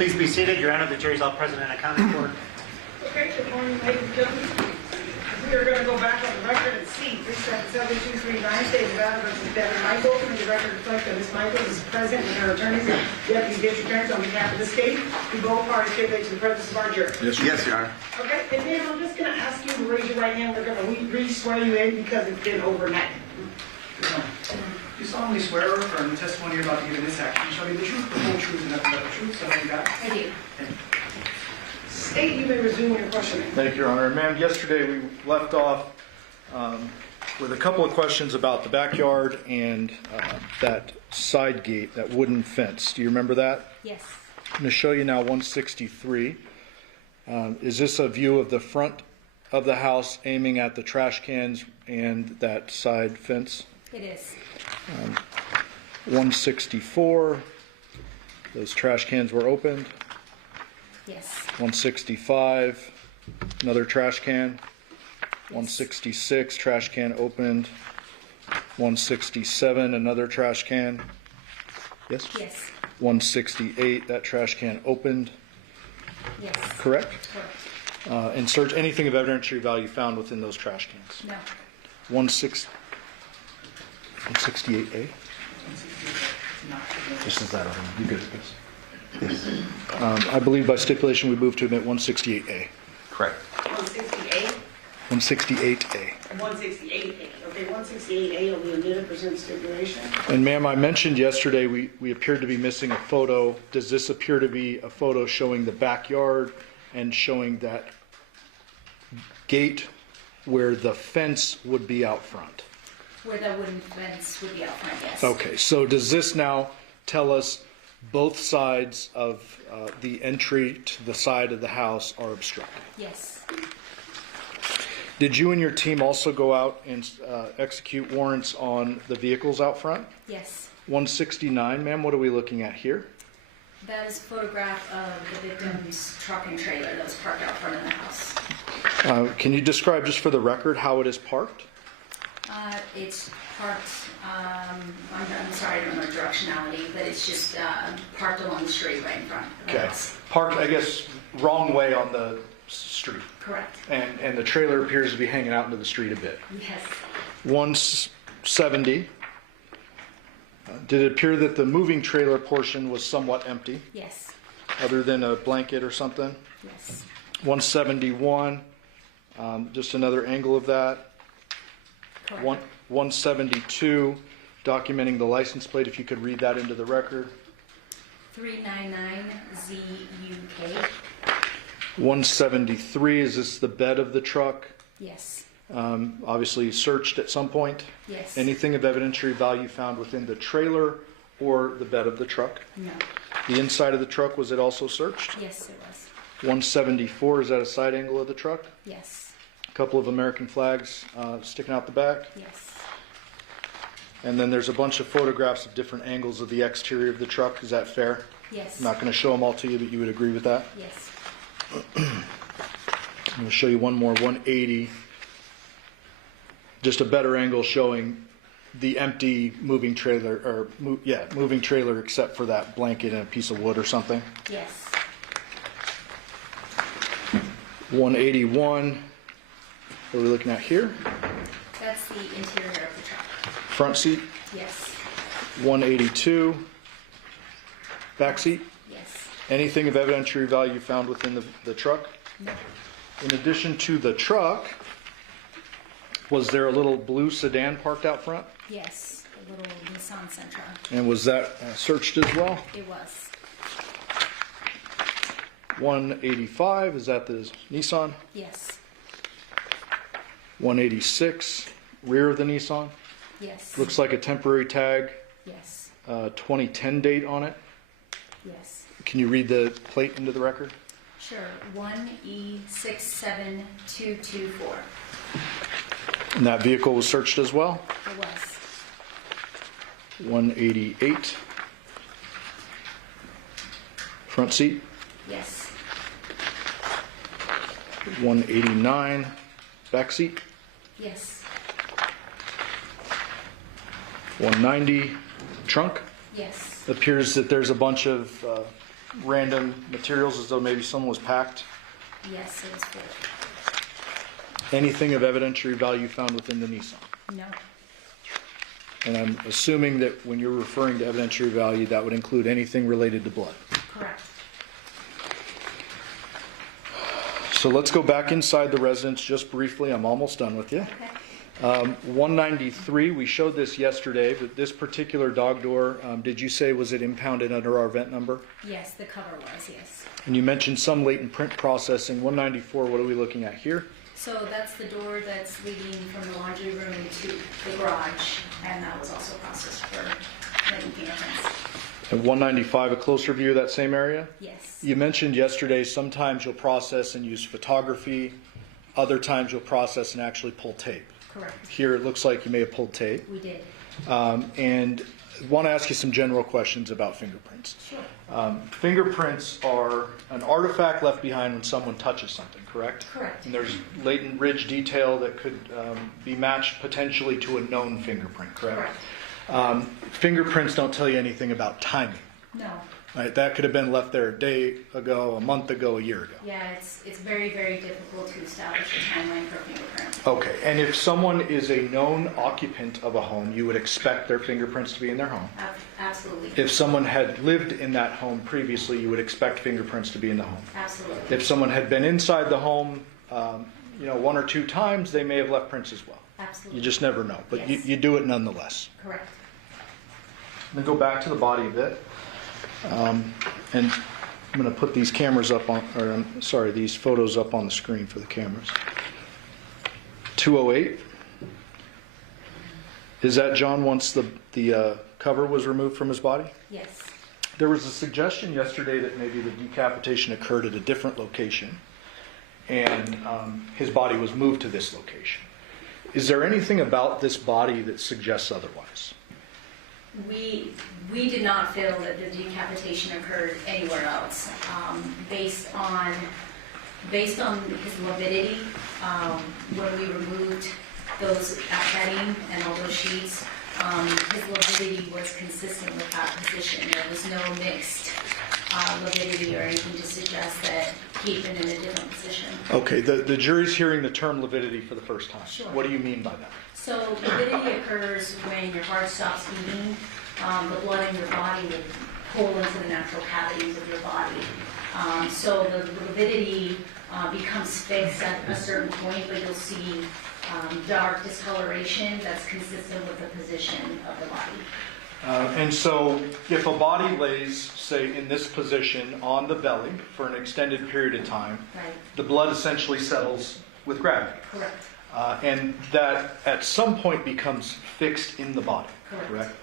Please be seated. Your Honor, the jury's all present and accounted for. Okay, good morning, ladies and gentlemen. We are going to go back on the record and see 377-239 State of Nevada versus Devyn Michaels. And the record reflects that Ms. Michaels is present and her attorneys and deputy district attorneys on behalf of the state. We both parties stipulate to the presence of our jury. Yes, Your Honor. Okay, and then I'm just going to ask you to raise your right hand. We're going to re-swear you in because it's been overnight. You solemnly swear or affirm the testimony you're about to give in this action shall be the truth, the whole truth, and nothing but the truth, so help you God. I do. State, you may resume your questioning. Thank you, Your Honor. Ma'am, yesterday we left off with a couple of questions about the backyard and that side gate, that wooden fence. Do you remember that? Yes. I'm going to show you now 163. Is this a view of the front of the house aiming at the trash cans and that side fence? It is. 164, those trash cans were opened. Yes. 165, another trash can. 166, trash can opened. 167, another trash can. Yes? Yes. 168, that trash can opened. Yes. Correct? Correct. And search anything of evidentiary value found within those trash cans. No. 168A? This is that other one. You good? Yes. I believe by stipulation we move to admit 168A. Correct. 168? 168A. 168A. Okay, 168A will be admitted, present stipulation. And ma'am, I mentioned yesterday we appeared to be missing a photo. Does this appear to be a photo showing the backyard and showing that gate where the fence would be out front? Where the wooden fence would be out front, yes. Okay, so does this now tell us both sides of the entry to the side of the house are obstructed? Yes. Did you and your team also go out and execute warrants on the vehicles out front? Yes. 169, ma'am, what are we looking at here? That is a photograph of the victim's truck and trailer that was parked out front of the house. Can you describe just for the record how it is parked? It's parked, I'm sorry, I don't know directionality, but it's just parked along the street right in front of the Okay, house. parked, I guess, wrong way on the street. Correct. And the trailer appears to be hanging out into the street a bit. Yes. 170. Did it appear that the moving trailer portion was somewhat empty, Yes. other than a blanket or something? Yes. 171, just another angle of that. Correct. 172, documenting the license plate, if you could read that into the record. 399ZUK. 173, is this the bed of the truck? Yes. Obviously searched at some point. Yes. Anything of evidentiary value found within the trailer or the bed of the truck? No. The inside of the truck, was it also searched? Yes, it was. 174, is that a side angle of the truck? Yes. A couple of American flags sticking out the back. Yes. And then there's a bunch of photographs of different angles of the exterior of the truck. Is that fair? Yes. I'm not going to show them all to you, but you would agree with that? Yes. I'm going to show you one more, 180. Just a better angle showing the empty moving trailer, or moving trailer except for that blanket and a piece of wood or something. Yes. 181. What are we looking at here? That's the interior of the truck. Front seat. Yes. 182. Back seat. Yes. Anything of evidentiary value found within the truck? No. In addition to the truck, was there a little blue sedan parked out front? Yes. A little Nissan Sentra. And was that searched as well? It was. 185, is that the Nissan? Yes. 186, rear of the Nissan. Yes. Looks like a temporary tag, Yes. 2010 date on it. Yes. Can you read the plate into the record? Sure. 1E67224. And that vehicle was searched as well? It was. 188, front seat. Yes. 189, back seat. Yes. 190, trunk. Yes. Appears that there's a bunch of random materials as though maybe someone was packed? Yes, it was full. Anything of evidentiary value found within the Nissan? No, And I'm assuming that when you're referring to evidentiary value, that would include anything related to blood. correct. So let's go back inside the residence just briefly. I'm almost done with you. Okay. 193, we showed this yesterday, but this particular dog door, did you say was it impounded under our vent number? Yes, the cover was, yes. And you mentioned some latent print processing. 194, what are we looking at here? So that's the door that's leading from the laundry room into the garage, and that was also processed for latent fingerprints. And 195, a closer view of that same area? Yes, You mentioned yesterday sometimes you'll process and use photography, other times you'll process and actually pull tape. correct. Here it looks like you may have pulled tape. We did. And want to ask you some general questions about fingerprints. Sure. Fingerprints are an artifact left behind when someone touches something, correct? Correct. And there's latent ridge detail that could be matched potentially to a known fingerprint, correct? Fingerprints don't tell you anything about timing, No. right? That could have been left there a day ago, a month ago, a year ago. Yeah, it's very, very difficult to establish a timeline for a fingerprint. Okay, and if someone is a known occupant of a home, you would expect their fingerprints to be in their home. Absolutely. If someone had lived in that home previously, you would expect fingerprints to be in the home. Absolutely. If someone had been inside the home, one or two times, they may have left prints as well. Absolutely. You just never know, but Yes. you do it nonetheless. Correct. I'm going to go back to the body a bit, and I'm going to put these cameras up on, these photos up on the screen for the cameras. 208. Is that John once the cover was removed from his body? Yes. There was a suggestion yesterday that maybe the decapitation occurred at a different location, and his body was moved to this location. Is there anything about this body that suggests otherwise? We did not feel that the decapitation occurred anywhere else. Based on his morbidity, when we removed those bedding and all those sheets, his morbidity was consistent with that position. There was no mixed morbidity or anything to suggest that he'd been in a different position. Okay, the jury's hearing the term lividity for the first time. Sure. What do you mean by that? So morbidity occurs when your heart stops beating. The blood in your body will pull into the natural cavities of your body. So the lividity becomes fixed at a certain point, but you'll see dark discoloration that's consistent with the position of the body. And so if a body lays, say, in this position on the belly for an extended period of time, Right. the blood essentially settles with gravity. Correct. And that at some point becomes fixed in the body, correct?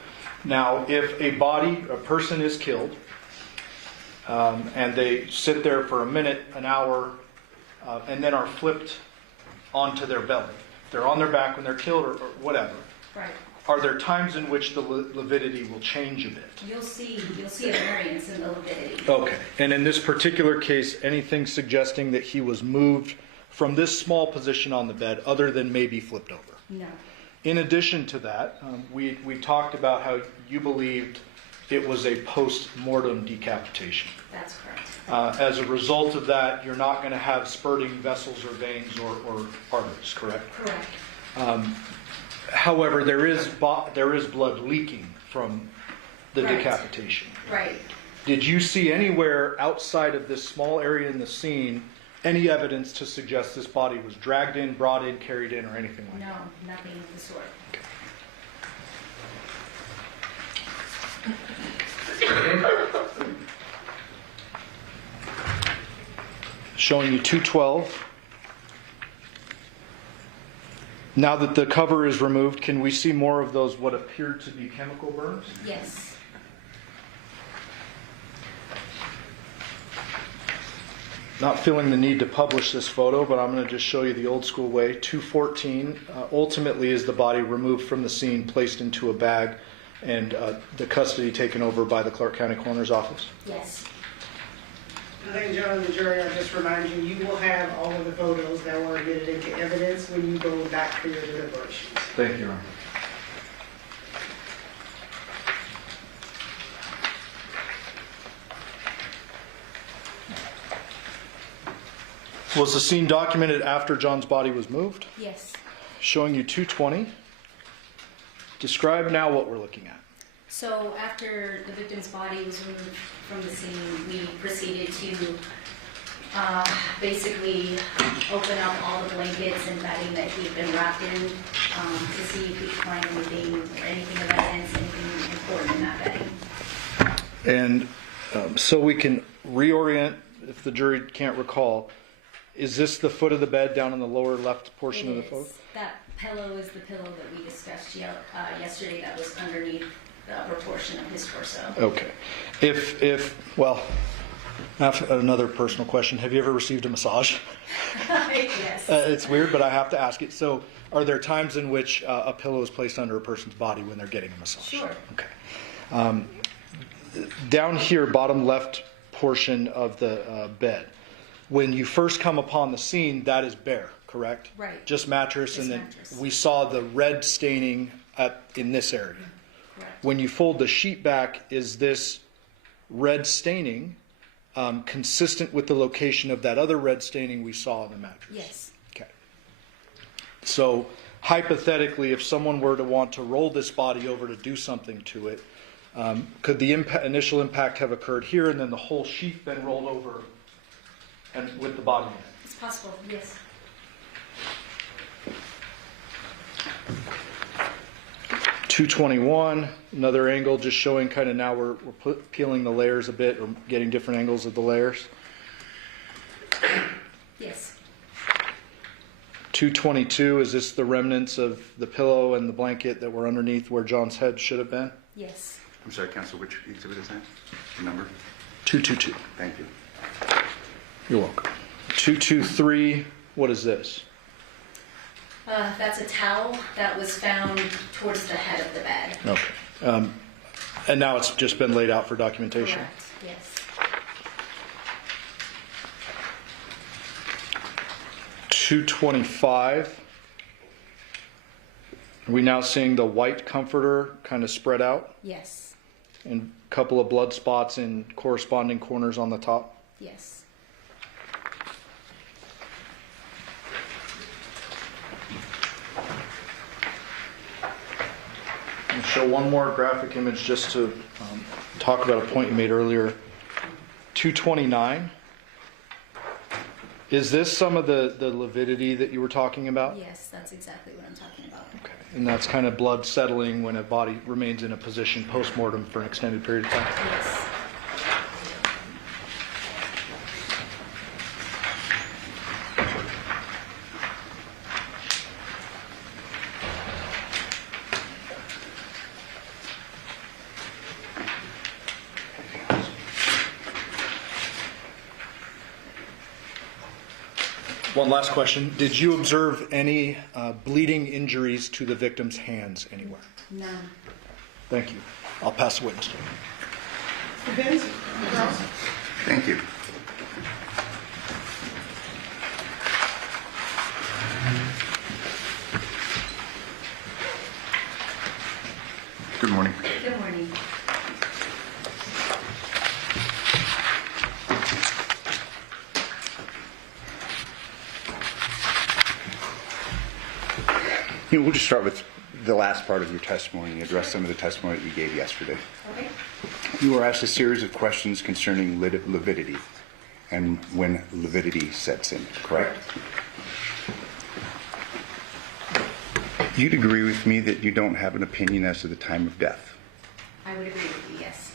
Now, if a person is killed, and they sit there for a minute, an hour, and then are flipped onto their belly, they're on their back when they're killed or whatever, Right. are there times in which the lividity will change a bit? You'll see a variance in the lividity. Okay. And in this particular case, anything suggesting that he was moved from this small position on the bed other than maybe flipped over? No. In addition to that, we talked about how you believed it was a post-mortem decapitation. That's correct. As a result of that, you're not going to have spurting vessels or veins or arteries, correct? Correct. However, there is blood leaking from the Right. decapitation. Right. Did you see anywhere outside of this small area in the scene any evidence to suggest this body was dragged in, brought in, carried in, or anything like No, that? nothing of the sort. Showing you 212. Now that the cover is removed, can we see more of those what appeared to be chemical burns? Yes. Not feeling the need to publish this photo, but I'm going to just show you the old school way. 214 ultimately is the body removed from the scene, placed into a bag, and the custody taken over by the Clark County Coroner's Office. Yes. Ladies and gentlemen of the jury, I just remind you, you will have all of the photos that were admitted into evidence when you go back for your deliberations. Thank you, Your Honor. Was the scene documented after John's body was moved? Yes. Showing you 220. Describe now what we're looking at. So after the victim's body was removed from the scene, we proceeded to basically open up all the blankets and bedding that he had been wrapped in to see if we could find anything or anything of evidence, anything important in that bedding. And so we can reorient, if the jury can't recall, is this the foot of the bed down in the lower left portion of the photo? That pillow is the pillow that we discussed yesterday that was underneath the upper portion of his torso. Okay. Well, another personal question. Have you ever received a massage? Yes. It's weird, but I have to ask it. So are there times in which a pillow is placed under a person's body when they're getting a massage? Sure. Okay. Down here, bottom left portion of the bed, when you first come upon the scene, that is bare, correct? Right. Just mattress, Just and then mattress. we saw the red staining in this area. Correct. When you fold the sheet back, is this red staining consistent with the location of that other red staining we saw in the mattress? Yes. Okay. So hypothetically, if someone were to want to roll this body over to do something to it, could the initial impact have occurred here and then the whole sheet then rolled over and with the body in it? It's possible, yes. .221, another angle just showing kind of now we're peeling the layers a bit or getting different angles of the layers. Yes. .222, is this the remnants of the pillow and the blanket that were underneath where John's head should have been? Yes. I'm sorry, Counsel, which exhibit is that? The number? .222. Thank you. You're welcome. .223, what is this? That's a towel that was found towards the head of the bed. Okay. And now it's just been laid out for documentation? Correct, yes. .225. Are we now seeing the white comforter kind of spread out? Yes. And a couple of blood spots in corresponding corners on the top? Yes. I'll show one more graphic image just to talk about a point you made earlier. .229. Is this some of the lividity that you were talking about? Yes, that's exactly what I'm talking about. Okay. And that's kind of blood settling when a body remains in a position post-mortem for an extended period of time? Yes. One last question. Did you observe any bleeding injuries to the victim's hands anywhere? None. Thank you. I'll pass the witness. Mr. Benz? Charles? Thank you. Good morning. Good morning. We'll just start with the last part of your testimony, address some of the testimony that you gave yesterday. Okay. You were asked a series of questions concerning lividity and when lividity sets in, correct? You'd agree with me that you don't have an opinion as to the time of death. I would agree with you, yes.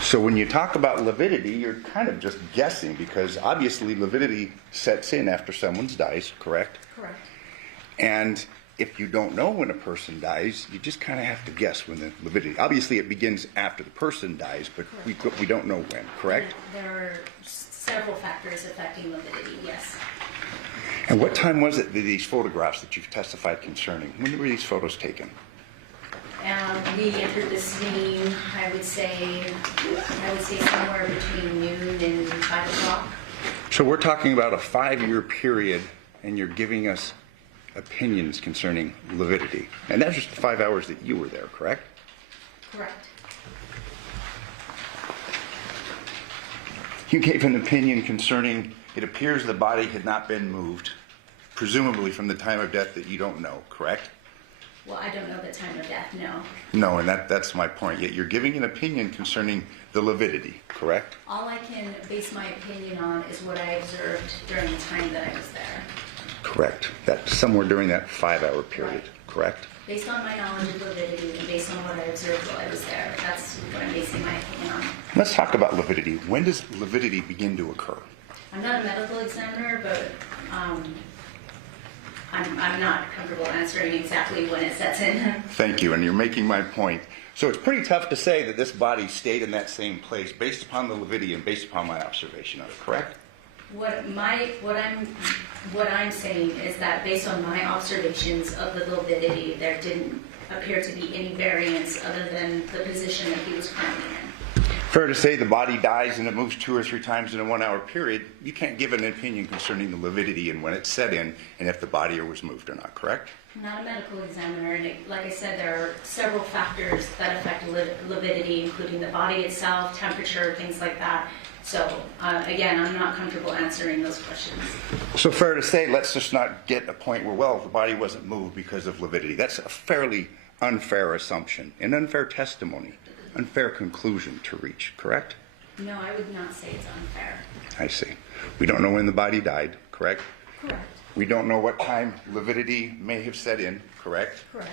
So when you talk about lividity, you're kind of just guessing because obviously lividity sets in after someone dies, correct? Correct. And if you don't know when a person dies, you just kind of have to guess when the lividity. Obviously, it begins after the person dies, but we don't know when, correct? There are several factors affecting lividity, yes. And what time was it that these photographs that you've testified concerning? When were these photos taken? We entered the scene, I would say somewhere between noon and 5 o'clock. So we're talking about a 5-year period, and you're giving us opinions concerning lividity. And that's just the 5 hours that you were there, correct? Correct. You gave an opinion concerning it appears the body had not been moved, presumably from the time of death that you don't know, correct? Well, I don't know the time of death, no. No, and that's my point. Yet you're giving an opinion concerning the lividity, correct? All I can base my opinion on is what I observed during the time that I was there. Correct. That's somewhere during that 5-hour period, correct? Based on my knowledge of lividity and based on what I observed while I was there, that's what I'm basing my opinion on. Let's talk about lividity. When does lividity begin to occur? I'm not a medical examiner, but I'm not comfortable answering exactly when it sets in. Thank you, and you're making my point. So it's pretty tough to say that this body stayed in that same place based upon the lividity and based upon my observation of it, correct? What I'm saying is that based on my observations of the lividity, there didn't appear to be any variance other than the position that he was currently in. Fair to say the body dies and it moves 2 or 3 times in a 1-hour period. You can't give an opinion concerning the lividity and when it set in and if the body was moved or not, correct? I'm not a medical examiner, and like I said, there are several factors that affect lividity, including the body itself, temperature, things like that. So, again, I'm not comfortable answering those questions. So fair to say, let's just not get a point where, well, the body wasn't moved because of lividity. That's a fairly unfair assumption, an unfair testimony, unfair conclusion to reach, correct? No, I would not say it's unfair. I see. We don't know when the body died, correct? Correct. We don't know what time lividity may have set in, correct? Correct.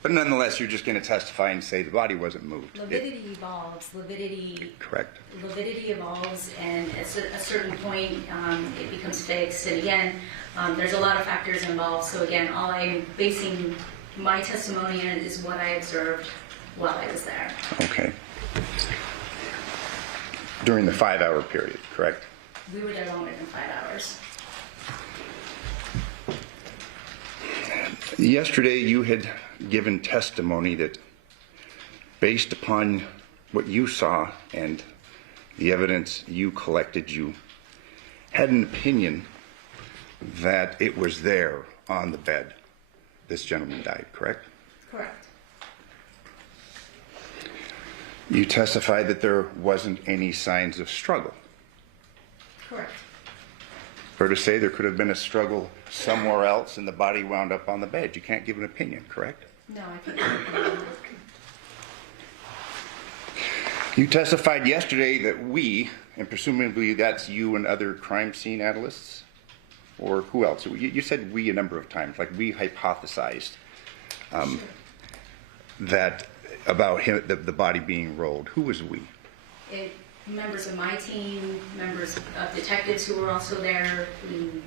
But nonetheless, you're just going to testify and say the body wasn't moved. Lividity evolves. Correct. Lividity evolves, and at a certain point, it becomes fixed. And again, there's a lot of factors involved. So again, all I'm basing my testimony on is what I observed while I was there. Okay. During the 5-hour period, correct? We were there longer than 5 hours. Yesterday, you had given testimony that based upon what you saw and the evidence you collected, you had an opinion that it was there on the bed. This gentleman died, correct? Correct. You testified that there wasn't any signs of struggle. Correct. Fair to say there could have been a struggle somewhere else and the body wound up on the bed. You can't give an opinion, correct? No, I can't. You testified yesterday that we, and presumably that's you and other crime scene analysts, or who else? You said we a number of times, like we hypothesized that about him, the body being rolled. Who was we? Members of my team, members of detectives who were also there. We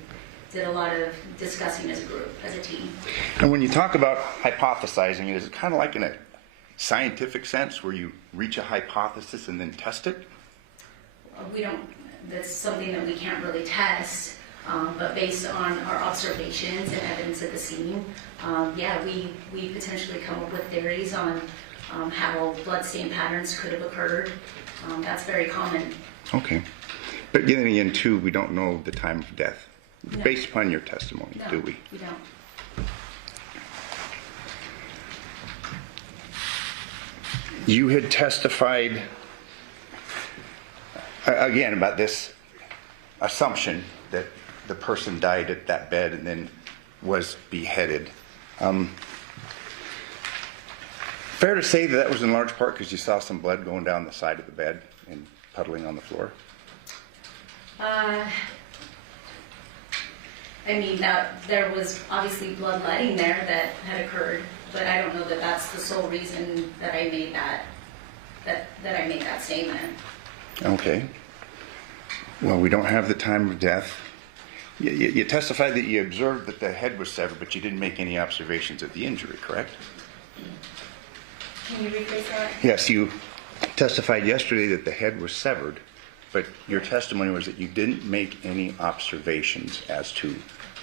did a lot of discussing as a group, as a team. And when you talk about hypothesizing, is it kind of like in a scientific sense where you reach a hypothesis and then test it? We don't, that's something that we can't really test, but based on our observations and evidence at the scene, yeah, we potentially come up with theories on how blood stain patterns could have occurred. That's very common. Okay. But getting in too, we don't know the time of death, No. based upon your testimony, No, do we? We don't. You had testified, again, about this assumption that the person died at that bed and then was beheaded. Fair to say that was in large part because you saw some blood going down the side of the bed and puddling on the floor? I mean, there was obviously bloodletting there that had occurred, but I don't know that that's the sole reason that I made that statement. Okay. Well, we don't have the time of death. You testified that you observed that the head was severed, but you didn't make any observations of the injury, correct? Can you rephrase that? Yes, you testified yesterday that the head was severed, but your testimony was that you didn't make any observations as to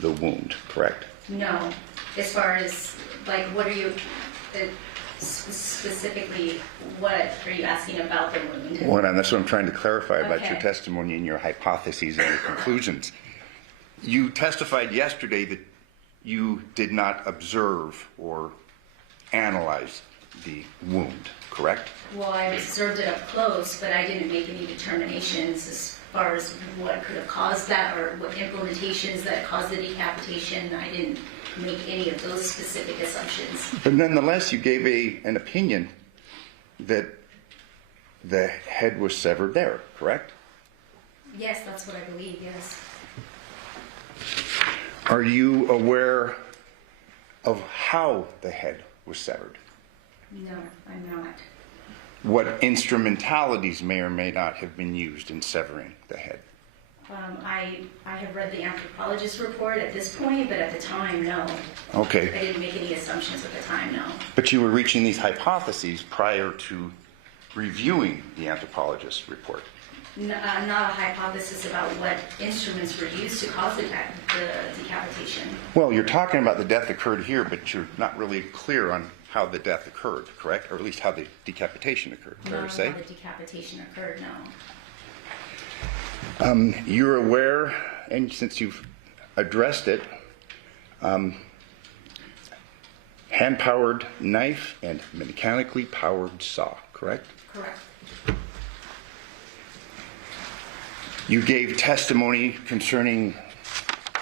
the wound, correct? No. As far as, like, what are you, specifically, what are you asking about the wound? That's what I'm trying to clarify about your Okay. testimony and your hypotheses and your conclusions. You testified yesterday that you did not observe or analyze the wound, correct? Well, I observed it up close, but I didn't make any determinations as far as what could have caused that or what implementations that caused the decapitation. I didn't make any of those specific assumptions. But nonetheless, you gave an opinion that the head was severed there, correct? Yes, that's what I believe, yes. Are you aware of how the head was severed? No, I'm not. What instrumentalities may or may not have been used in severing the head? I have read the anthropologist report at this point, but at the time, no. I Okay, didn't make any assumptions at the time, no. but you were reaching these hypotheses prior to reviewing the anthropologist's report. Not a hypothesis about what instruments were used to cause the decapitation. Well, you're talking about the death occurred here, but you're not really clear on how the death occurred, correct? Or at least how the decapitation occurred, fair to Not say? how the decapitation occurred, no. You're aware, and since you've addressed it, hand-powered knife and mechanically powered saw, correct? Correct. You gave testimony concerning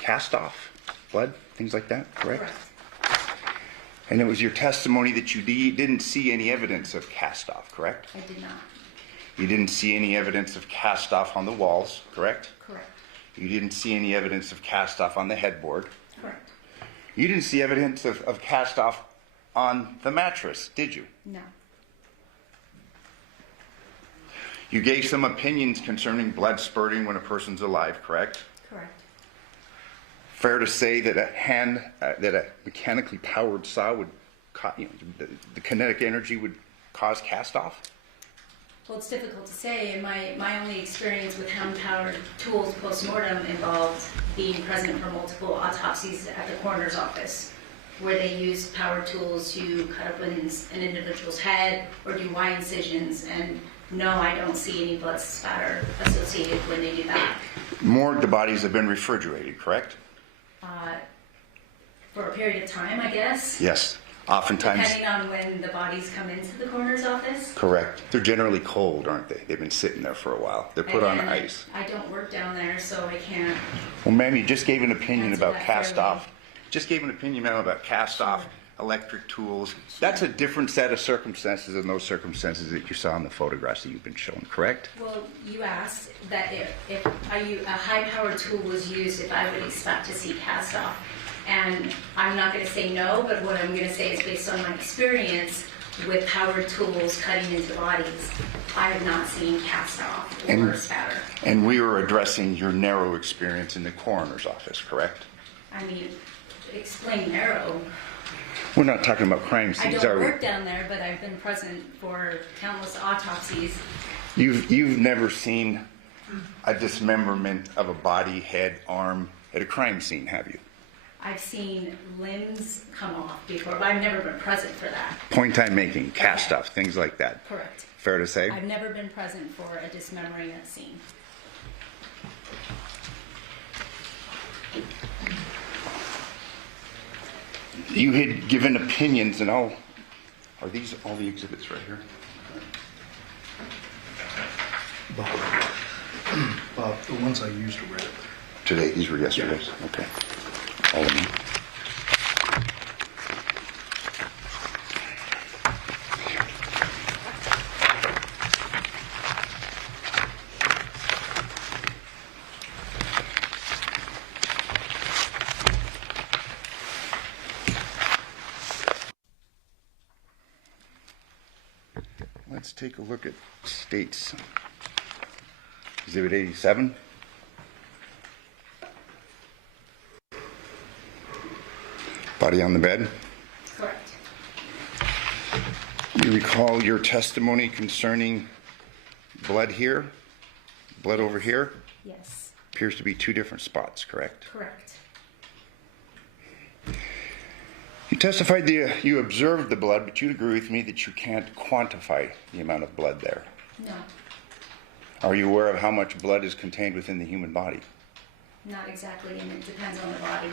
cast-off blood, things like that, correct? Correct. And it was your testimony that you didn't see any evidence of cast-off, correct? I did not. You didn't see any evidence of cast-off on the walls, correct? Correct. You didn't see any evidence of cast-off on the headboard. Correct. You didn't see evidence of cast-off on the mattress, did you? No. You gave some opinions concerning blood spurting when a person's alive, correct? Correct. Fair to say that a mechanically powered saw would, the kinetic energy would cause cast-off? Well, it's difficult to say, and my only experience with hand-powered tools post-mortem involved being present for multiple autopsies at the coroner's office, where they used power tools to cut up an individual's head or do wide incisions, and no, I don't see any blood spatter associated when they do that. More of the bodies have been refrigerated, correct? For a period of time, I guess, Yes. Oftentimes, depending on when the bodies come into the coroner's office. correct. They're generally cold, aren't they? They've been sitting there for a while. They're put on Again, ice. I don't work down there, so I can't. Well, ma'am, you just gave an opinion Answer about that cast-off. Just gave an opinion, ma'am, about cast-off electric tools. That's a different set of circumstances than those circumstances that you saw in the photographs that you've been shown, correct? Well, you asked that if a high-powered tool was used, if I would expect to see cast-off. And I'm not going to say no, but what I'm going to say is based on my experience with powered tools cutting into bodies, I have not seen cast-off or spatter. And we were addressing your narrow experience in the coroner's office, correct? I mean, explain narrow. We're not talking about crime I scenes, don't are work we? down there, but I've been present for countless autopsies. You've never seen a dismemberment of a body, head, arm at a crime scene, have you? I've seen limbs come off before, but I've never been present for that. Point I'm making, cast-off, things like that. Correct. Fair to say? I've never been present for a dismembering at scene. You had given opinions, and are these all the exhibits right here? Bob, the ones I used are red. Today, these were yesterday's? Okay. All of them. Let's take a look at states. Exhibit 87. Body on the bed. Correct. You recall your testimony concerning blood here, blood over here? Yes. Appears to be two different spots, correct? Correct. You testified that you observed the blood, but you'd agree with me that you can't quantify the amount of blood there. No. Are you aware of how much blood is contained within the human body? Not exactly, and it depends on the body.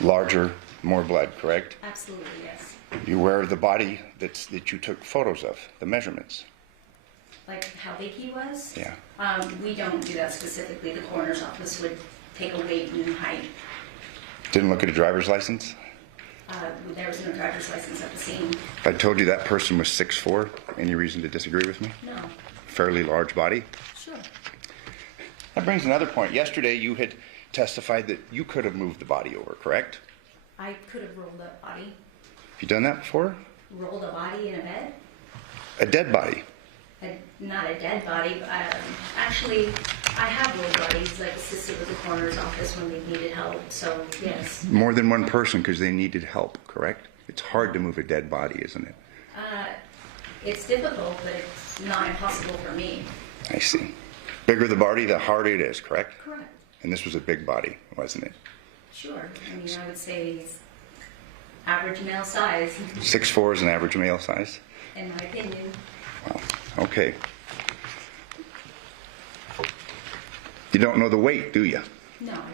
Larger, more blood, correct? Absolutely, yes. You're aware of the body that you took photos of, the measurements? Like how big he was? Yeah. We don't do that specifically. The coroner's office would take a weight and height. Didn't look at a driver's license? There was no driver's license at the scene. If I told you that person was 6'4", any reason to disagree with me? No. Fairly large body? Sure. That brings another point. Yesterday you had testified that you could have moved the body over, correct? I could have rolled a body. Have you done that before? Rolled a body in a bed? A dead body? Not a dead body. Actually, I have rolled bodies, like assisted with the coroner's office when they needed help, so yes. More than one person because they needed help, correct? It's hard to move a dead body, isn't it? It's difficult, but it's not impossible for me. I see. Bigger the body, the harder it is, correct? Correct. And this was a big body, wasn't it? Sure. I mean, I would say he's average male size, 6'4" is an average male size? in my opinion. Wow. Okay. You don't know the weight, do you? No, I don't.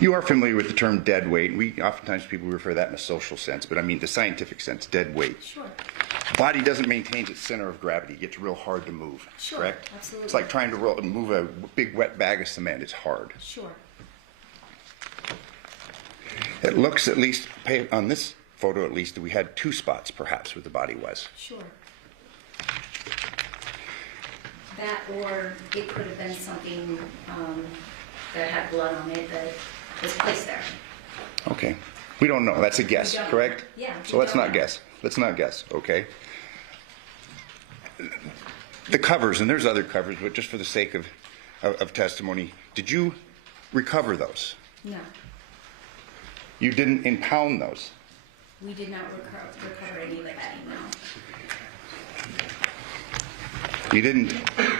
You are familiar with the term dead weight. Oftentimes people refer to that in a social sense, but I mean the scientific sense, dead weight. Sure. Body doesn't maintain its center of gravity. It gets real hard to move, Sure, correct? absolutely. It's like trying to move a big wet bag of cement. It's hard. Sure. It looks, at least on this photo at least, that we had two spots perhaps where the body was. Sure. That, or it could have been something that had blood on it that was placed there. Okay. We don't know. That's a guess, We don't. correct? Yeah, So we let's don't not know. guess. Let's not guess, okay? The covers, and there's other covers, but just for the sake of testimony, did you recover those? No, You didn't impound those? we did not recover any of the bedding, no. You didn't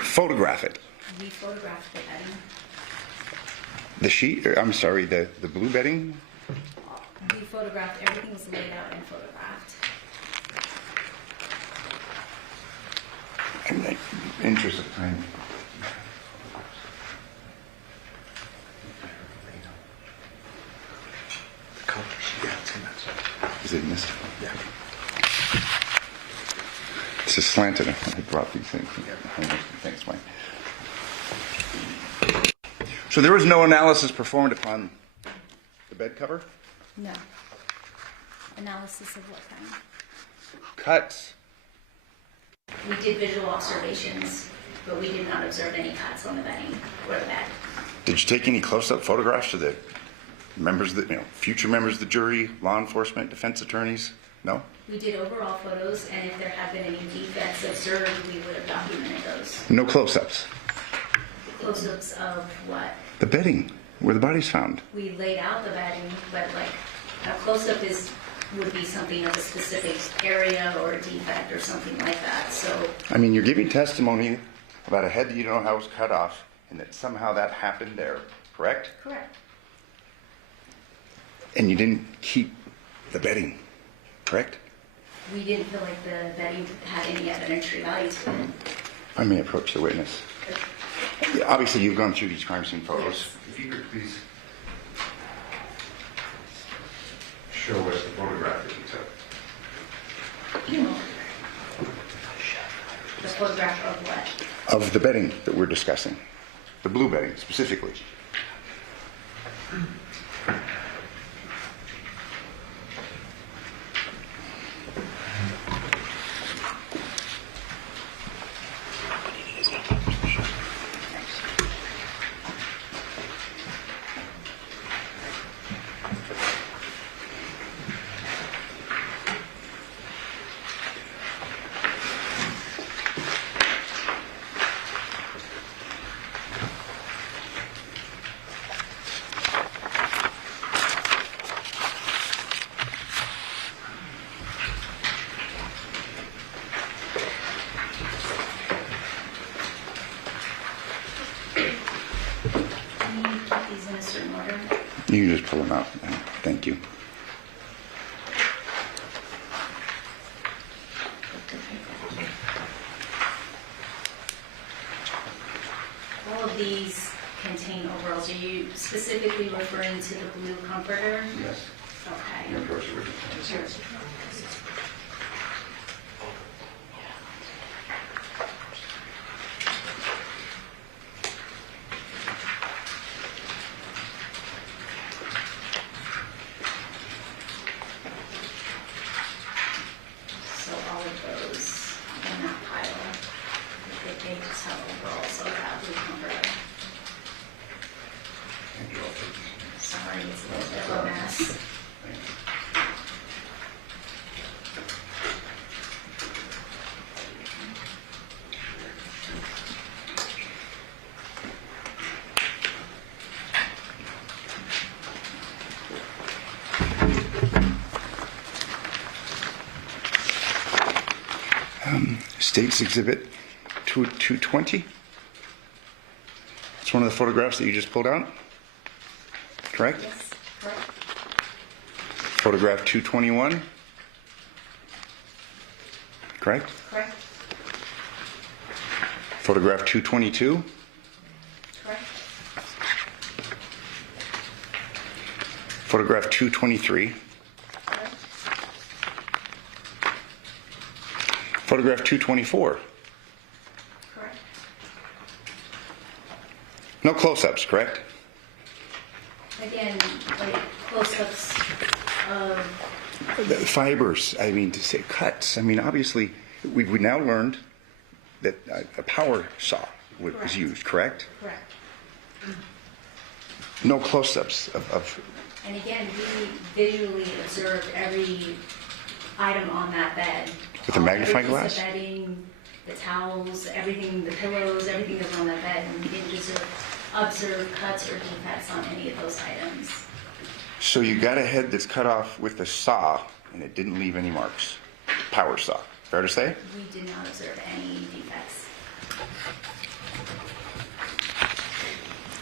photograph it? We photographed the bedding. The sheet, I'm sorry, the blue bedding? We photographed, everything was laid out and photographed. In the interest of time. The colors, yeah, it's in that. Is it missed? Yeah. This is slanted. I brought these things. Thanks, Mike. So there was no analysis performed upon the bed cover? No. Analysis of what kind? Cuts? We did visual observations, but we did not observe any cuts on the bedding or the bed. Did you take any close-up photographs of the members of the, future members of the jury, law enforcement, defense attorneys? No? We did overall photos, and if there had been any defects observed, we would have documented those. No close-ups? Close-ups of what? The bedding, where the body's found. We laid out the bedding, but like a close-up would be something of a specific area or a defect or something like that. So I mean, you're giving testimony about a head that you don't know how was cut off, and that somehow that happened there, correct? correct. And you didn't keep the bedding, correct? We didn't feel like the bedding had any evidentiary value to it. I may approach the witness. Yeah, obviously, you've gone through these crime scene photos. If you could please show us the photograph that you took. The photograph of what? Of the bedding that we're discussing. The blue bedding, specifically. Can you keep these in a certain order? You can just pull them out. Thank you. All of these contain overalls. Are you specifically referring to the blue comforter? Yes. Okay. Of course, Sure. So all of those in that pile, they just have overalls, so that blue comforter. Sorry, it's a little bit of a mess. State's Exhibit 220. It's one of the photographs that you just pulled out, correct? Yes, correct. Photograph 221, correct? Correct. Photograph 222, Correct. photograph 223, Correct. photograph 224. Correct. No close-ups, correct? Again, like close-ups of, The fibers, I mean, to say cuts. I mean, obviously, we now learned that a power saw was Correct. used, correct? correct. No close-ups of And again, we visually observed every item on that bed. With a magnifying Every glass? piece of bedding, the towels, everything, the pillows, everything that was on that bed, and we didn't observe cuts or defects on any of those items. So you got a head that's cut off with a saw, and it didn't leave any marks. Power saw. Fair to say? We did not observe any defects.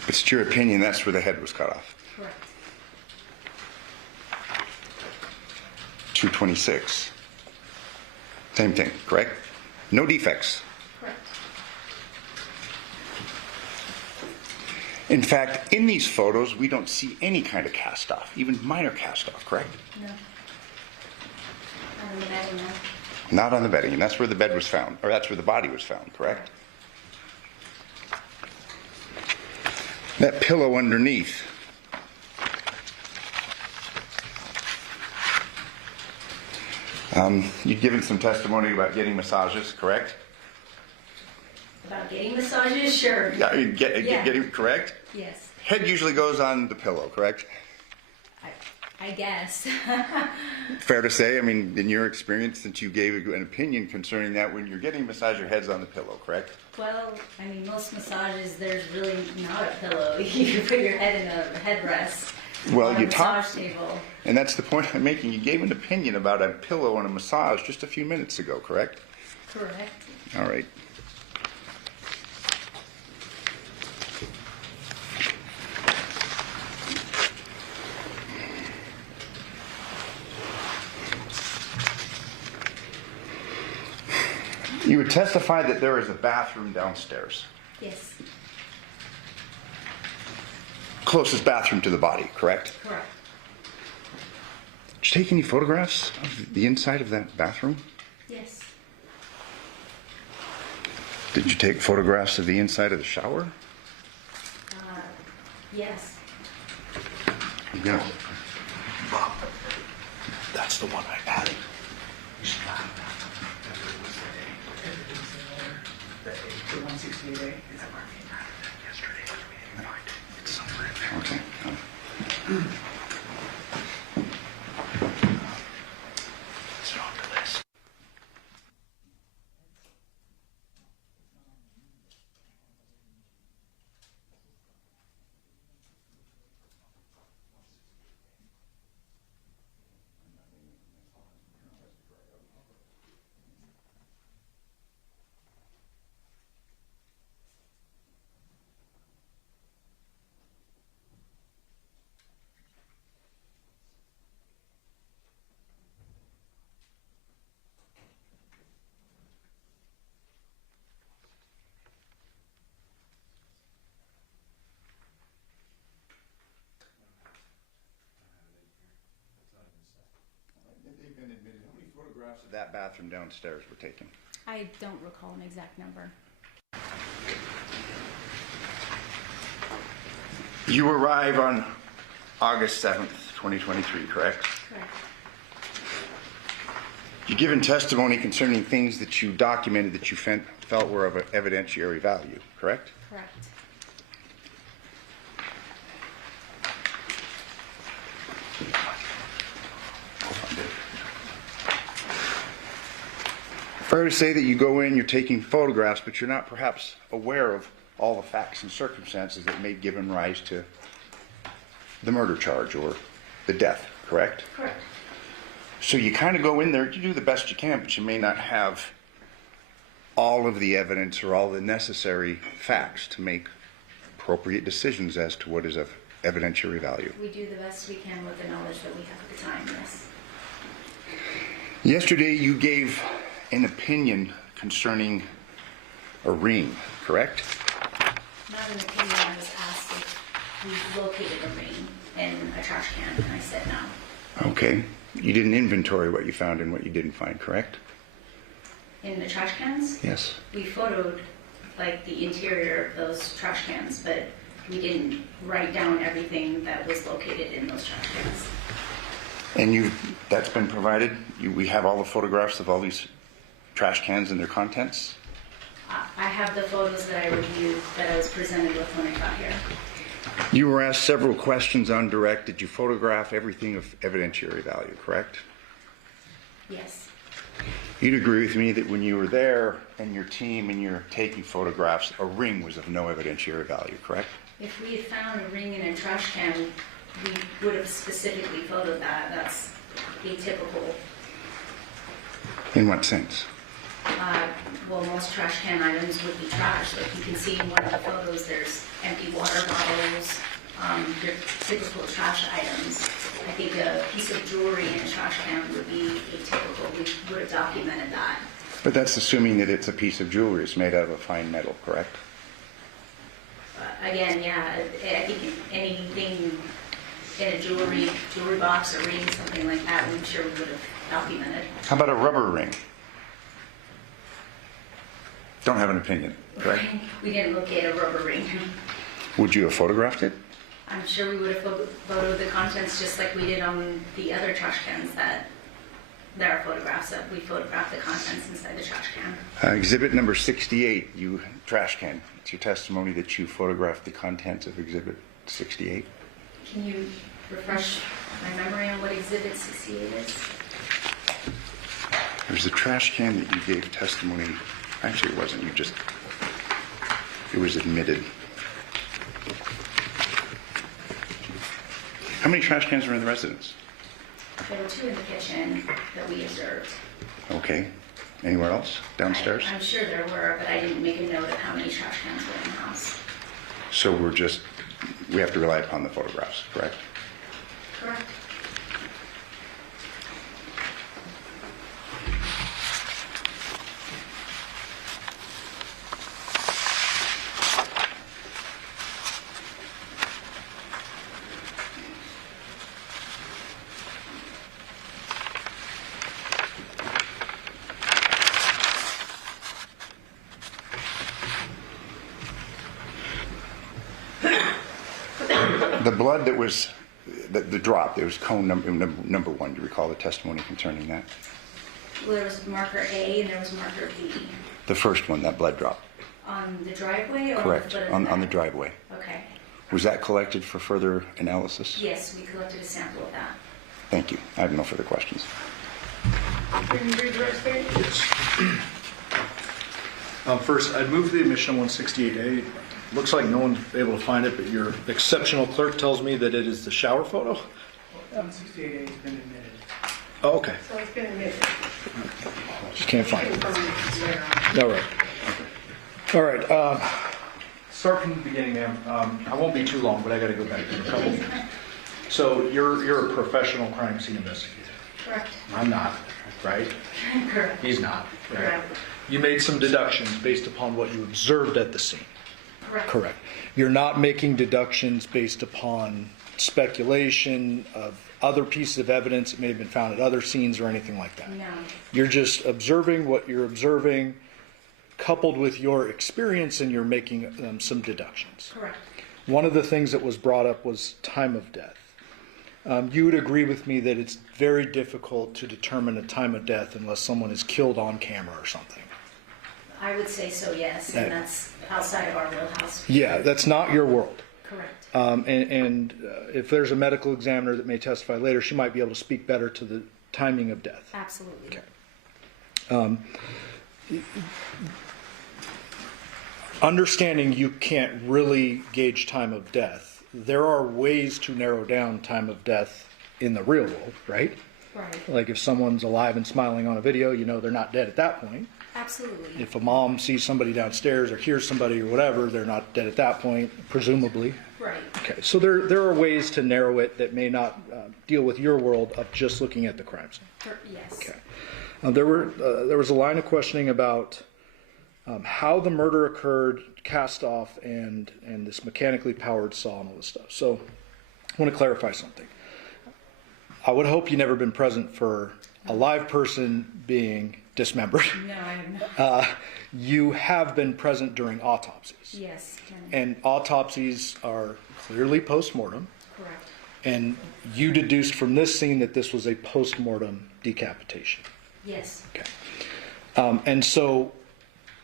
It's your opinion that's where the head was cut off. Correct. 226. Same thing, correct? No defects. Correct. In fact, in these photos, we don't see any kind of cast off, even minor cast off, correct? No. On the bedding, no. Not on the bedding, and that's where the bed was found, or that's where the body was found, correct? That pillow underneath. You'd given some testimony about getting massages, correct? About getting massages? Sure. Yeah, Yeah. getting correct? Yes, Head usually goes on the pillow, correct? I guess. Fair to say, I mean, in your experience, since you gave an opinion concerning that, when you're getting a massage, your head's on the pillow, correct? Well, I mean, most massages, there's really not a pillow. You put your head in a headrest Well, on a you massage talked, table. and that's the point I'm making. You gave an opinion about a pillow and a massage just a few minutes ago, correct? Correct. All right. You would testify that there is a bathroom downstairs. Yes, Closest bathroom to the body, correct? correct. Did you take any photographs of the inside of that bathroom? Yes, Did you take photographs of the inside of the shower? yes. Yeah. That's the one I added. The 168A. Okay. It's on the list. that bathroom downstairs were taken? I don't recall an exact number. You arrive on August 7th, 2023, correct? Correct. You've given testimony concerning things that you documented that you felt were of evidentiary value, correct? Correct. Fair to say that you go in, you're taking photographs, but you're not perhaps aware of all the facts and circumstances that may have given rise to the murder charge or the death, correct? Correct. So you kind of go in there, you do the best you can, but you may not have all of the evidence or all the necessary facts to make appropriate decisions as to what is of evidentiary value. We do the best we can with the knowledge that we have at the time, yes. Yesterday you gave an opinion concerning a ring, correct? Not an opinion, I was asked if we located a ring in a trash can, and I said no. Okay. You didn't inventory what you found and what you didn't find, correct? In the trash cans? Yes. We photoed like the interior of those trash cans, but we didn't write down everything that was located in those trash cans. And that's been provided? We have all the photographs of all these trash cans and their contents? I have the photos that I reviewed that I was presented with when I got here. You were asked several questions on direct. Did you photograph everything of evidentiary value, correct? Yes. You'd agree with me that when you were there and your team and you're taking photographs, a ring was of no evidentiary value, correct? If we had found a ring in a trash can, we would have specifically photoed that. That's atypical. In what sense? Well, most trash can items would be trash. Like you can see in one of the photos, there's empty water bottles, your typical trash items. I think a piece of jewelry in a trash can would be atypical. We would have documented that. But that's assuming that it's a piece of jewelry. It's made out of a fine metal, correct? Again, yeah, I think anything in a jewelry box or ring, something like that, I'm sure we would have documented. How about a rubber ring? Don't have an opinion, correct? We didn't locate a rubber ring. Would you have photographed it? I'm sure we would have photoed the contents just like we did on the other trash cans that there are photographs of. We photographed the contents inside the trash can. Exhibit number 68, trash can. It's your testimony that you photographed the contents of Exhibit 68. Can you refresh my memory on what Exhibit 68 is? There's a trash can that you gave testimony. Actually, it wasn't. It was admitted. How many trash cans were in the residence? There were 2 in the kitchen that we observed. Okay. Anywhere else? Downstairs? I'm sure there were, but I didn't make a note of how many trash cans were in the house. So we have to rely upon the photographs, correct? Correct. The blood that was, the drop, there was cone number 1. Do you recall the testimony concerning that? Well, there was marker A and there was marker B. The first one, that blood drop. On the driveway or Correct, on the foot of on the the bed? driveway. Okay. Was that collected for further analysis? Yes, we collected a sample of that. Thank you. I have no further questions. Can you read the rest of it? First, I'd move the admission on 168A. Looks like no one's able to find it, but your exceptional clerk tells me that it is the shower photo. 168A has been admitted. Oh, okay. So it's been admitted. Just can't find it. Confirmed. All right. All right. Start from the beginning, ma'am. I won't be too long, but I got to go back to a couple. So you're a professional crime scene investigator. Correct. I'm not, right? Correct. He's not, right? Correct. You made some deductions based upon what you observed at the scene. Correct. Correct. You're not making deductions based upon speculation of other pieces of evidence that may have been found at other scenes or anything like that. No. You're just observing what you're observing, coupled with your experience, and you're making some deductions. Correct. One of the things that was brought up was time of death. You would agree with me that it's very difficult to determine a time of death unless someone is killed on camera or something. I would say so, yes, and that's outside of our wheelhouse. Yeah, that's not your world. Correct. And if there's a medical examiner that may testify later, she might be able to speak better to the timing of death. Absolutely. Okay. Understanding you can't really gauge time of death, there are ways to narrow down time of death in the real world, right? Right. Like if someone's alive and smiling on a video, you know they're not dead at that point. Absolutely. If a mom sees somebody downstairs or hears somebody or whatever, they're not dead at that point, presumably. Right. Okay, so there are ways to narrow it that may not deal with your world of just looking at the crime scene. Yes. Okay. There was a line of questioning about how the murder occurred, cast off, and this mechanically powered saw and all this stuff. So I want to clarify something. I would hope you've never been present for a live person being dismembered. No, I have not. You have been present during autopsies. Yes. And autopsies are clearly post-mortem. Correct. And you deduced from this scene that this was a post-mortem decapitation. Yes. Okay. And so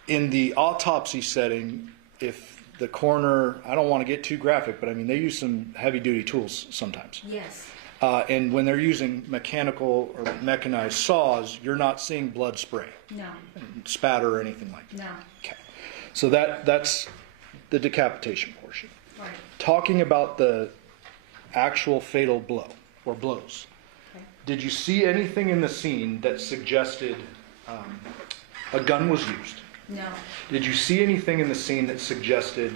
in the autopsy setting, if the coroner, I don't want to get too graphic, but I mean, they use some heavy-duty tools sometimes. Yes. And when they're using mechanical or mechanized saws, you're not seeing blood spray, No. spatter, or anything like that. No. Okay. So that's the decapitation portion. Right. Talking about the actual fatal blow or blows, Okay. did you see anything in the scene that suggested a gun was used? No. Did you see anything in the scene that suggested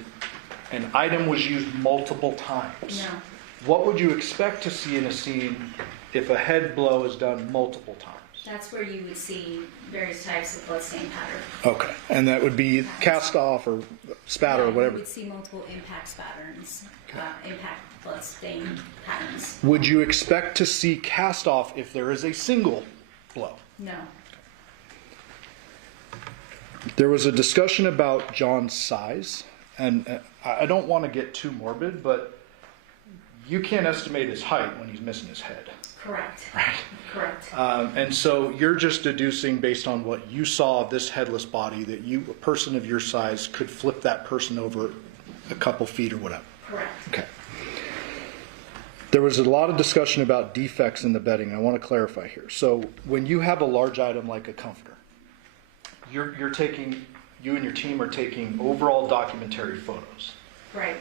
an item was used multiple times? No. What would you expect to see in a scene if a head blow is done multiple times? That's where you would see various types of bloodstain pattern. Okay, and that would be cast off or spatter or whatever. You would see multiple impact patterns, impact bloodstain patterns. Would you expect to see cast off if there is a single blow? No. There was a discussion about John's size, and I don't want to get too morbid, but you can't estimate his height when he's missing his head. Correct. Right. Correct. And so you're just deducing based on what you saw of this headless body that a person of your size could flip that person over a couple feet or whatever. Correct. Okay. There was a lot of discussion about defects in the bedding. I want to clarify here. So when you have a large item like a comforter, you're taking, you and your team are taking overall documentary photos. Right.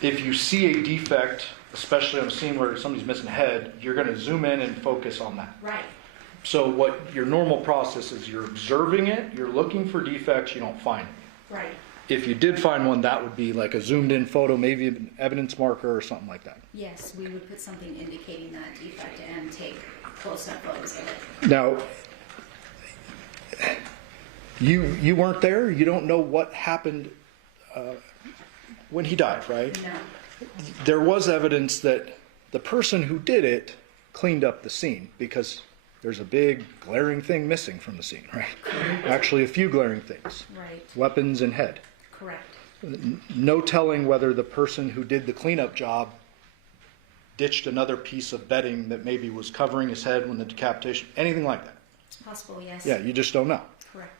If you see a defect, especially on a scene where somebody's missing a head, you're going to zoom in and focus on that. Right. So what your normal process is, you're observing it, you're looking for defects, you don't find it. Right. If you did find one, that would be like a zoomed in photo, maybe an evidence marker or something like that. Yes, we would put something indicating that defect and take close-up photos of it. Now, you weren't there, you don't know what happened when he died, right? No. There was evidence that the person who did it cleaned up the scene because there's a big glaring thing missing from the scene, right? Actually, a few glaring things. Right. Weapons and head. Correct. No telling whether the person who did the cleanup job ditched another piece of bedding that maybe was covering his head when the decapitation, anything like that. It's possible, yes. Yeah, you just don't know. Correct.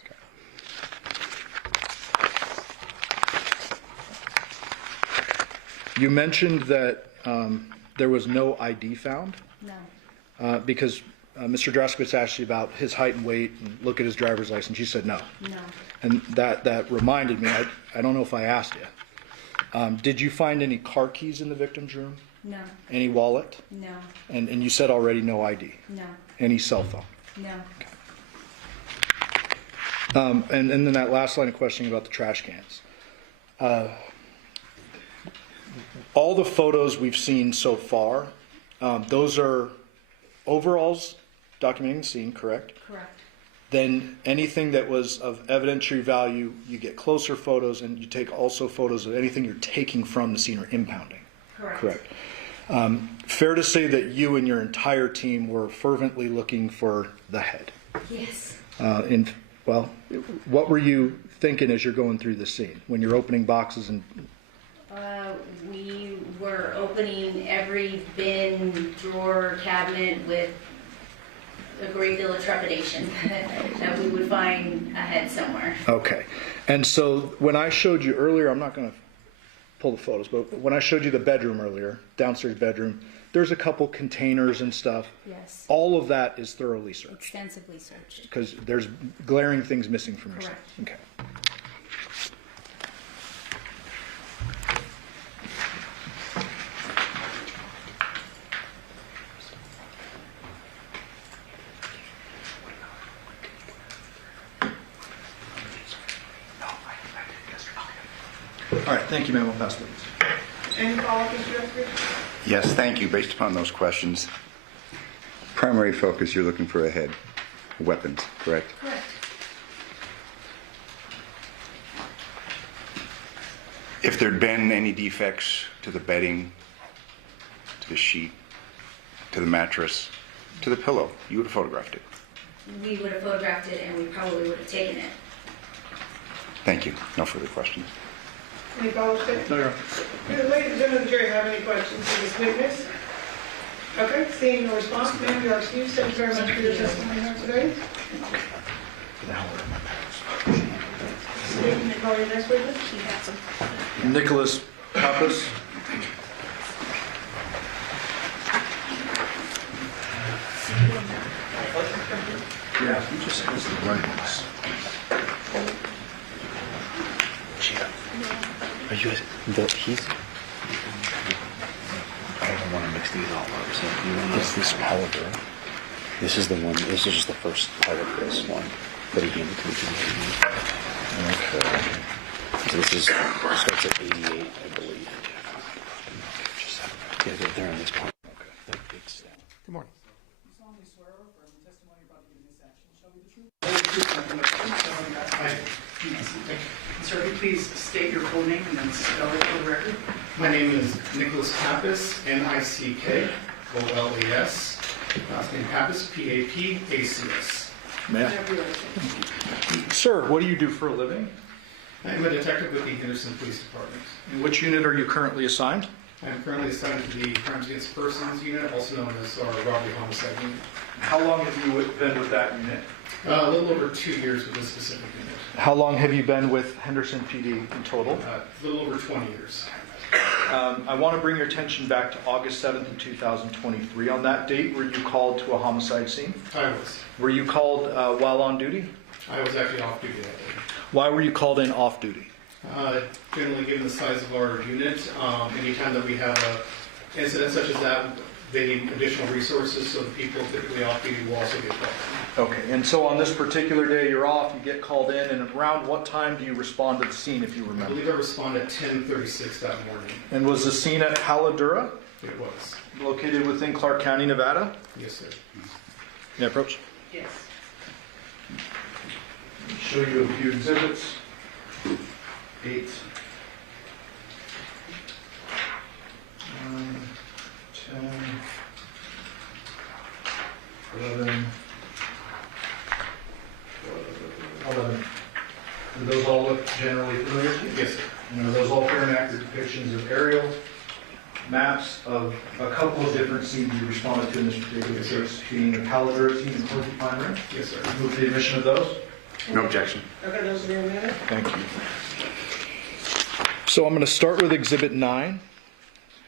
You mentioned that there was no ID found No. because Mr. Draskowitz asked you about his height and weight and look at his driver's license. You said no. No. And that reminded me, I don't know if I asked you. Did you find any car keys in the victim's room? No. Any wallet? No. And you said already no ID? No. Any cell phone? No. And then that last line of questioning about the trash cans. All the photos we've seen so far, those are overalls documenting the scene, correct? Correct. Then anything that was of evidentiary value, you get closer photos and you take also photos of anything you're taking from the scene or impounding. Correct. Correct. Fair to say that you and your entire team were fervently looking for the head. Yes. What were you thinking as you're going through the scene when you're opening boxes and? We were opening every bin, drawer, cabinet with a great deal of trepidation that we would find a head somewhere. Okay. And so when I showed you earlier, I'm not going to pull the photos, but when I showed you the bedroom earlier, downstairs bedroom, there's a couple containers and stuff. Yes. All of that is thoroughly searched Extensively searched. because there's glaring things missing from your Correct. Okay. All right, thank you, ma'am. We'll pass the witness. Any follow-up, Mr. Jeffrey? Yes, thank you. Based upon those questions, primary focus, you're looking for a head. Weapons, correct? Correct. If there'd been any defects to the bedding, to the sheet, to the mattress, to the pillow, you would have photographed it. We would have photographed it and we probably would have taken it. Thank you. No further questions. Any follow-up statement? No, Your Honor. Ladies and gentlemen of the jury, have any questions for this witness? Okay, seeing no response, ma'am, you are excused. Thank you very much for your testimony here today. Can you call your next witness? Nicholas Pappas. Yeah, he just has the right ones. Are you guys, he's, I don't want to mix these all up, so you want to this powder. This is the one, this is just the first part of this one that he handed to me. Okay. So this is, starts at 88, I believe. Yeah, they're on this part. Okay. Good morning. You solemnly swear or affirm the testimony about to give in this action shall be the truth, the whole truth, and nothing but the truth, so help you God. I do. Sir, if you please state your full name and then spell it for the record. My name is Nicholas Pappas, Nickolas. Last name Pappas, Papacs. May I? Sir, what do you do for a living? I am a detective with the Henderson Police Department. In which unit are you currently assigned? I am currently assigned to the Crimes Against Persons Unit, also known as our Robbery Homicide Unit. How long have you been with that unit? A little over 2 years with this specific unit. How long have you been with Henderson PD in total? A little over 20 years. I want to bring your attention back to August 7th of 2023. On that date, were you called to a homicide scene? I was. Were you called while on duty? I was actually off duty that day. Why were you called in off duty? Generally, given the size of our unit, anytime that we have an incident such as that, they need additional resources, so the people typically off duty will also get called. Okay, and so on this particular day you're off, you get called in, and around what time do you respond to the scene, if you I remember? believe I responded at 10:36 that morning. And was the scene at Haladura, It was. located within Clark County, Nevada? Yes, sir. May I approach? Yes. Show you a few exhibits. 8, 9, 10, 11. Do those all look generally familiar to you? Yes, sir. And are those all fair and accurate depictions of aerial maps of a couple of different scenes you responded to in this particular case, being the Haladura scene and Porcupine Rim? Yes, sir. Move the admission of those. No objection. Okay, those are your minute. Thank you. So I'm going to start with Exhibit 9.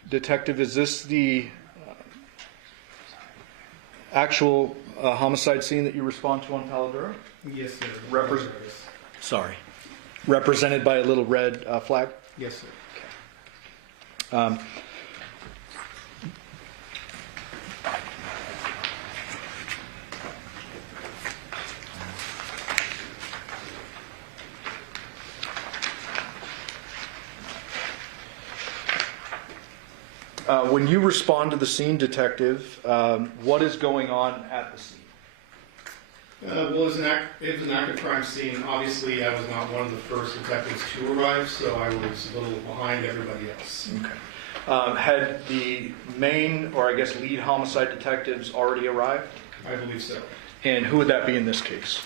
Detective, is this the actual homicide scene that you respond to on Haladura? Yes, sir. Represented by a little red flag? Yes, sir. When you respond to the scene, Detective, what is going on at the scene? Well, it was an active crime scene. Obviously, I was not one of the first detectives to arrive, so I was a little behind everybody else. Okay. Had the main, or I guess lead homicide detectives already arrived? I believe so. And who would that be in this case?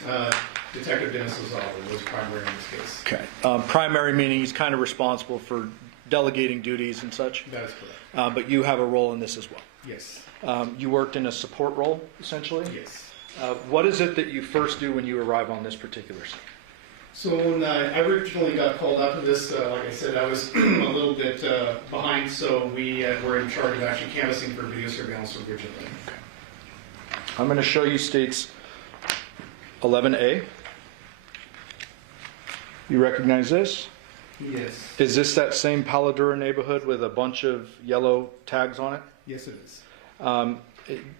Detective Dennis Lozado was primary in this case. Okay. Primary meaning he's kind of responsible for delegating duties and such? That is correct. But you have a role in this as well? Yes. You worked in a support role, essentially? Yes. What is it that you first do when you arrive on this particular scene? So when I originally got called out to this, like I said, I was a little bit behind, so we were in charge of actually canvassing for video surveillance originally. I'm going to show you states 11A. You recognize this? Yes. Is this that same Paladura neighborhood with a bunch of yellow tags on it? Yes, it is.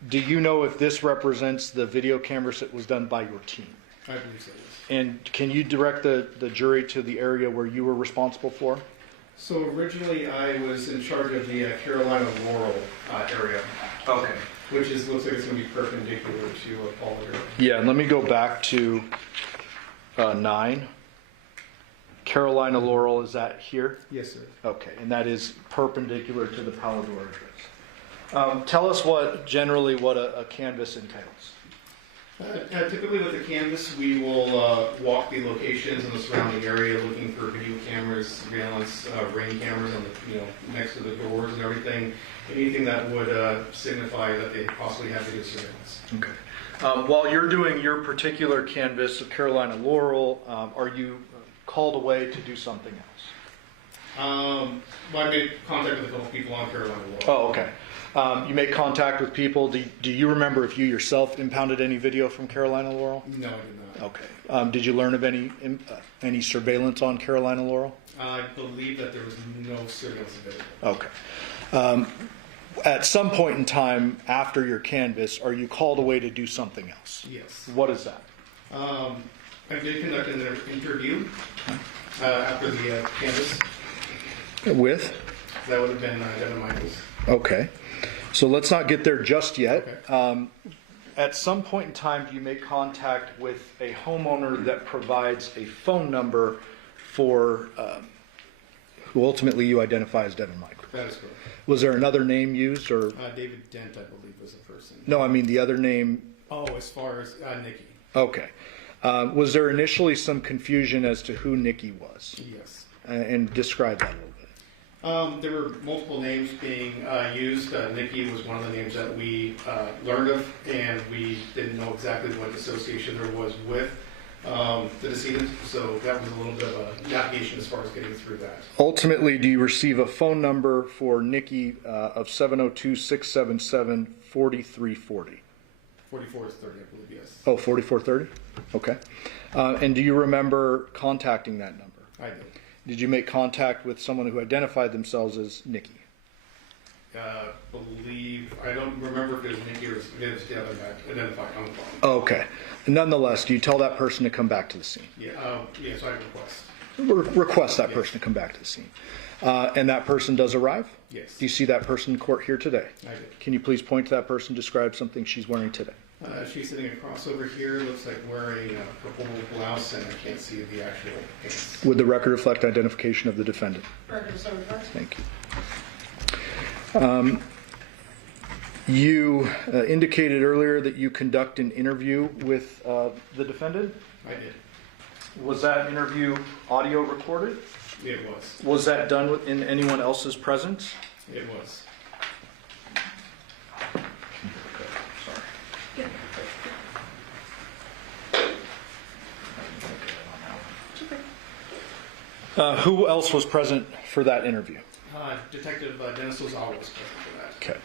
Do you know if this represents the video canvas that was done by your team? I believe so, yes. And can you direct the jury to the area where you were responsible for? So originally I was in charge of the Carolina Laurel area. Okay. Which looks like it's going to be perpendicular to Paladura. Yeah, let me go back to 9. Carolina Laurel, is that here? Yes, sir. Okay, and that is perpendicular to the Paladura address. Tell us generally what a canvas entails. Typically with the canvas, we will walk the locations in the surrounding area looking for video cameras, surveillance, ring cameras on the next to the doors and everything. Anything that would signify that they possibly have video surveillance. Okay. While you're doing your particular canvas of Carolina Laurel, are you called away to do something else? Well, I made contact with a couple people on Carolina Laurel. Oh, okay. You make contact with people. Do you remember if you yourself impounded any video from Carolina Laurel? No, I did not. Okay. Did you learn of any surveillance on Carolina Laurel? I believe that there was no surveillance available. Okay. At some point in time after your canvas, are you called away to do something else? Yes. What is that? I did conduct an interview after the canvas. With? That would have been Devyn Michaels. Okay. So let's not get there just yet. Okay. At some point in time, do you make contact with a homeowner that provides a phone number for who ultimately you identify as Devyn Michaels? That is correct. Was there another name used, or? David Dent, I believe, was the person. No, I mean the other name. Oh, as far as Nikki. Okay. Was there initially some confusion as to who Nikki was? Yes. And describe that a little bit. There were multiple names being used. Nikki was one of the names that we learned of, and we didn't know exactly what association there was with the decedent, so that was a little bit of a navigation as far as getting through that. Ultimately, do you receive a phone number for Nikki of 702-677-4340? 44 is 30, I believe, yes. Oh, 4430? Okay. And do you remember contacting that number? I did. Did you make contact with someone who identified themselves as Nikki? I don't remember if it was Nikki or if it was Devyn that identified on the phone. Okay. Nonetheless, do you tell that person to come back to the scene? Yeah, yes, I request. Request that person to come back to the scene. And that person does arrive? Yes. Do you see that person in court here today? I did. Can you please point to that person, describe something she's wearing today? She's sitting across over here, looks like wearing a purple blouse, and I can't see the actual pants. Would the record reflect identification of the defendant? Thank you. You indicated earlier that you conduct an interview with the defendant. I did. Was that interview audio recorded? It was. Was that done in anyone else's presence? It was. Who else was present for that interview? Detective Dennis Lozado was present for that. Okay.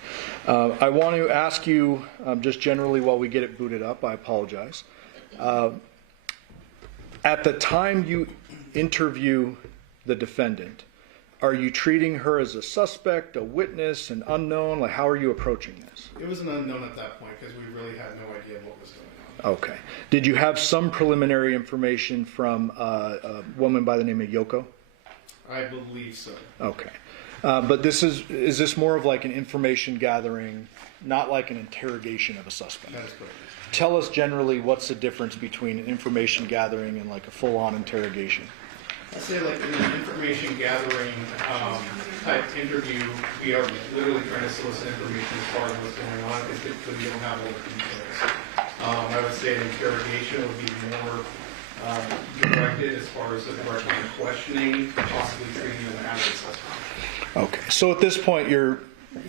I want to ask you, just generally while we get it booted up, I apologize. At the time you interview the defendant, are you treating her as a suspect, a witness, an unknown? Like, how are you approaching this? It was an unknown at that point because we really had no idea what was going on. Okay. Did you have some preliminary information from a woman by the name of Yoko? I believe so. Okay. But is this more of like an information gathering, not like an interrogation of a suspect? That is correct. Tell us generally what's the difference between an information gathering and like a full-on interrogation. I'd say like in the information gathering, type interview, we are literally trying to solicit information as far as what's going on, because we don't have all the details. I would say an interrogation would be more directed as far as the direct line of questioning, possibly treating them as a suspect. Okay, so at this point, you're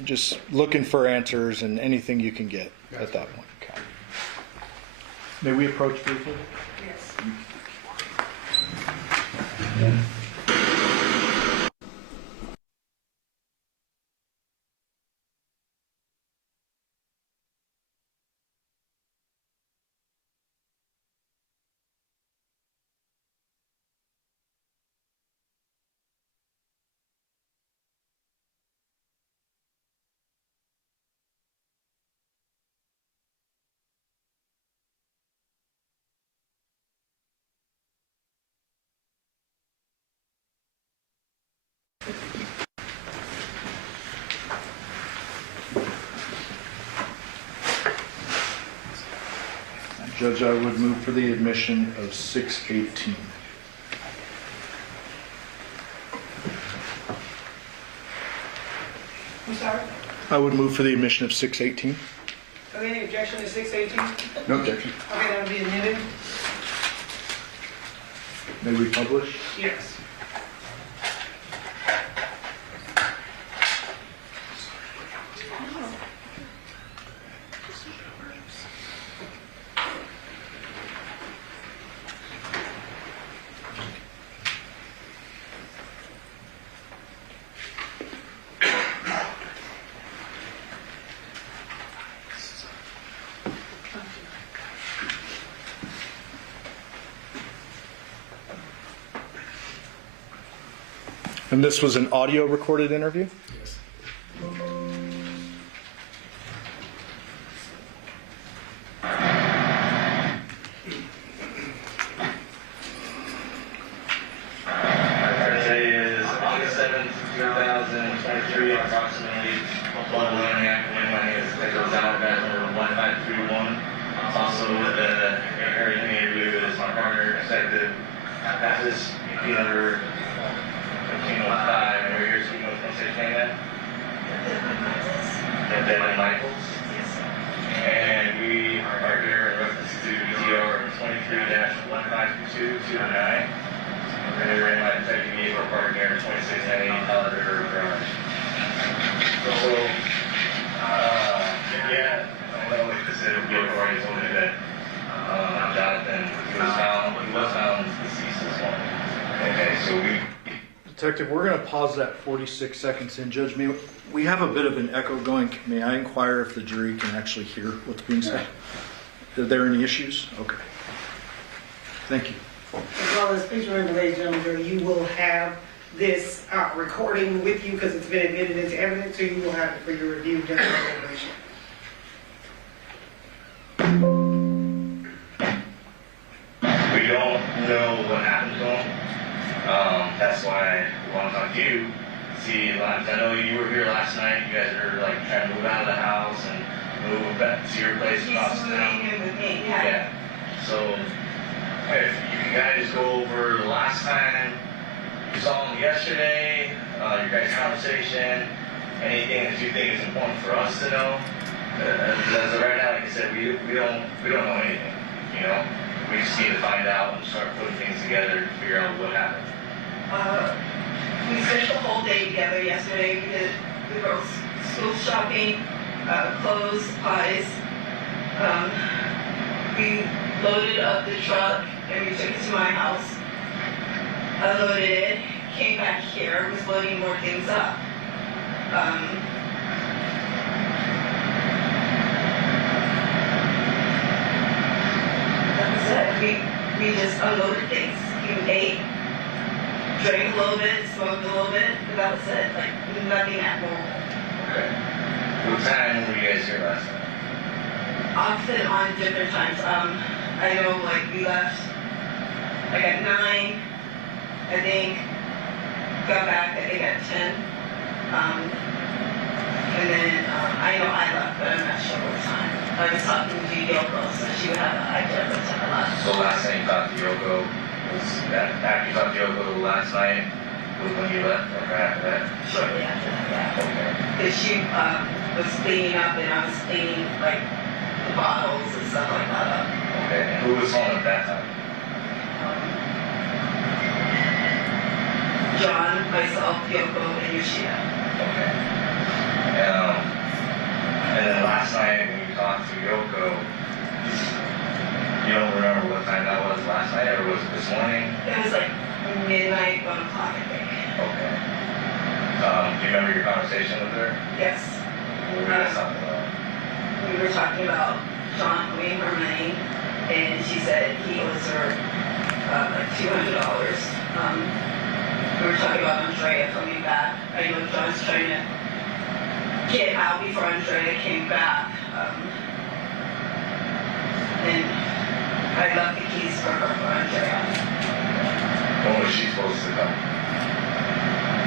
just looking for answers and anything you can get at that point. Okay. May we approach briefly? Yes. Judge, I would move for the admission of 618. I'm sorry? I would move for the admission of 618. Are there any objection to 618? No objection. Okay, that'll be admitted. May we publish? Yes. And this was an audio recorded interview? Yes. Today is August 7th, 2023, approximately 12:11 in the afternoon. My name is Michaels out, badge number 1531. Also with the area interview is my partner, Detective Mathis, key number 1505. And we're here speaking with Mr. Canada. Devyn Michaels. And we are here in reference to BTR 23-15229. We're in my detective vehicle parked here in 2698 College River Garage. So, yeah, I know like this vehicle already told me that Johnathan was found deceased this morning. Okay, so Detective, we're going to pause that 46 seconds in. Judge, we have a bit of an echo going. May I inquire if the jury can actually hear what's being said? Are there any issues? Okay. Thank you. As well as, please remember, ladies and gentlemen, you will have this recording with you because it's been admitted into evidence, so you will have it for your review during the deliberation. we don't know what happened to him. That's why we want to talk to you. See, I know you were here last night. You guys are like trying to move out of the house and move back to your place across town. Yeah. So if you guys go over the last time you saw him yesterday, your guys' conversation, anything that you think is important for us to know. As of right now, like I said, we don't know anything. You know, we just need to find out and start putting things together to figure out what happened. We spent the whole day together yesterday. We did the girls' school shopping, clothes, supplies. We loaded up the truck and we took it to my house. Unloaded it, came back here, was loading more things up. That was it. We just unloaded things. We ate, drank a little bit, smoked a little bit, but that was it. Like, nothing abnormal. Okay. What time were you guys here last night? Often on different times. I know, like, we left like at 9, I think. Got back, I think, at 10. And then I know I left, but I'm not sure what time. I was talking to Yoko, so she would have an idea of what time I left. So last time you talked to Yoko was after you talked to Yoko last night, Was when you left or after that? shortly after that, yeah. Okay. Because she was cleaning up and I was cleaning like the bottles and stuff like that up. Okay. And who was home at that time? John, myself, Yoko, and Yoshida. Okay. And then last night when you talked to Yoko, you don't remember what time that was last night, or was it this morning? It was like midnight, 1 o'clock, I think. Okay. Do you remember your conversation with her? Yes. What were you guys talking about? We were talking about John owing her money, and she said he owes her like $200. We were talking about Andrea coming back. I know John's trying to get out before Andrea came back. And I left the keys for her for Andrea. When was she supposed to come?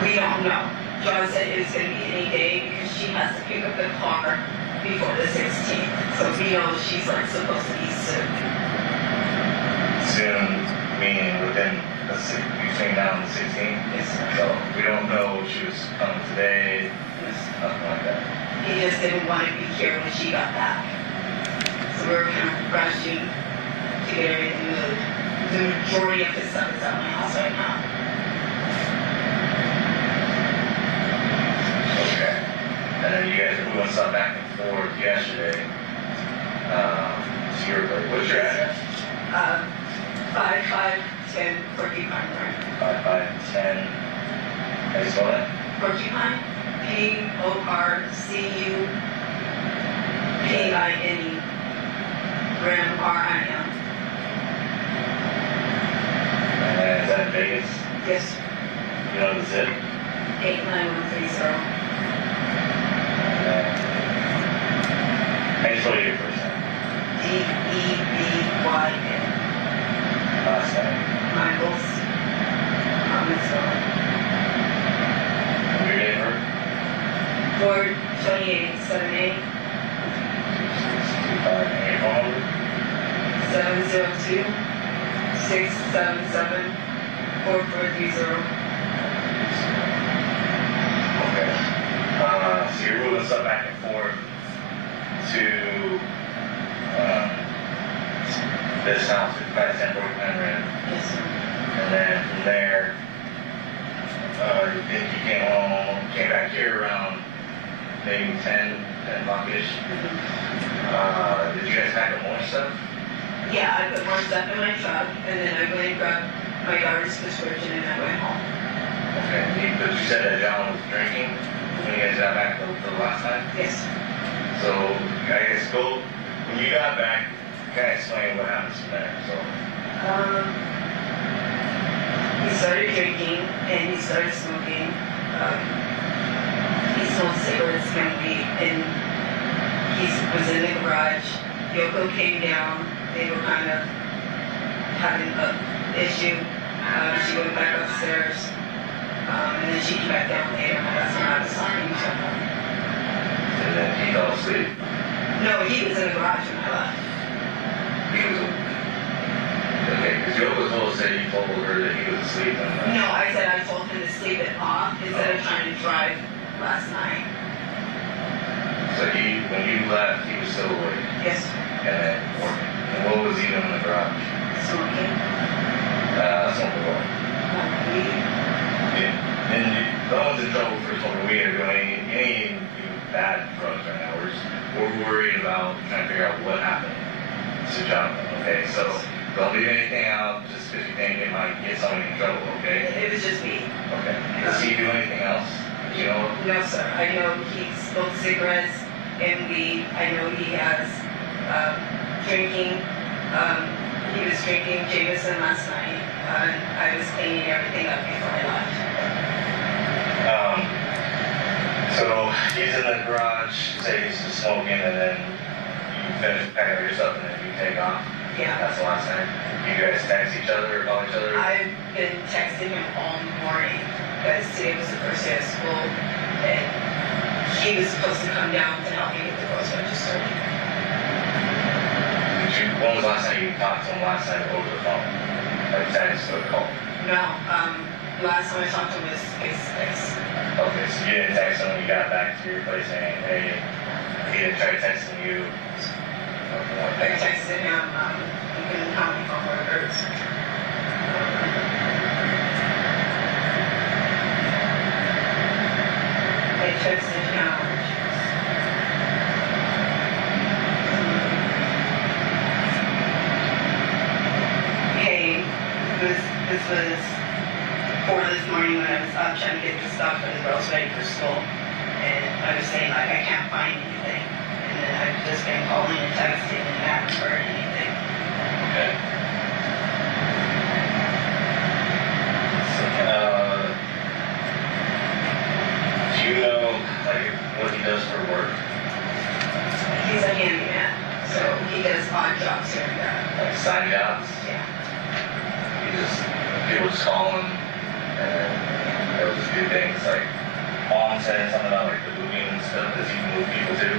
We don't know. John said it was going to be any day because she has to pick up the car before the 16th. So we know she's like supposed to be soon. Soon, meaning within between now and the 16th? Yes, sir. So we don't know if she was coming today, Yes. nothing like that. He just didn't want to be here when she got back. So we were kind of rushing to get everything moved. The majority of his stuff is at my house right now. Okay. And then you guys were moving stuff back and forth yesterday. To your place. What's your address? 5510 Porcupine Road. 5510. How do you spell that? Porcupine, Porcupine, Ram, R-I-M. And is that in Vegas? Yes, You know the zip? 89130. How do you spell your first name? D-E-B-Y-N. Last name? Michaels. Your date of birth? 42878 And your phone number? 702 677 4430. Okay. So you're moving stuff back and forth to this house at 510 Porcupine Road. Yes, sir. And then from there, you think you came home, came back here around maybe 10 o'clock-ish. Did you guys pack up more stuff? Yeah, I put more stuff in my truck, and then I went and grabbed my daughter's prescription, and I went home. Okay. But you said that John was drinking when you guys got back the last time? Yes. So, I guess when you got back, kind of explain what happens from there. So, He started drinking, and he started smoking. He smoked cigarettes and weed, and he was in the garage. Yoko came down. They were kind of having an issue. She went back upstairs, and then she came back down later. That's when I was talking to her. and then he fell asleep. No, he was in the garage when I left. He was okay, because Yoko told us that you told her that he was asleep. And, No, I said I told him to sleep it off instead of trying to drive last night. So when you left, he was still awake Yes, and then working. And what was he doing in the garage? smoking. Smoking what? Weed. Yeah. And no one's in trouble for smoking weed or doing any bad drugs right now. We're worried about trying to figure out what happened to Johnathan. Okay, so don't leave anything out just because you think it might get somebody in trouble. Okay. It was just weed. Okay. Does he do anything else? You know? No, sir. I know he smoked cigarettes and weed. I know he has drinking. He was drinking Jameson last night. I was cleaning everything up before I left. So he's in the garage, say he's just smoking, and then you finish packing up your stuff and then you take off. Yeah. That's the last time. You guys text each other or call each other? I've been texting him all morning because today was the first day of school, and he was supposed to come down to help me with the grocery register. When was the last time you talked to him last time over the phone? Like text or call? No, last time I talked to him was face-to-face. Okay, so you didn't text him when you got back to your place saying, hey, he didn't try texting you? I texted him, you can have me phone records. I texted him. Hey, this was 4 this morning when I was up trying to get the stuff for the girls ready for school. And I was saying, like, I can't find anything. And then I've just been calling and texting and I haven't heard anything. Okay. So, do you know, like, what he does for work? He's a handyman, so he does odd jobs here and there. Like side jobs? Yeah. People just call him, and they'll just do things like, Mom said something about like the moving and stuff. Does he move people too?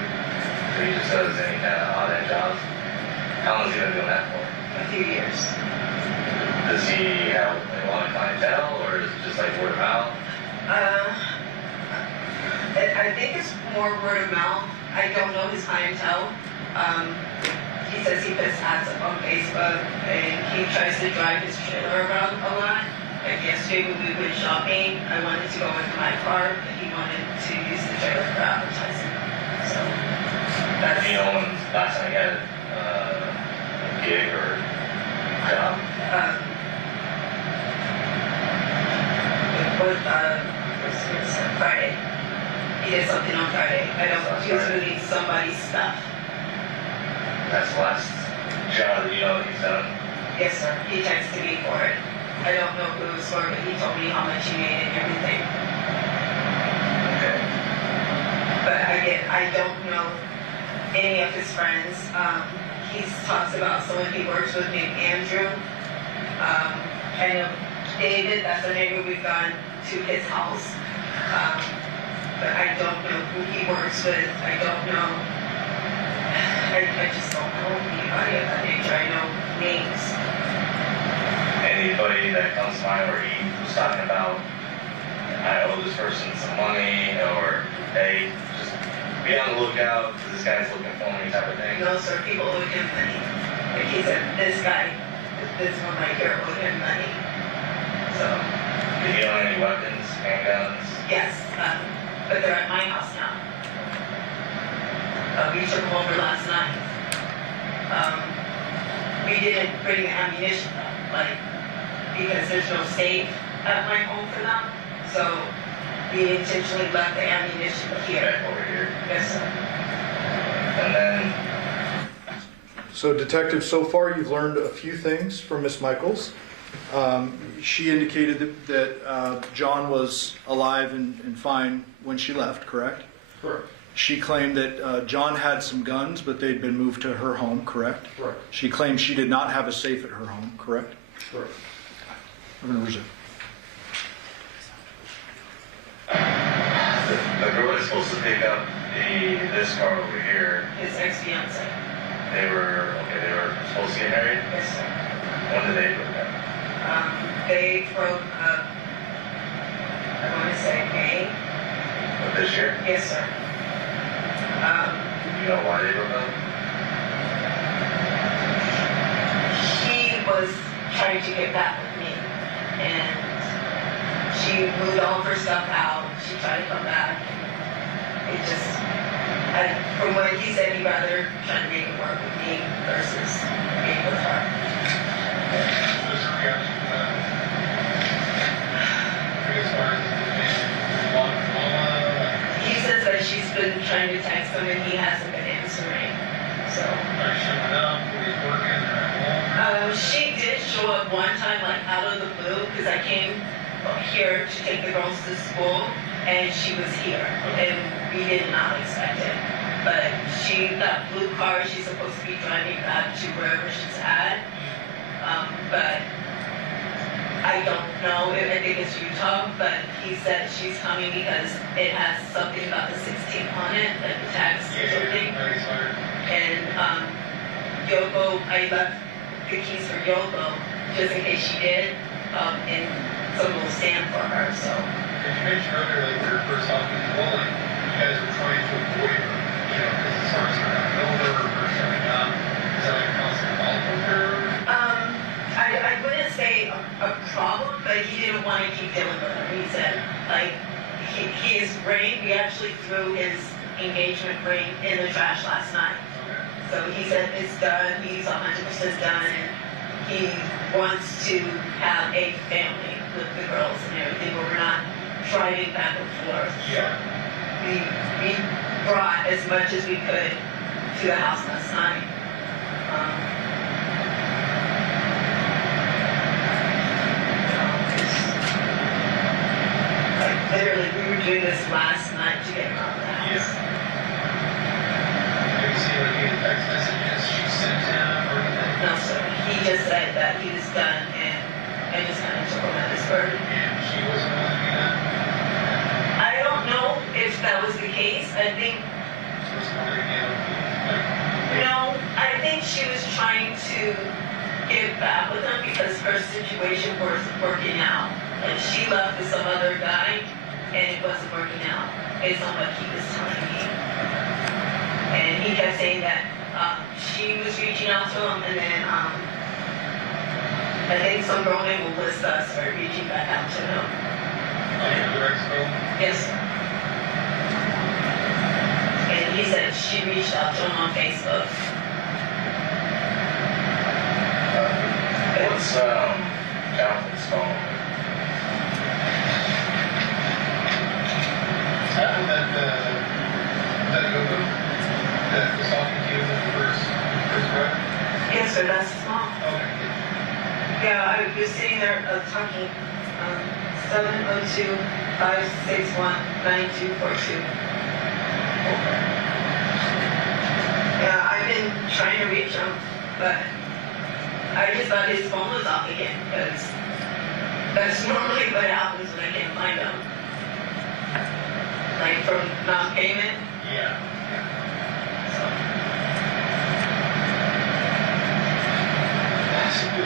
So he just does any kind of odd end jobs. How long has he been doing that for? A few years. Does he have a lot of clientele, or is it just like word of mouth? I think it's more word of mouth. I don't know his clientele. He says he puts ads up on Facebook, and he tries to drive his trailer around a lot. Like yesterday when we went shopping, I wanted to go in my car, but he wanted to use the trailer for advertising. So that's... Do you know when last time he had a gig or job? Friday. He did something on Friday. I don't know. He was moving somebody's stuff. That's the last job that you know that he's done? Yes, sir. He texted me for it. I don't know who it was for, but he told me how much he made and everything. Okay. But I don't know any of his friends. He talks about someone he works with named Andrew. I know David, that's the neighbor we've gone to his house. But I don't know who he works with. I don't know. I just don't know anybody of that nature. I know names. Anybody that comes to mind where he was talking about, I owe this person some money, or hey, just be on the lookout because this guy's looking for me type of thing? No, sir, people owe him money. Like he said, this guy, this one right here owed him money. So. Did he own any weapons, handguns? Yes, but they're at my house now. We took them over last night. We didn't bring ammunition though, like, because there's no safe at my home for them. So we intentionally left the ammunition here. Back over here. Yes, sir. And then, So Detective, so far you've learned a few things from Miss Michaels. She indicated that John was alive and fine when she left, correct? Correct. She claimed that John had some guns, but they'd been moved to her home, correct? Correct. She claimed she did not have a safe at her home, correct? Correct. I'm going to resume. the girl that's supposed to pick up this car over here, His ex-fiance. they were supposed to get married? Yes, sir. When did they break up? They broke up, I want to say May. Of this year? Yes, sir. Do you know why they broke up? She was trying to get back with me, and she moved all of her stuff out. She tried to come back. It just, from what he said, he'd rather try to make it work with me versus being with her. He says that she's been trying to text him and he hasn't been answering. So. She did show up one time, like out of the blue, because I came here to take the girls to school, and she was here, and we did not expect it. But that blue car, she's supposed to be driving back to wherever she's at. But I don't know. I think it's Utah, but he said she's coming because it has something about the 16 on it, like the tax or something. And Yoko, I left the keys for Yoko just in case she did. And someone will stand for her, so. As you mentioned earlier, like when we were first talking to Roland, you guys were trying to avoid her, you know, because as far as her not know her or showing up, is that like a constant problem with her? I wouldn't say a problem, but he didn't want to keep dealing with her. He said, like, his ring, we actually threw his engagement ring in the trash last night. So he said it's done, he's 100% done, and he wants to have a family with the girls and everything, but we're not driving back and forth. Yeah. We brought as much as we could to the house last night. Like literally, we were doing this last night to get her out of the house. Have you seen any text messages she sent him or anything? No, sir. He just said that he was done, and I just kind of took him at his word. And she wasn't willing to do that? I don't know if that was the case. I think, She was wondering, you know, like, no, I think she was trying to get back with him because her situation wasn't working out. Like she left with some other guy, and it wasn't working out based on what he was telling me. And he kept saying that she was reaching out to him, and then I think some girl named Melissa started reaching back out to him. the direct girl? Yes, sir. And he said she reached out to him on Facebook. What's Jonathan's phone? That Gogo that was talking to you in the first ride? Yes, sir, that's his mom. Okay. Yeah, I was sitting there talking, 702-561-9242. Yeah, I've been trying to reach him, but I just thought his phone was off again, because that's normally what happens when I can't find him. Like from non-payment. Yeah.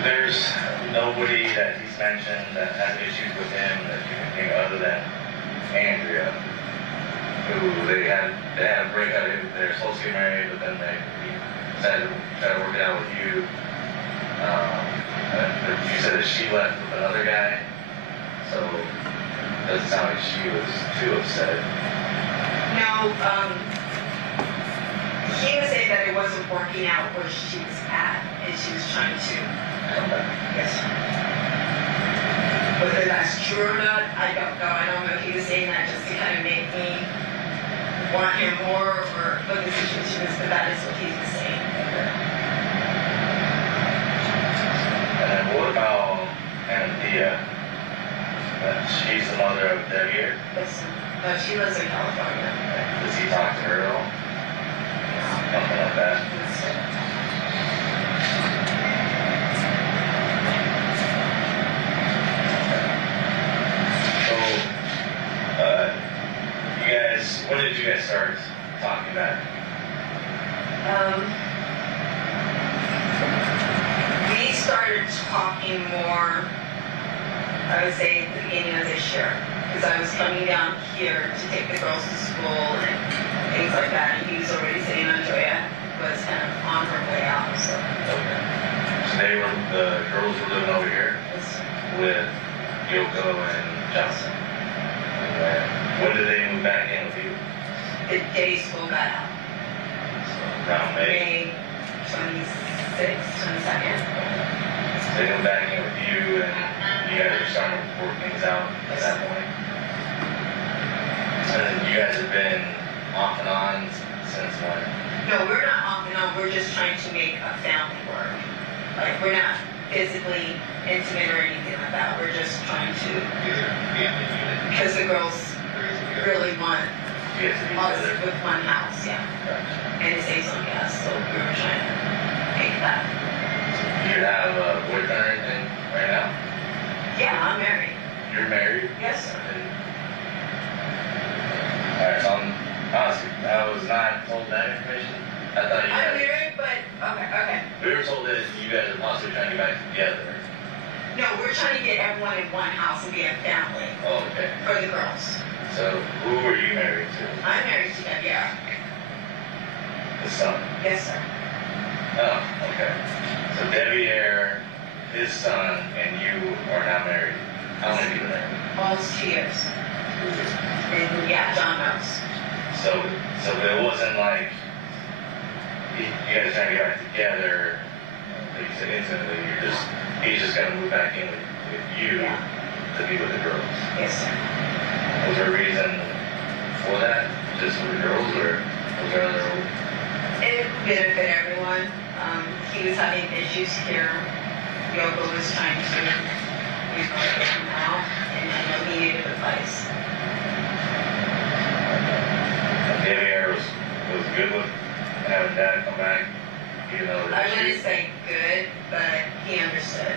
There's nobody that he's mentioned that has issues with him that you can think other than Andrea, who they had a breakup. They're supposed to get married, but then they decided to try to work it out with you. You said that she left with another guy, so it doesn't sound like she was too upset. No, he was saying that it wasn't working out where she was at, and she was trying to. Yes. Whether that's true or not, I don't know. I don't know if he was saying that just to kind of make me want him more, or what the situation is, but that is what he was saying. And then what about Anthea? She's the mother of Devyn. Yes. No, she lives in California. Does he talk to her at all? Nothing like that. So, you guys, when did you guys start talking back? We started talking more, I would say, at the beginning of this year. Because I was coming down here to take the girls to school and things like that, and he was already saying Andrea was kind of on her way out. So, Okay. So the girls were living over here with Yoko and Johnson. Okay. When did they move back in with you? the day school got out. So around May. May 26th, 22nd. So they moved back in with you, and you guys are starting to work things out at that point. And then you guys have been off and on since when? No, we're not off and on. We're just trying to make a family work. Like, we're not physically intimate or anything like that. We're just trying to, because the girls really want You guys to be us together? with one house, yeah. Gotcha. And it saves on gas, so we were trying to make that. Do you have a boyfriend or anything right now? Yeah, I'm married. You're married? Yes, sir. Alright, so honestly, I was not told that information. I thought you I'm guys, married, but, okay. we were told that you guys are possibly trying to get back together. No, we're trying to get everyone in one house and be a family Oh, okay. for the girls. So who were you married to? I'm married to them, yeah. The son. Yes, sir. Oh, okay. So Devyn, his son, and you are now married. How many people there? Almost 2 years. And yeah, John knows. So it wasn't like you guys trying to get back together, like you said intimately. He's just gonna move back in with you Yeah. to be with the girls. Yes, sir. Was there a reason for that? Just with the girls, or was there other? It would benefit everyone. He was having issues here. Yoko was trying to get him out, and I know he needed advice. Devyn was good with having dad come back, even though I wouldn't say good, but he understood.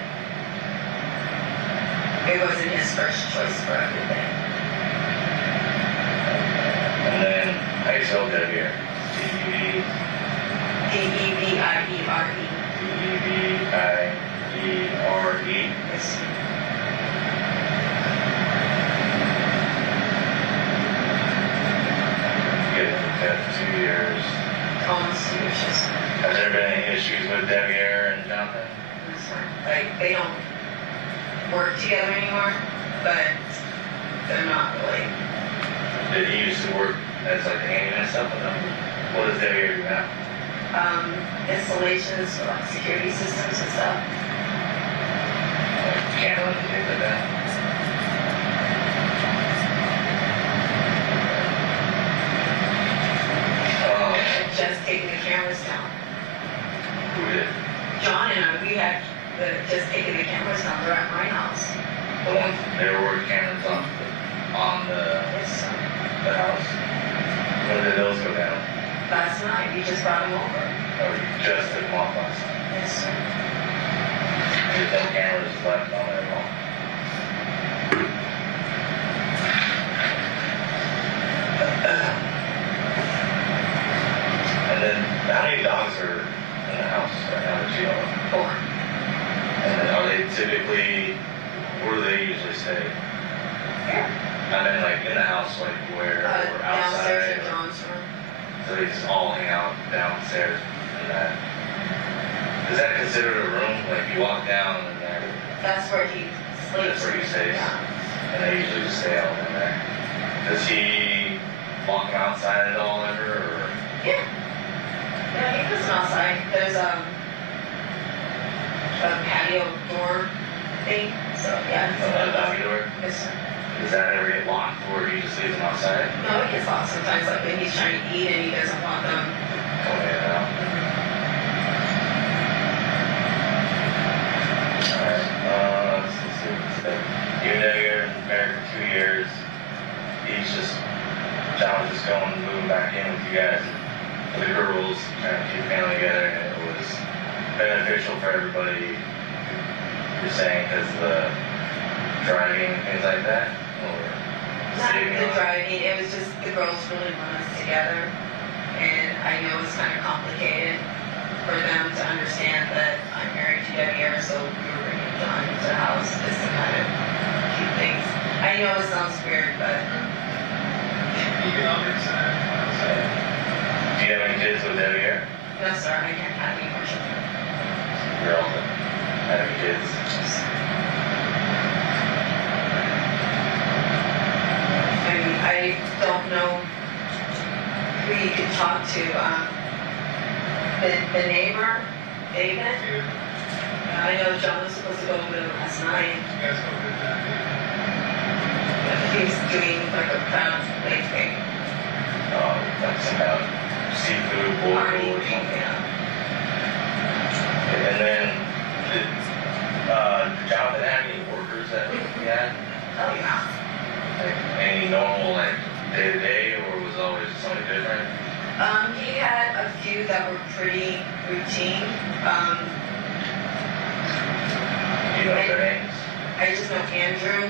It wasn't his first choice for everything. And then how you spell Devyn? D-E-V. D-E-V-I-E-R-E. D-E-V-I-E-R-E. Yes. Getting that 2 years. Almost 2 years, yes. Has there been any issues with Devyn and Johnathan? Yes, sir. Like, they don't work together anymore, but they're not really. Did he used to work as like a handyman and stuff with them? What does Devyn do now? Installations for like security systems and stuff. Like camera and things like that? Just taking the cameras down. Who did? John and I, we had just taken the cameras down. They're at my house. The ones they were working cameras on the Yes, sir. house. When did those go down? Last night, we just brought them over. Or you just took them off last night? Yes, sir. There's no cameras left on it at all. And then how many dogs are in the house right now that you know of? 4. And then are they typically, where do they usually stay? Here. I mean like in the house, like where, or Downstairs outside? in John's room. So they just all hang out downstairs in that. Is that considered a room? Like you walk down and there, That's where he sleeps. that's where he stays? Yeah. And they usually just stay all in there. Does he walk them outside at all ever? Or? Yeah. Yeah, he puts them outside. There's a patio door thing. So, yeah. A doggy door? Yes, sir. Does that ever get locked or do you just leave them outside? No, it gets locked sometimes, like when he's trying to eat and he doesn't want them. Coming in and out. Alright, let's see what it said. You and Devyn are married for 2 years. John was just going, moving back in with you guys. The girls, trying to keep the family together, and it was beneficial for everybody. You're saying because of the driving and things like that? Or Not saving the on? driving, it was just the girls really want us together. And I know it's kind of complicated for them to understand that I'm married to Devyn, so we were bringing John into the house just to kind of keep things. I know it sounds weird, but Economics and Do you have any kids with Devyn? no, sir, I can't have any more children. You're all having kids. I don't know who you could talk to. The neighbor, David. I know John was supposed to go over there last night. you guys go with that. He was doing like a crowd play thing. Like some kind of seafood boil Party or thing, something. yeah. And then, did Johnathan have any workers that he had? Oh, yeah. Like any normal, like day to day, or was it always something different? He had a few that were pretty routine. You know their names? I just know Andrew.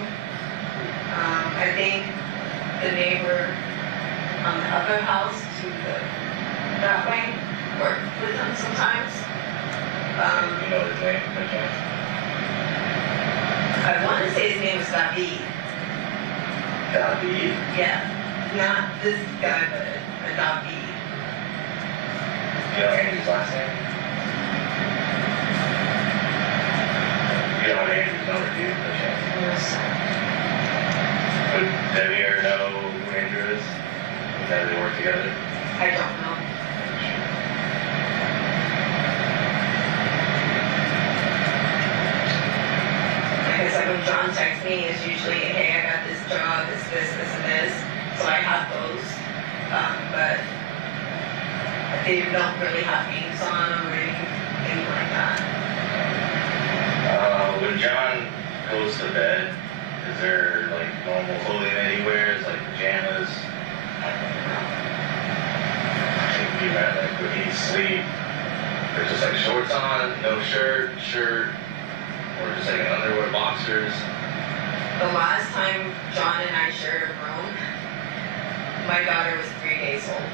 I think the neighbor on the other house to that way worked with them sometimes. You know his name, by chance? I want to say his name was David. David? Yeah, not this guy, but David. You know Andrew's last name? You don't have Andrew's number, do you? Yes. Would Debbie ever know who Andrew is? That they work together? I don't know. Because like when John texts me, it's usually, hey, I got this job, it's this, and this. So I have those. But they don't really have names on them or anything like that. When John goes to bed, is there like normal clothing that he wears, like pajamas? I don't know. I think he meant like when he sleep, there's just like shorts on, no shirt, or just like an underwear, boxers. The last time John and I shared a room, my daughter was 3 days old,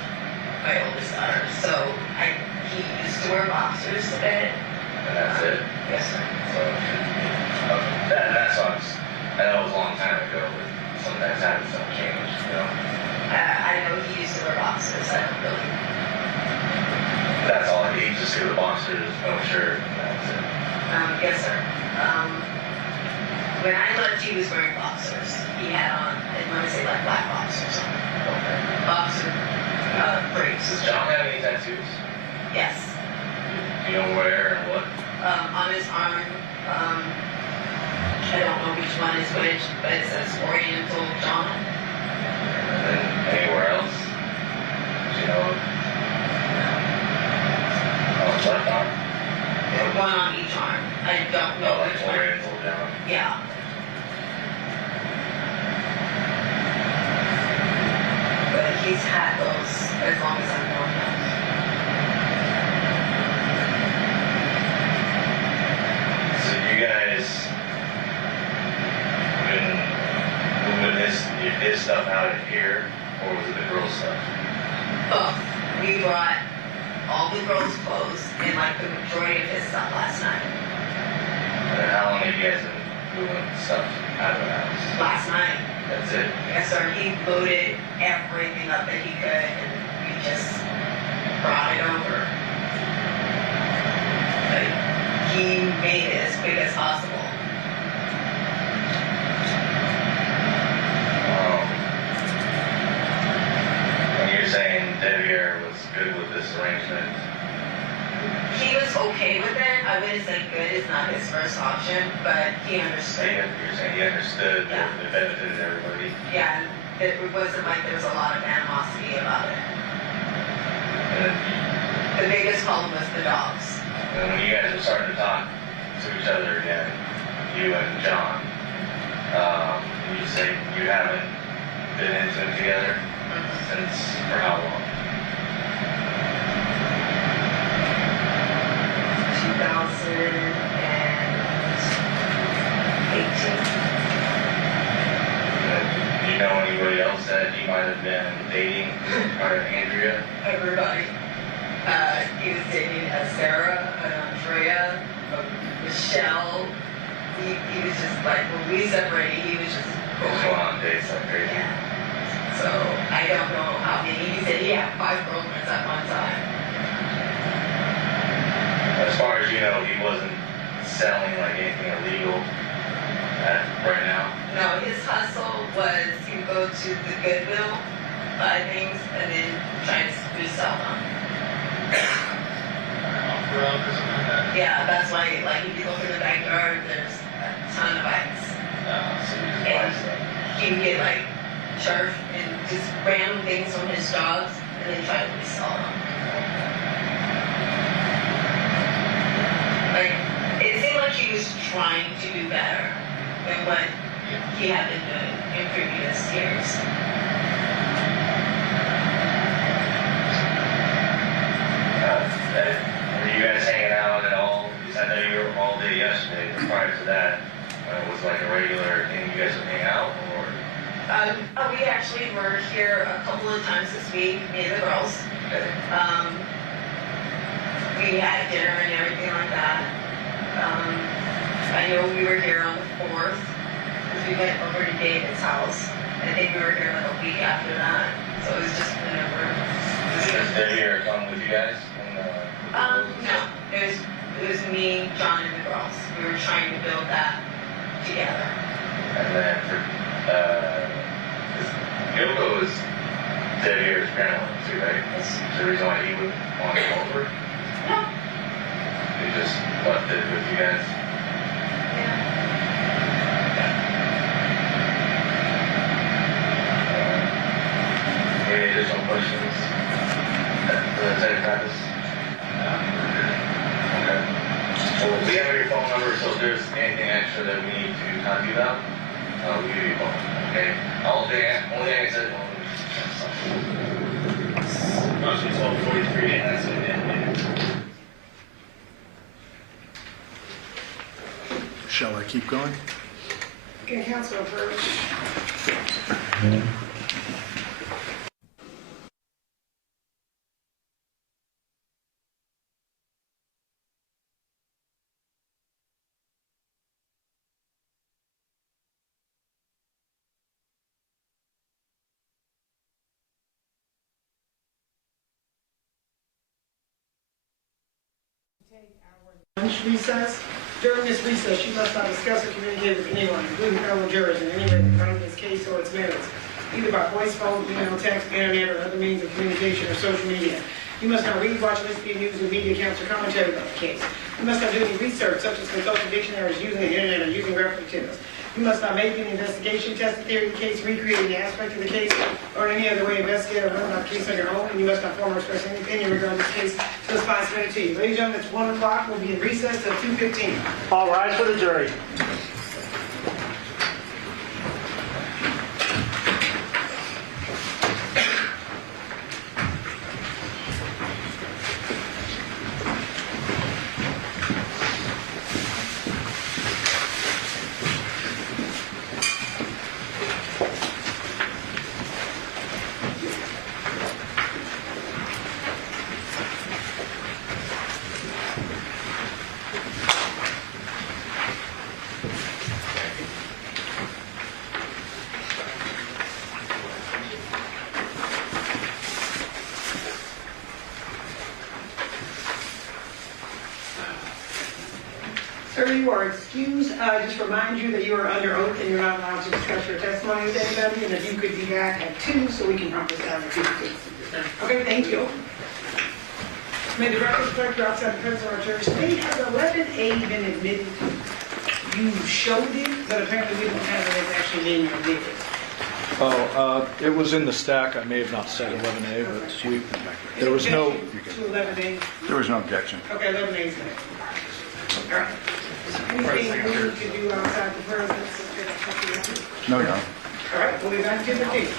my oldest daughter. So he used to wear boxers to bed. And that's it? Yes, sir. So, that sucks. I know it was a long time ago, but sometimes habits don't change, you know? I know he used to wear boxers. I don't really. That's all he just do the boxers, no shirt, and that's it. Yes, sir. When I left, he was wearing boxers. He had on, I want to say like black boxers on. Okay. Boxer briefs. Does John have any tattoos? Yes. Do you know where and what? On his arm, I don't know which one is which, but it says Oriental John. And then anywhere else? Do you know? On his left arm? One on each arm. I don't know Like which one. Oriental John. Yeah. But he's had those as long as I've known him. So you guys been moving his stuff out of here, or was it the girls' stuff? Oh, we brought all the girls' clothes and like the majority of his stuff last night. And how long have you guys been moving stuff out of the house? Last night. That's it. Yes, sir. He loaded everything up that he could and we just brought it over. Like, he made it as quick as possible. And you're saying Devier was good with this arrangement? He was okay with it. I wouldn't say good is not his first option, but he understood. You're saying he understood Yeah. that it benefited everybody? Yeah, it wasn't like there was a lot of animosity about it. And The biggest problem was the dogs. when you guys were starting to talk to each other again, you and John, you say you haven't been into it together since, for how long? 2018. Do you know anybody else that you might have been dating, or Andrea? Everybody. He was dating Sarah, Andrea, Michelle. He was just like, when we separated, he was just Just going on dates like crazy. Yeah. So I don't know how many. He said he had 5 girlfriends at one time. As far as you know, he wasn't selling like anything illegal right now. No, his hustle was to go to the Goodwill, buy things, and then try to resell them. Off-road or something like that. Yeah, that's why, like, if you look in the backyard, there's a ton of bikes. So he just buys stuff. He would get, like, turf and just random things from his jobs, and then try to resell them. Like, it seemed like he was trying to do better than what he had been doing in previous years. Were you guys hanging out at all? Because I know you were all day yesterday, but prior to that, it was like a regular thing you guys would hang out, or? We actually were here a couple of times this week, me and the girls. Okay. We had dinner and everything like that. I know we were here on the 4th, because we went over to David's house. I think we were here like a week after that, so it was just whenever. Is they here come with you guys? No, it was me, John, and the girls. We were trying to build that together. And then for, Yoko is dead here, apparently, too, right? It's, Is there a reason why he would want to come over? no, He just left it with you guys? Any additional questions for the same practice? Okay. Well, we have your phone number, so if there's anything extra that we need to talk to you about, we'll give you a phone, okay? Only thing I said, Motion 1243, and that's it. Shall I keep going? Okay, Councilor first. Lunch recess. During this recess, you must not discuss or communicate with anyone, including fellow jurors, in any way regarding this case or its merits, either by voice, phone, email, text, internet, or other means of communication or social media. You must not read, watch, listen to news and media accounts or commentary about the case. You must not do any research, such as consulting dictionaries, using the internet, or using reference materials. You must not make any investigation, test the theory of the case, recreate any aspect of the case, or in any other way investigate or learn about the case on your own, and you must not form or express any opinion regarding this case until it's submitted to you. Ladies and gentlemen, it's 1 o'clock. We'll be in recess till 2:15. All rise for the jury. Sir, you are excused. Just remind you that you are under oath and you're not allowed to discuss your testimony with anybody, and if you could be back at 2 so we can properly start the case. Okay, thank you. May the record reflect you're outside the presence of our jury. Today, has 11A been admitted? You showed it, but apparently we don't have it as actually being admitted. Oh, it was in the stack. I may have not said 11A, but there was no. To 11A? There was no objection. Okay, 11A is good. All right. Anything we need to do outside the presence? No, no. All right, we'll be back to the case.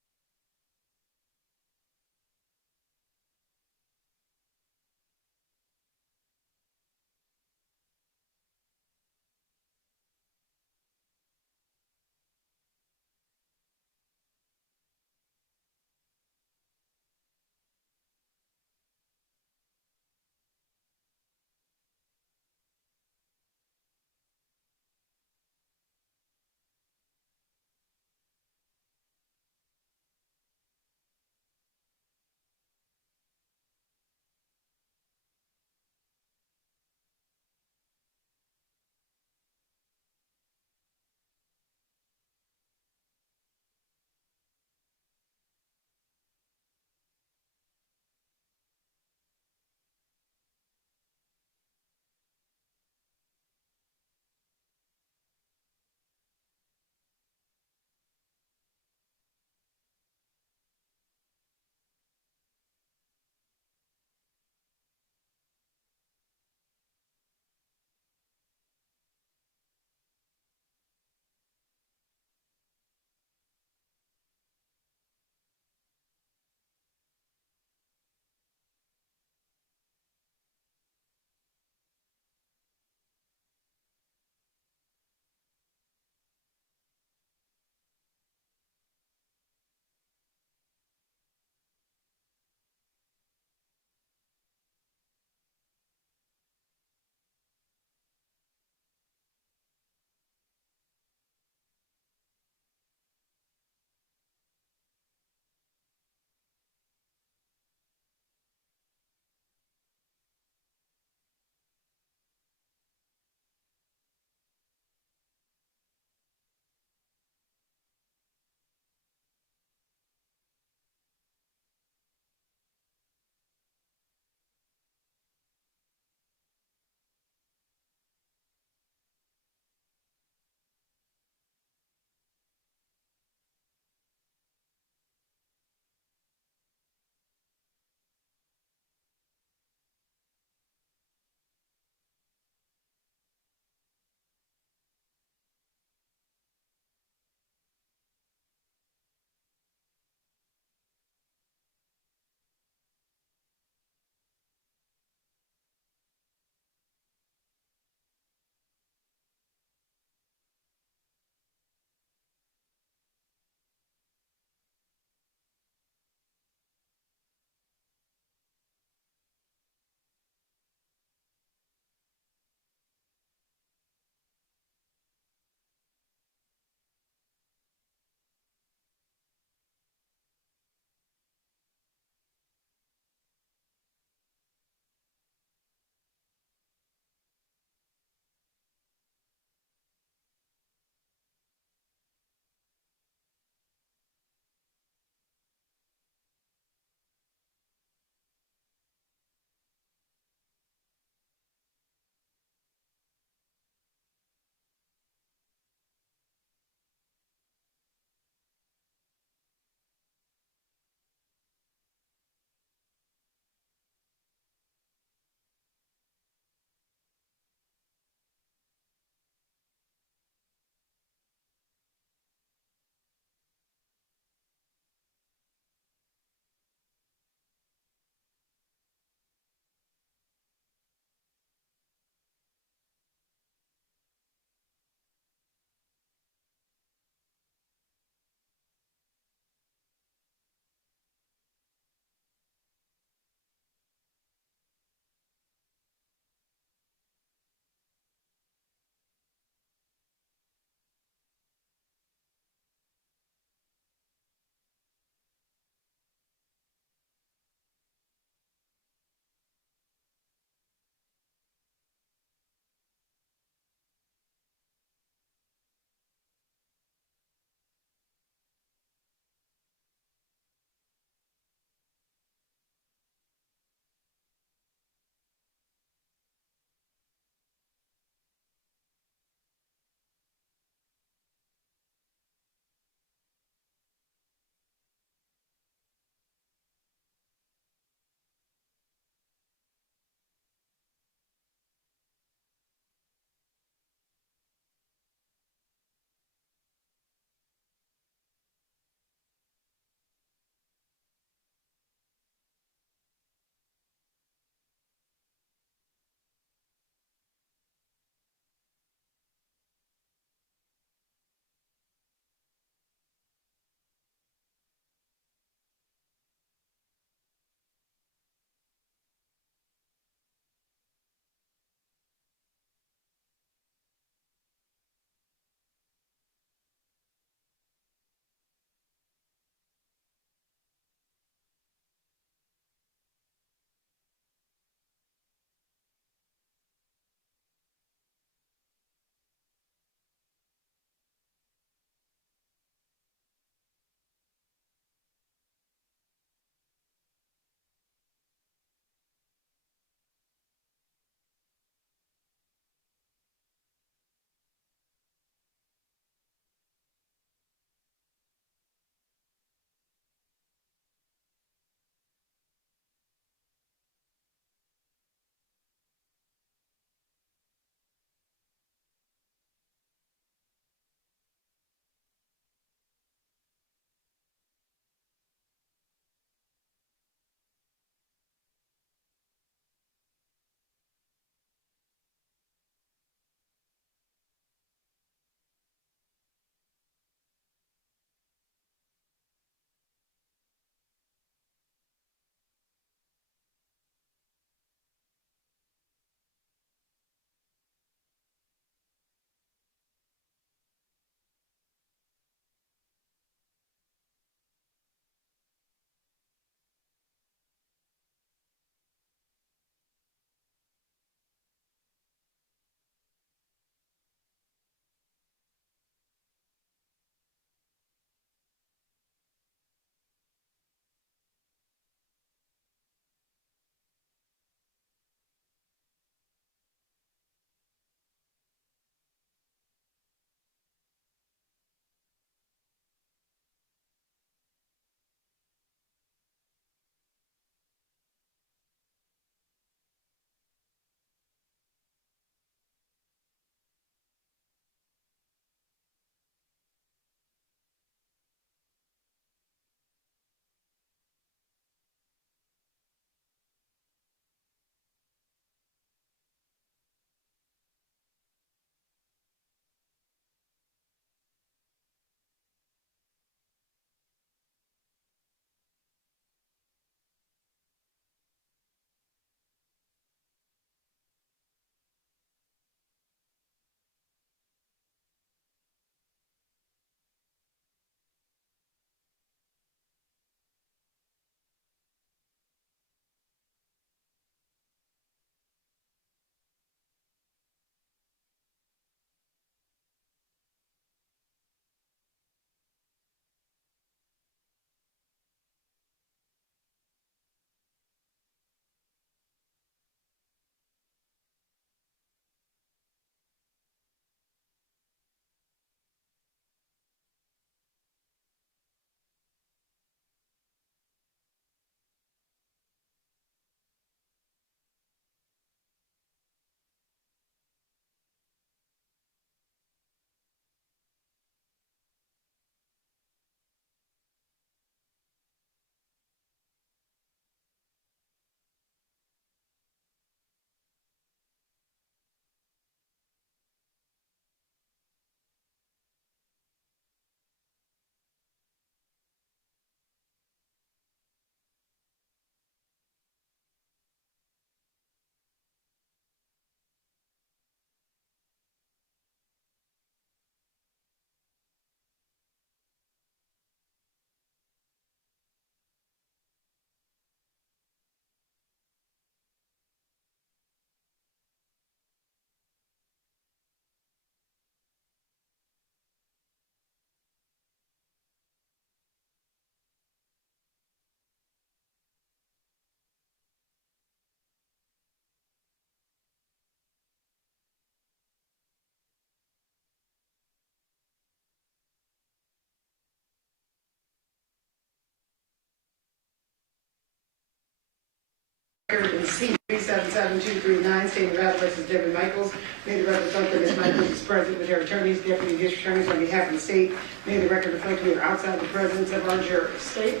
Record in C 377239, State of Nevada versus Devyn Michaels. May the record reflect that Ms. Michaels is present with her attorneys, deputy district attorneys on behalf of the state. May the record reflect we are outside the presence of our jury. State.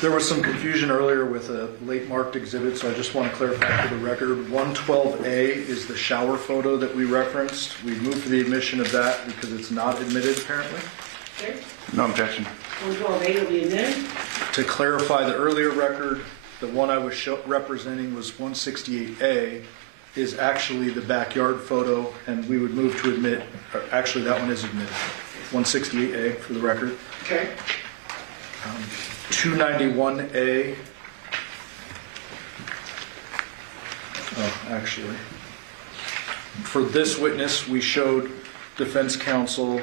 There was some confusion earlier with a late marked exhibit, so I just want to clarify for the record. 112A is the shower photo that we referenced. We moved for the admission of that because it's not admitted apparently. Okay. No objection. 112A will be admitted. To clarify the earlier record, the one I was representing was 168A is actually the backyard photo, and we would move to admit, actually that one is admitted. 168A for the record. Okay. 291A. Oh, actually. For this witness, we showed defense counsel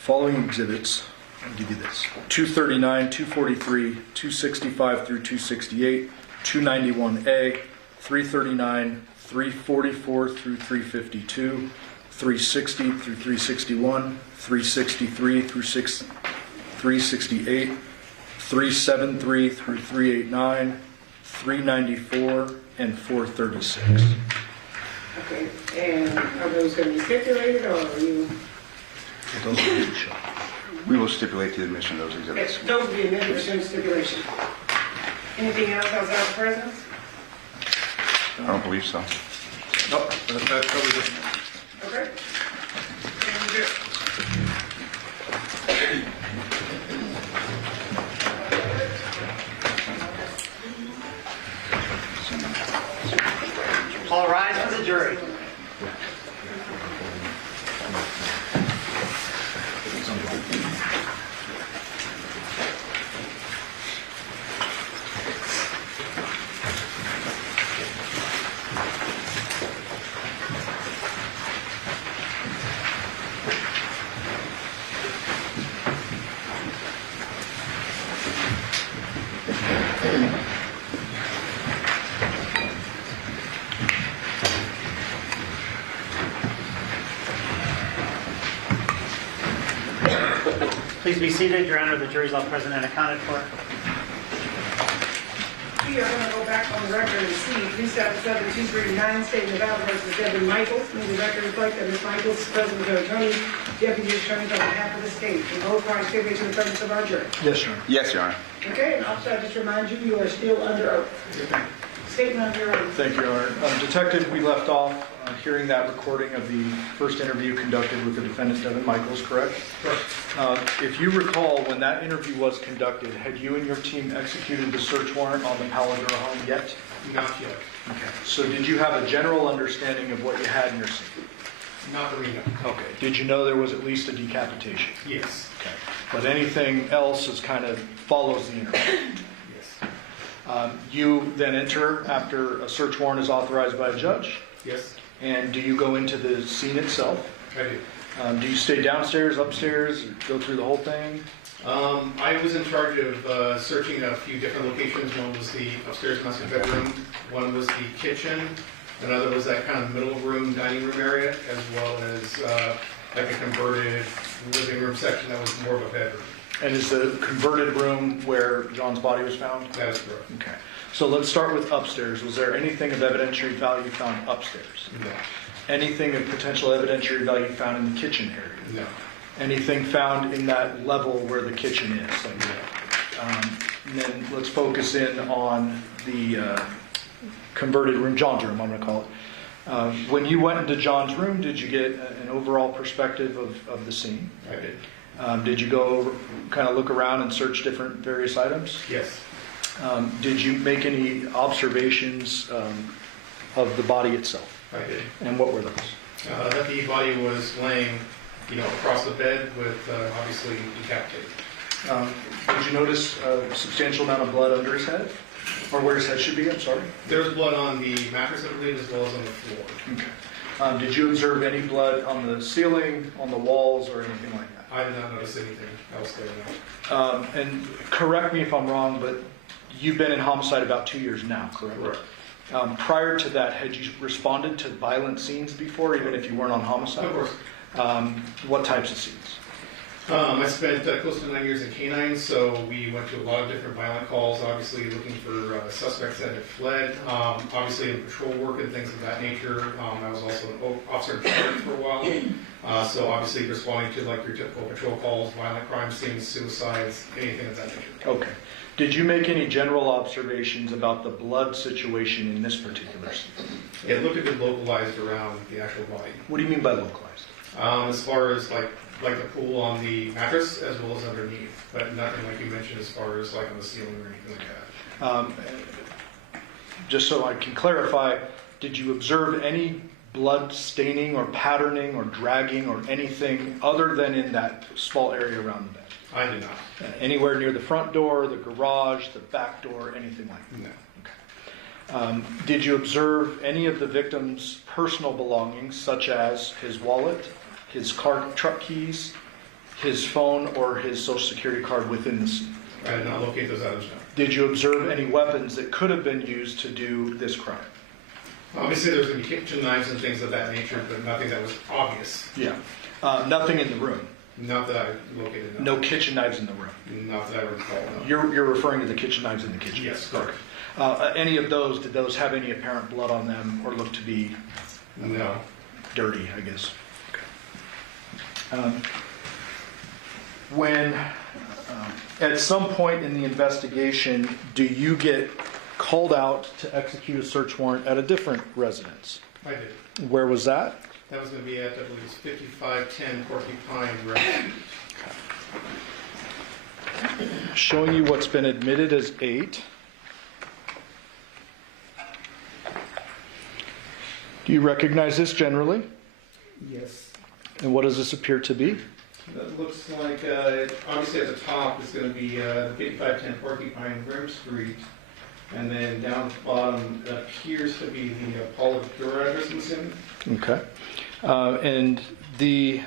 following exhibits. I'll give you this. 239, 243, 265 through 268, 291A, 339, 344 through 352, 360 through 361, 363 through 368, 373 through 389, 394, and 436. Okay. And are those going to be stipulated, or are you? Those are the show. We will stipulate to the admission of those exhibits. Okay, those will be admitted pursuant to stipulation. Anything else outside the presence? I don't believe so. Nope, that covers it. Okay. And good. All rise for the jury. Please be seated. Your Honor, the jury's all present and accounted for. We are going to go back on the record and see 377239, State of Nevada versus Devyn Michaels. May the record reflect that Ms. Michaels is present with her attorney, deputy attorneys on behalf of the state. And both parties stipulate to the presence of our jury. Yes, Your Honor. Yes, Your Honor. Okay, and officer, I just remind you, you are still under oath. Statement under your oath. Thank you, Your Honor. Detective, we left off hearing that recording of the first interview conducted with the defendant, Devyn Michaels, correct? Correct. If you recall, when that interview was conducted, had you and your team executed the search warrant on the Palladura home yet? Not yet. Okay. So did you have a general understanding of what you had in your scene? Not the Reno. Okay. Did you know there was at least a decapitation? Yes. Okay. But anything else is kind of follows the interview? Yes. You then enter after a search warrant is authorized by a judge? Yes. And do you go into the scene itself? I do. Do you stay downstairs, upstairs, go through the whole thing? I was in charge of searching a few different locations. One was the upstairs master bedroom, one was the kitchen, another was that kind of middle room, dining room area, as well as like a converted living room section that was more of a bedroom. And is the converted room where John's body was found? That is correct. Okay. So let's start with upstairs. Was there anything of evidentiary value found upstairs? No. Anything of potential evidentiary value found in the kitchen area? No. Anything found in that level where the kitchen is? And then let's focus in on the converted room, John's room, I'm going to call it. When you went into John's room, did you get an overall perspective of the scene? I did. Did you go kind of look around and search different various items? Yes. Did you make any observations of the body itself? I did. And what were those? That the body was laying, across the bed with obviously decapitated. Did you notice a substantial amount of blood under his head? Or where his head should be, I'm sorry? There was blood on the mattress, I believe, as well as on the floor. Okay. Did you observe any blood on the ceiling, on the walls, or anything like that? I did not notice anything else there. No. And correct me if I'm wrong, but you've been in homicide about 2 years now, correct? Correct. Prior to that, had you responded to violent scenes before, even if you weren't on homicide? Of course. What types of scenes? I spent close to 9 years in K-9, so we went to a lot of different violent calls, obviously looking for suspects that had fled, obviously in patrol work and things of that nature. I was also an officer in charge for a while, so obviously responding to like your typical patrol calls, violent crime scenes, suicides, anything of that nature. Okay. Did you make any general observations about the blood situation in this particular scene? It looked a bit localized around the actual body. What do you mean by localized? As far as like the pool on the mattress as well as underneath, but nothing like you mentioned as far as like on the ceiling or anything like that. Just so I can clarify, did you observe any blood staining or patterning or dragging or anything other than in that small area around the bed? I did not. Anywhere near the front door, the garage, the back door, anything like that? No. Okay. Did you observe any of the victim's personal belongings, such as his wallet, his truck keys, his phone, or his social security card within the scene? I did not locate those items, no. Did you observe any weapons that could have been used to do this crime? Obviously, there's going to be kitchen knives and things of that nature, but nothing that was obvious. Yeah. Nothing in the room? Not that I located. No kitchen knives in the room? Not that I recall, no. You're referring to the kitchen knives in the kitchen? Yes, correct. Any of those, did those have any apparent blood on them or look to be No. dirty, I guess? Okay. When, at some point in the investigation, do you get called out to execute a search warrant at a different residence? I did. Where was that? That was going to be at, I believe it's 5510 Porcupine Road. Showing you what's been admitted as 8. Do you recognize this generally? Yes. And what does this appear to be? That looks like, obviously at the top is going to be 5510 Porcupine Rim Street. And then down at the bottom appears to be the Paula Pure address, I'm assuming. Okay. And the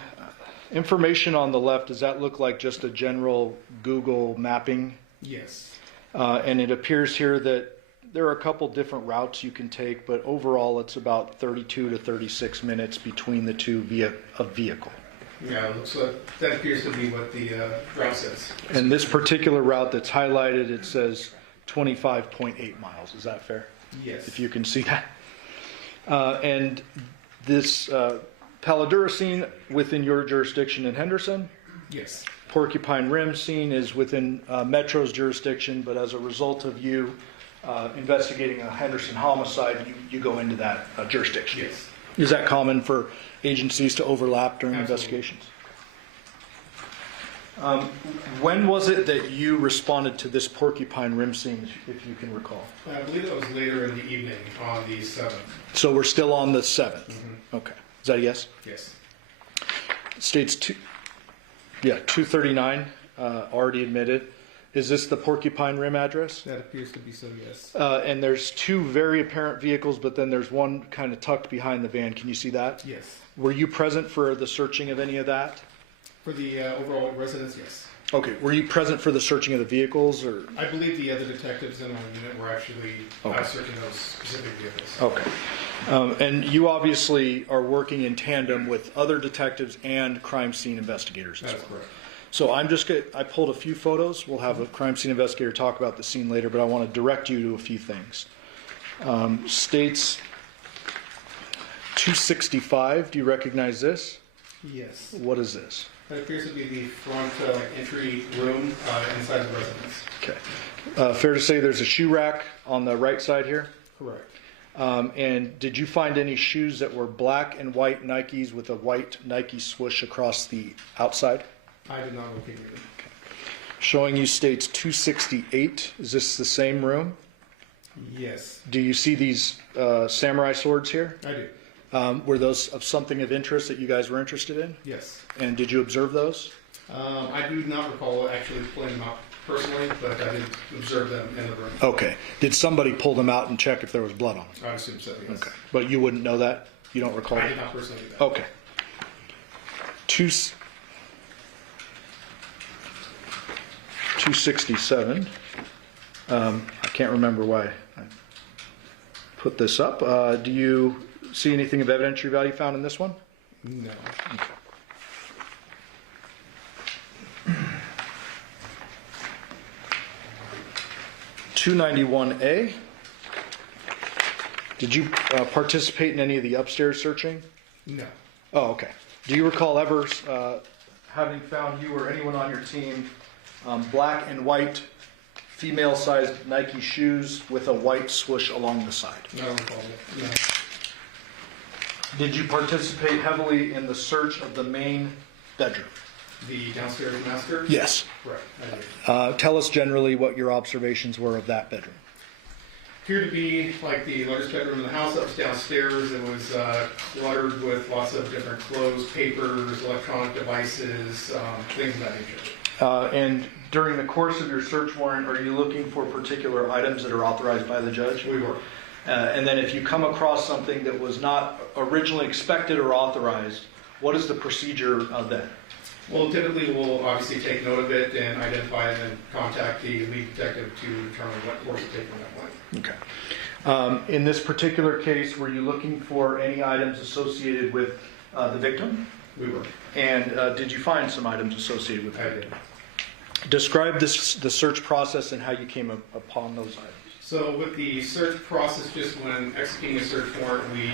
information on the left, does that look like just a general Google mapping? Yes. And it appears here that there are a couple different routes you can take, but overall it's about 32 to 36 minutes between the two via a vehicle. Yeah, it looks like that appears to be what the route says. And this particular route that's highlighted, it says 25.8 miles. Is that fair? Yes. If you can see that. And this Paladura scene within your jurisdiction in Henderson. Yes. Porcupine Rim scene is within Metro's jurisdiction, but as a result of you investigating a Henderson homicide, you go into that jurisdiction. Yes. Is that common for agencies to overlap during Absolutely. investigations? When was it that you responded to this Porcupine Rim scene, if you can recall? I believe that was later in the evening on the 7th. So we're still on the 7th? Mm-hmm. Okay. Is that a yes? Yes. States 239, already admitted. Is this the Porcupine Rim address? That appears to be so, yes. And there's two very apparent vehicles, but then there's one kind of tucked behind the van. Can you see that? Yes. Were you present for the searching of any of that? For the overall residence, yes. Okay. Were you present for the searching of the vehicles, or? I believe the other detectives in our unit were actually searching those specific vehicles. Okay. And you obviously are working in tandem with other detectives and crime scene investigators as well. That's correct. So I pulled a few photos. We'll have a crime scene investigator talk about the scene later, but I want to direct you to a few things. States 265, do you recognize this? Yes. What is this? That appears to be the front entry room inside the residence. Okay. Fair to say there's a shoe rack on the right side here? Correct. And did you find any shoes that were black and white Nikes with a white Nike swoosh across the outside? I did not locate it. Okay. Showing you states 268. Is this the same room? Yes. Do you see these samurai swords here? I do. Were those of something of interest that you guys were interested in? Yes. And did you observe those? I do not recall actually pulling them out personally, but I did observe them in the room. Okay. Did somebody pull them out and check if there was blood on them? I assume so, yes. Okay. But you wouldn't know that? You don't recall? I did not personally do that. Okay. 267. I can't remember why I put this up. Do you see anything of evidentiary value found in this one? No. 291A. Did you participate in any of the upstairs searching? No. Oh, okay. Do you recall ever having found you or anyone on your team black and white female-sized Nike shoes with a white swoosh along the side? No, no. Did you participate heavily in the search of the main bedroom? The downstairs master? Yes. Right, I did. Tell us generally what your observations were of that bedroom. Appeared to be like the largest bedroom in the house. That was downstairs. It was cluttered with lots of different clothes, papers, electronic devices, things of that nature. And during the course of your search warrant, are you looking for particular items that are authorized by the judge? We were. And then if you come across something that was not originally expected or authorized, what is the procedure then? Well, typically we'll obviously take note of it and identify it and then contact the lead detective to determine what course to take on that one. Okay. In this particular case, were you looking for any items associated with the victim? We were. And did you find some items associated with the I victim? did. Describe the search process and how you came upon those items. So with the search process, just when executing a search warrant, we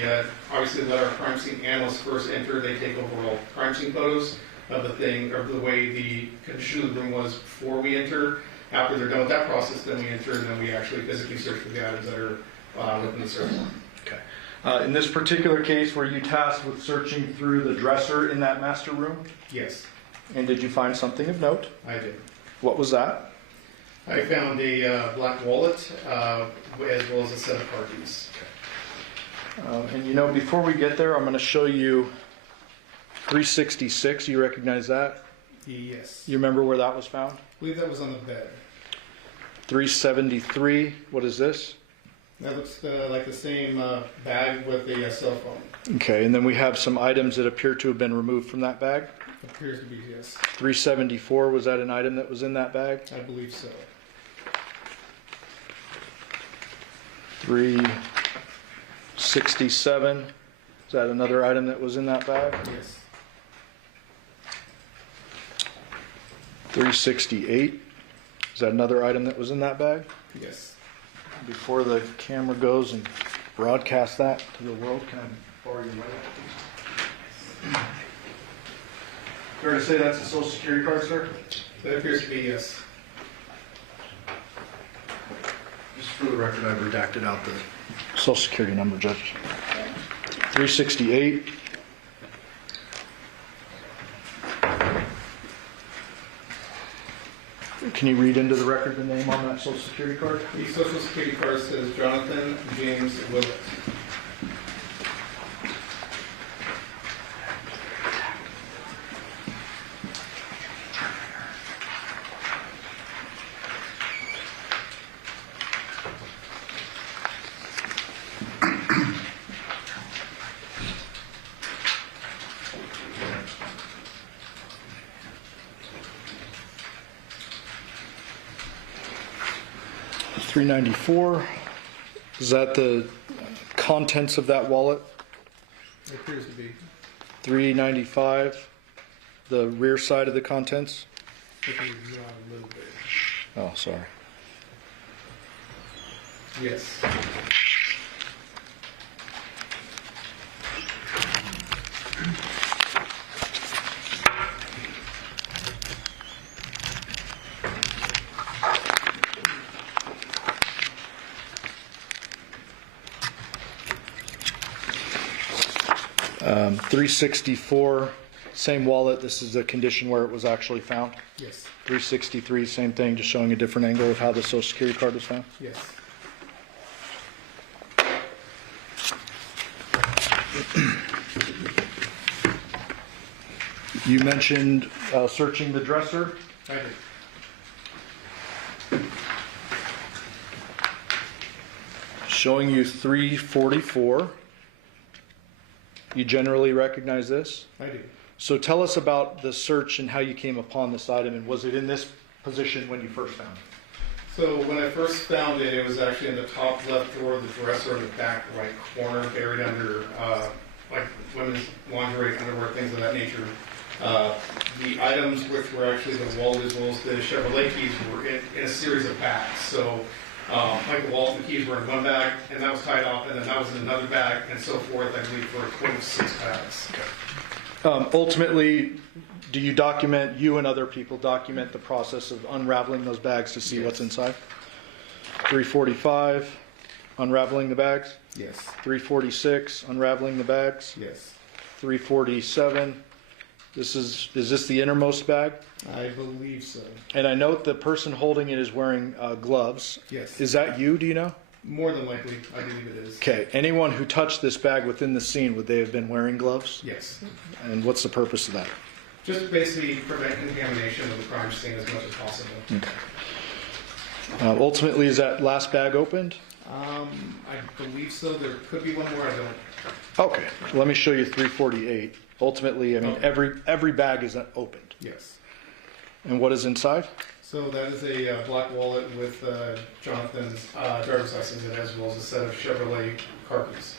obviously let our crime scene analysts first enter. They take overall crime scene photos of the thing, or the way the condition of the room was before we enter. After they're done with that process, then we enter, and then we actually physically search for the items that are within the search warrant. Okay. In this particular case, were you tasked with searching through the dresser in that master room? Yes, And did you find something of note? I did. What was that? I found a black wallet, as well as a set of car keys. And you know, before we get there, I'm going to show you 366. You recognize that? Yes. You remember where that was found? I believe that was on the bed. 373. What is this? That looks like the same bag with a cell phone. Okay, and then we have some items that appear to have been removed from that bag. Appears to be, yes. 374, was that an item that was in that bag? I believe so. 367, is that another item that was in that bag? Yes. 368, is that another item that was in that bag? Yes. Before the camera goes and broadcasts that to the world, can I borrow your light? Fair to say that's a social security card, sir? That appears to be, yes. Just for the record, I've redacted out the social security number, Judge. 368. Can you read into the record the name on that social security card? The social security card says Johnathan James Willette. $394. Is that the contents of that wallet? It appears to be. $395. The rear side of the contents? It is a little bit. Oh, sorry. Yes. $364, same wallet. This is the condition where it was actually found. Yes. $363, same thing, just showing a different angle of how the social security card was found. Yes. You mentioned searching the dresser. I did. Showing you 344. You generally recognize this? I do. So tell us about the search and how you came upon this item, and was it in this position when you first found it? So when I first found it, it was actually in the top left drawer of the dresser in the back right corner, buried under like women's lingerie, underwear, things of that nature. The items, which were actually the wallet as well as the Chevrolet keys, were in a series of bags. So Like the walls, the keys were in one bag, and that was tied off, and then that was in another bag, and so forth, I believe, for a total of 6 bags. Ultimately, do you document, you and other people document the process of unraveling those bags to see what's inside? 345, unraveling the bags. Yes. 346, unraveling the bags. Yes. 347, is this the innermost bag? I believe so. And I note the person holding it is wearing gloves. Yes. Is that you, do you know? More than likely, I believe it is. Okay, anyone who touched this bag within the scene, would they have been wearing gloves? Yes. And what's the purpose of that? Just basically prevent contamination of the crime scene as much as possible. Ultimately, is that last bag opened? I believe so. There could be one more. I don't. Okay, let me show you 348. Ultimately, I mean, every bag is opened. Yes. And what is inside? So that is a black wallet with Jonathan's driver's license in it, as well as a set of Chevrolet car keys.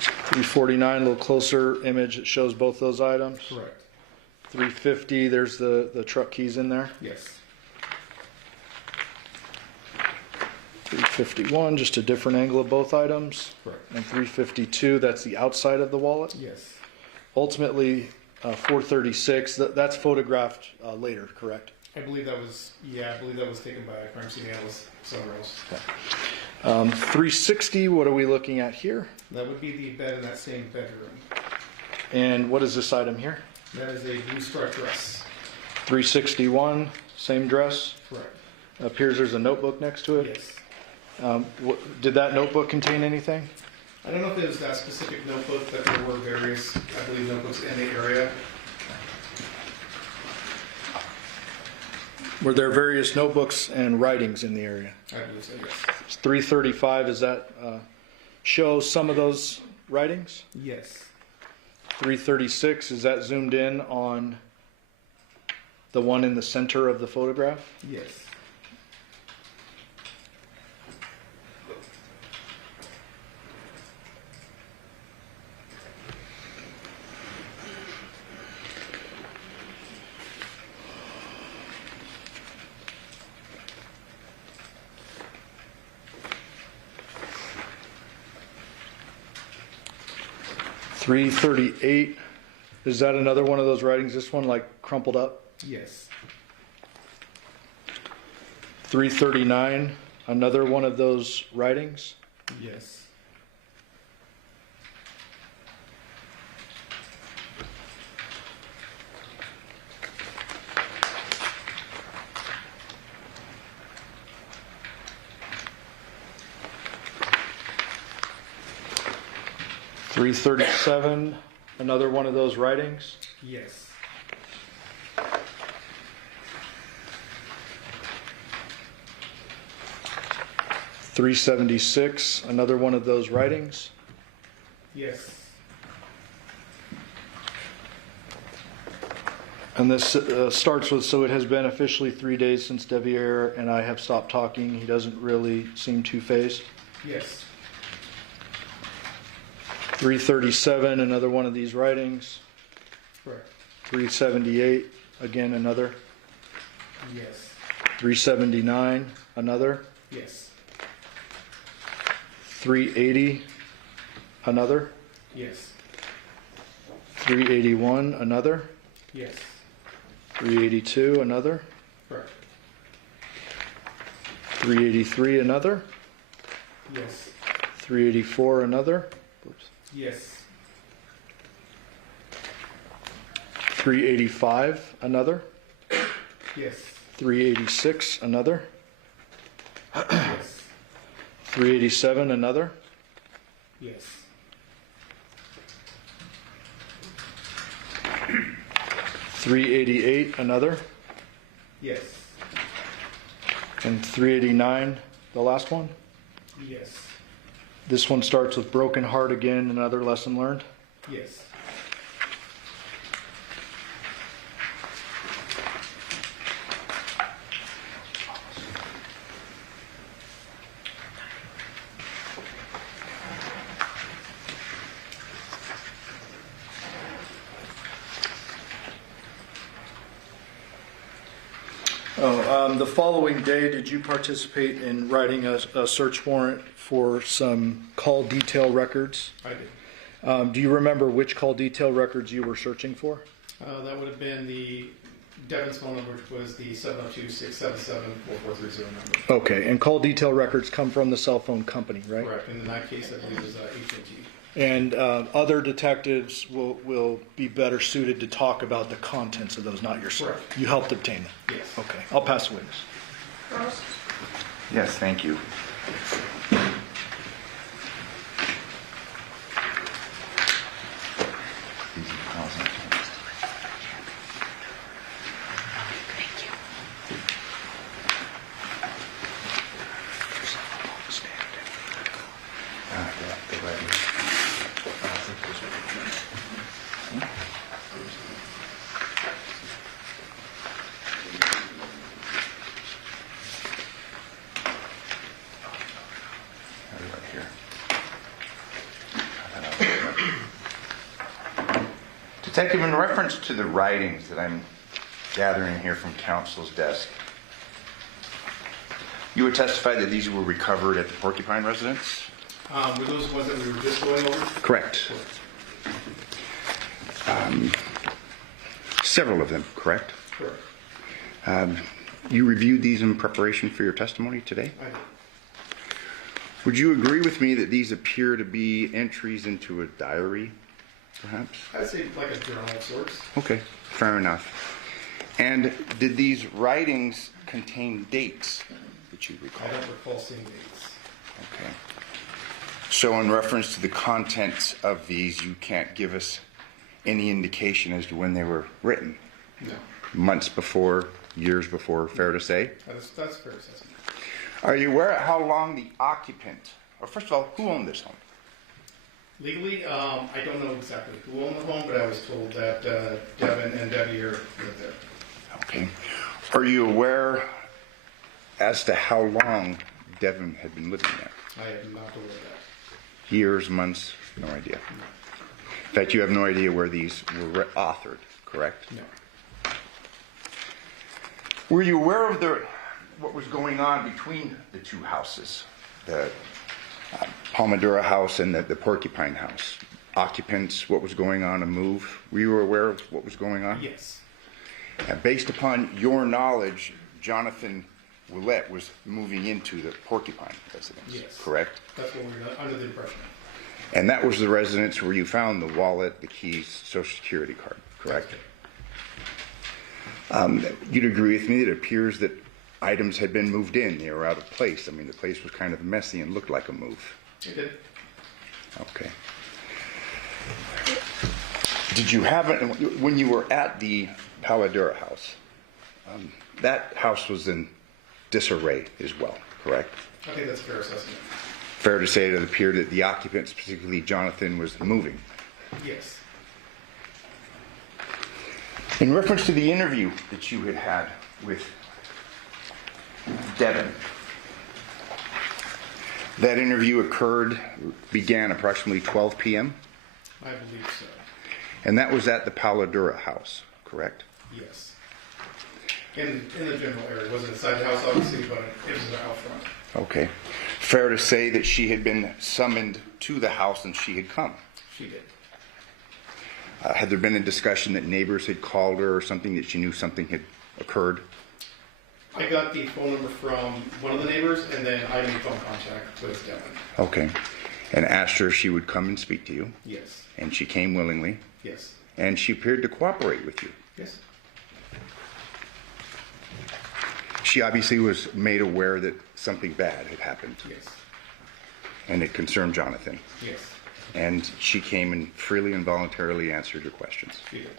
349, a little closer image, it shows both those items. Correct. 350, there's the truck keys in there. Yes. 351, just a different angle of both items. Correct. And 352, that's the outside of the wallet. Yes. Ultimately, 436, that's photographed later, correct? I believe that was taken by a crime scene analyst somewhere else. 360, what are we looking at here? That would be the bed in that same bedroom. And what is this item here? That is a blue striped dress. 361, same dress. Correct. Appears there's a notebook next to it. Yes. Did that notebook contain anything? I don't know if it was that specific notebook, but there were various, I believe, notebooks in the area. Were there various notebooks and writings in the area? I believe so, yes. 335, does that show some of those writings? Yes. 336, is that zoomed in on the one in the center of the photograph? Yes. .338, is that another one of those writings? This one like crumpled up? Yes. 339, another one of those writings? Yes. .337, another one of those writings? Yes. .376, another one of those writings? Yes. And this starts with, so it has been officially 3 days since Devyn and I have stopped talking. He doesn't really seem too phased. Yes. 337, another one of these writings. Correct. 378, again another. Yes. 379, another. Yes. 380, another. Yes. 381, another. Yes. 382, another. Correct. 383, another. Yes. 384, another. Oops. Yes. 385, another. Yes. 386, another. Yes. 387, another. Yes. 388, another. Yes. And 389, the last one. Yes. This one starts with broken heart again, another lesson learned. Yes. The following day, did you participate in writing a search warrant for some call detail records? I did. Do you remember which call detail records you were searching for? That would have been the Devyn's phone number, which was the 702-677-4430 number. Okay, and call detail records come from the cell phone company, right? Correct. And in that case, I believe it was AT&T. And other detectives will be better suited to talk about the contents of those, not yourself. Correct. You helped obtain them? Yes. Okay, I'll pass the witness. Ross? Yes, thank you. Detective, in reference to the writings that I'm gathering here from counsel's desk, you would testify that these were recovered at the Porcupine residence? Were those ones that we were just going over? Correct. Several of them, correct? Correct. You reviewed these in preparation for your testimony today? I did. Would you agree with me that these appear to be entries into a diary, perhaps? I'd say like a journal of sorts. Okay, fair enough. And did these writings contain dates that you recall? I don't recall seeing dates. Okay. So in reference to the contents of these, you can't give us any indication as to when they were written? No. Months before, years before, fair to say? That's fair assessment. Are you aware of how long the occupant, or first of all, who owned this home? Legally, I don't know exactly who owned the home, but I was told that Devyn and Debbie lived there. Okay. Are you aware as to how long Devyn had been living there? I am not aware of that. Years, months, no idea. In fact, you have no idea where these were authored, correct? No. Were you aware of what was going on between the two houses, the Palmadura house and the Porcupine house? Occupants, what was going on, a move? Were you aware of what was going on? Yes. Based upon your knowledge, Johnathan Willette was moving into the Porcupine residence, Yes. correct? That's what we were under the impression. And that was the residence where you found the wallet, the keys, Social Security card, correct? You'd agree with me that it appears that items had been moved in. They were out of place. I mean, the place was kind of messy and looked like a move. It did. Okay. Did you have it when you were at the Palmadura house? That house was in disarray as well, correct? I think that's a fair assessment. Fair to say that it appeared that the occupant, specifically Johnathan, was moving. Yes. In reference to the interview that you had had with Devyn, that interview began approximately 12 p.m.? I believe so. And that was at the Palmadura house, correct? Yes. In the general area. It wasn't inside the house, obviously, but it was out front. Okay. Fair to say that she had been summoned to the house and she had come? She did. Had there been a discussion that neighbors had called her or something that she knew something had occurred? I got the phone number from one of the neighbors, and then I made phone contact with Devyn. Okay. And asked her if she would come and speak to you? Yes. And she came willingly? Yes. And she appeared to cooperate with you? Yes. She obviously was made aware that something bad had happened. Yes. And it concerned Johnathan. Yes. And she came and freely and voluntarily answered your questions. She did.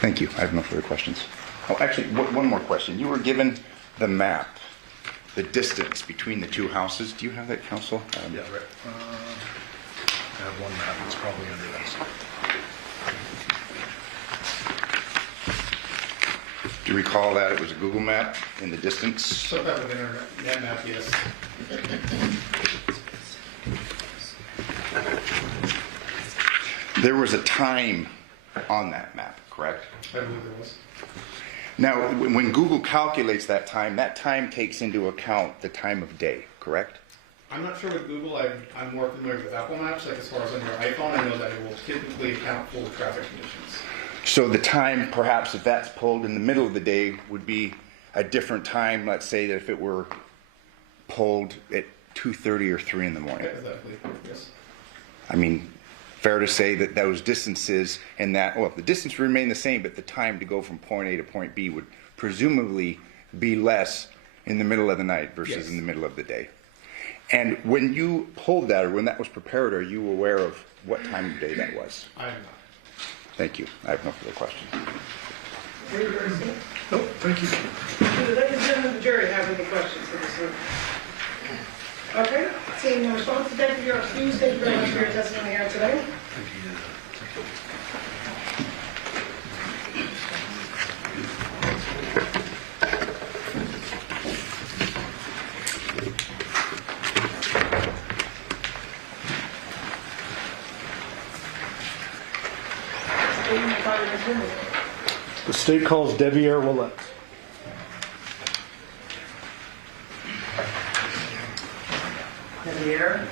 Thank you. I have no further questions. Oh, actually, one more question. You were given the map, the distance between the two houses. Do you have that, counsel? Yeah, right. I have one map. It's probably under this. Do you recall that it was a Google map in the distance? So that with internet map, yes. There was a time on that map, correct? I believe there was. Now, when Google calculates that time takes into account the time of day, correct? I'm not sure with Google. I'm more familiar with Apple Maps. Like as far as on your iPhone, I know that it will typically account for traffic conditions. So the time, perhaps, if that's pulled in the middle of the day, would be a different time. Let's say that if it were pulled at 2:30 or 3 in the morning. Exactly. Yes. I mean, fair to say that those distances and that, well, the distance would remain the same, but the time to go from point A to point B would presumably be less in the middle of the night versus Yes. in the middle of the day. And when you pulled that, or when that was prepared, are you aware of what time of day that was? I am not. Thank you. I have no further questions. Are you ready, Steve? Nope, thank you. Do the ladies and gentlemen of the jury have any questions for this witness? Okay, seeing no response, thank you, you're excused. Thank you very much for your testimony here today. The state calls Devyn Willette. Here.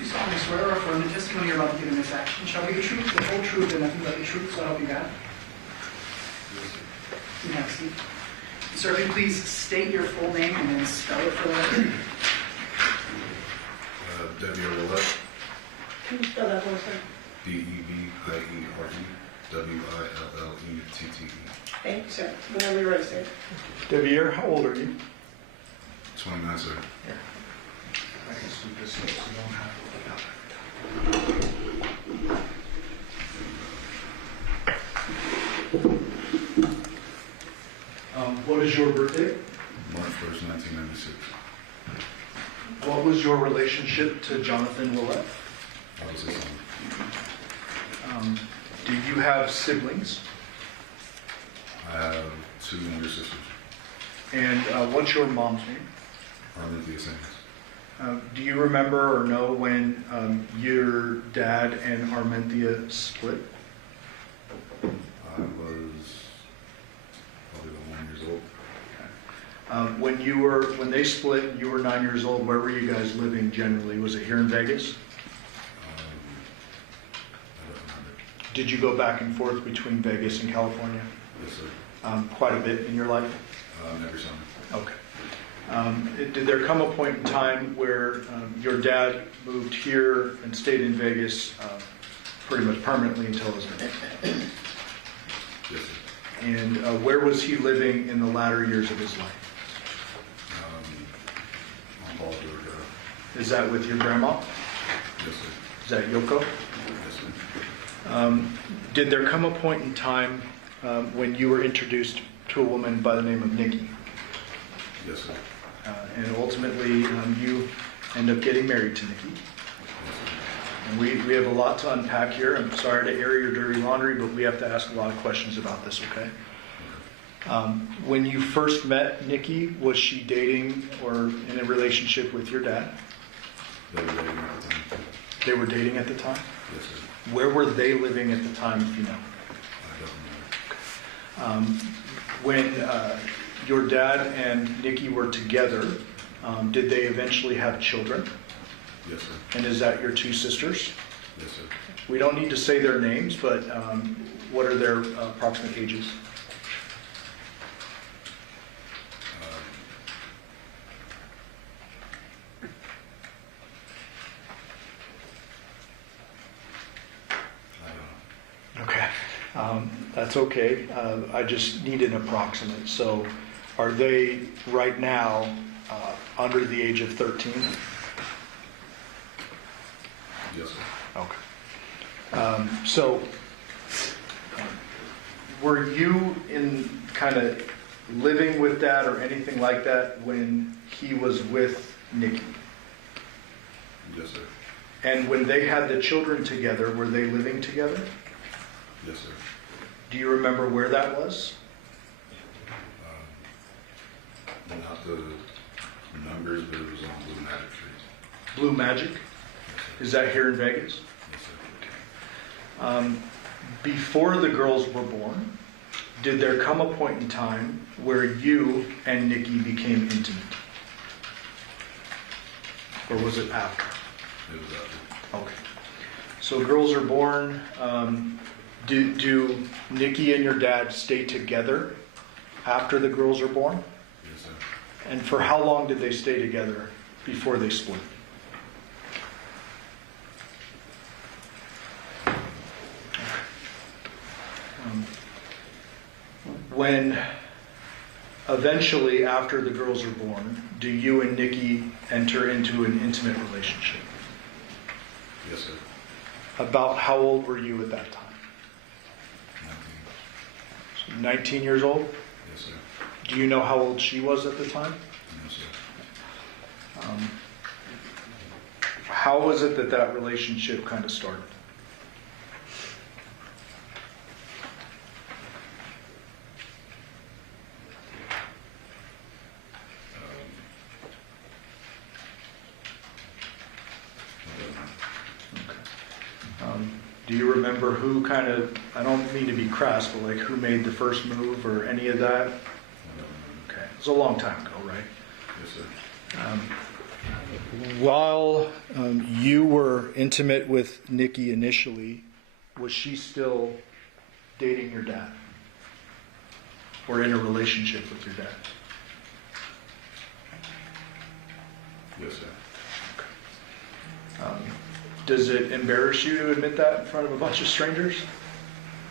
You solemnly swear or affirm the testimony you're about to give in this action shall be the truth, the whole truth, and nothing but the truth, so help you God? You have a seat. Sir, if you please state your full name and then spell it for the record. Devyn Michaels, Can you spell that for us, sir? Devyierdette. Thank you, sir. Whenever you're ready, sir. Devyn, how old are you? 29, sir. I can scoot this up so you don't have what is your birthday? March 1st, 1996. What was your relationship to Johnathan Willette? I was his son. Do you have siblings? I have 2 younger sisters. And what's your mom's name? Arminthia Saints. Do you remember or know when your dad and Arminthia split? I was probably about 1 years old. When they split, and you were 9 years old. Where were you guys living generally? Was it here in Vegas? I don't remember. Did you go back and forth between Vegas and California? Yes, sir. Quite a bit in your life? Every summer. Okay. Did there come a point in time where your dad moved here and stayed in Vegas pretty much permanently until his death? Yes, sir. And where was he living in the latter years of his life? On Paul, Georgia. Is that with your grandma? Yes, sir. Is that Yoko? Yes, sir. Did there come a point in time when you were introduced to a woman by the name of Nikki? Yes, sir. And ultimately, you end up getting married to Nikki. Yes, sir. And we have a lot to unpack here. I'm sorry to air your dirty laundry, but we have to ask a lot of questions about this, okay? When you first met Nikki, was she dating or in a relationship with your dad? They were dating at the time. They were dating at the time? Yes, sir. Where were they living at the time, if you know? I don't know. When your dad and Nikki were together, did they eventually have children? Yes, sir. And is that your 2 sisters? Yes, sir. We don't need to say their names, but what are their approximate ages? I don't know. Okay, that's okay. I just need an approximate. So are they right now under the age of 13? Yes, sir. Okay. So, were you in kind of living with Dad or anything like that when he was with Nikki? Yes, sir. And when they had the children together, were they living together? Yes, sir. Do you remember where that was? Not the numbers, but it was on Blue Magic Street. Blue Magic? Is that here in Vegas? Yes, sir. Before the girls were born, did there come a point in time where you and Nikki became intimate? Or was it after? It was after. Okay. So girls are born. Do Nikki and your dad stay together after the girls are born? Yes, sir. And for how long did they stay together before they split? When eventually, after the girls are born, do you and Nikki enter into an intimate relationship? Yes, sir. About how old were you at that time? 19. 19 years old? Yes, sir. Do you know how old she was at the time? No, sir. How was it that that relationship kind of started? Do you remember who kind of, I don't mean to be crass, but like who made the first move or any of that? Okay, it was a long time ago, right? Yes, sir. While you were intimate with Nikki initially, was she still dating your dad? Or in a relationship with your dad? Yes, sir. Does it embarrass you to admit that in front of a bunch of strangers?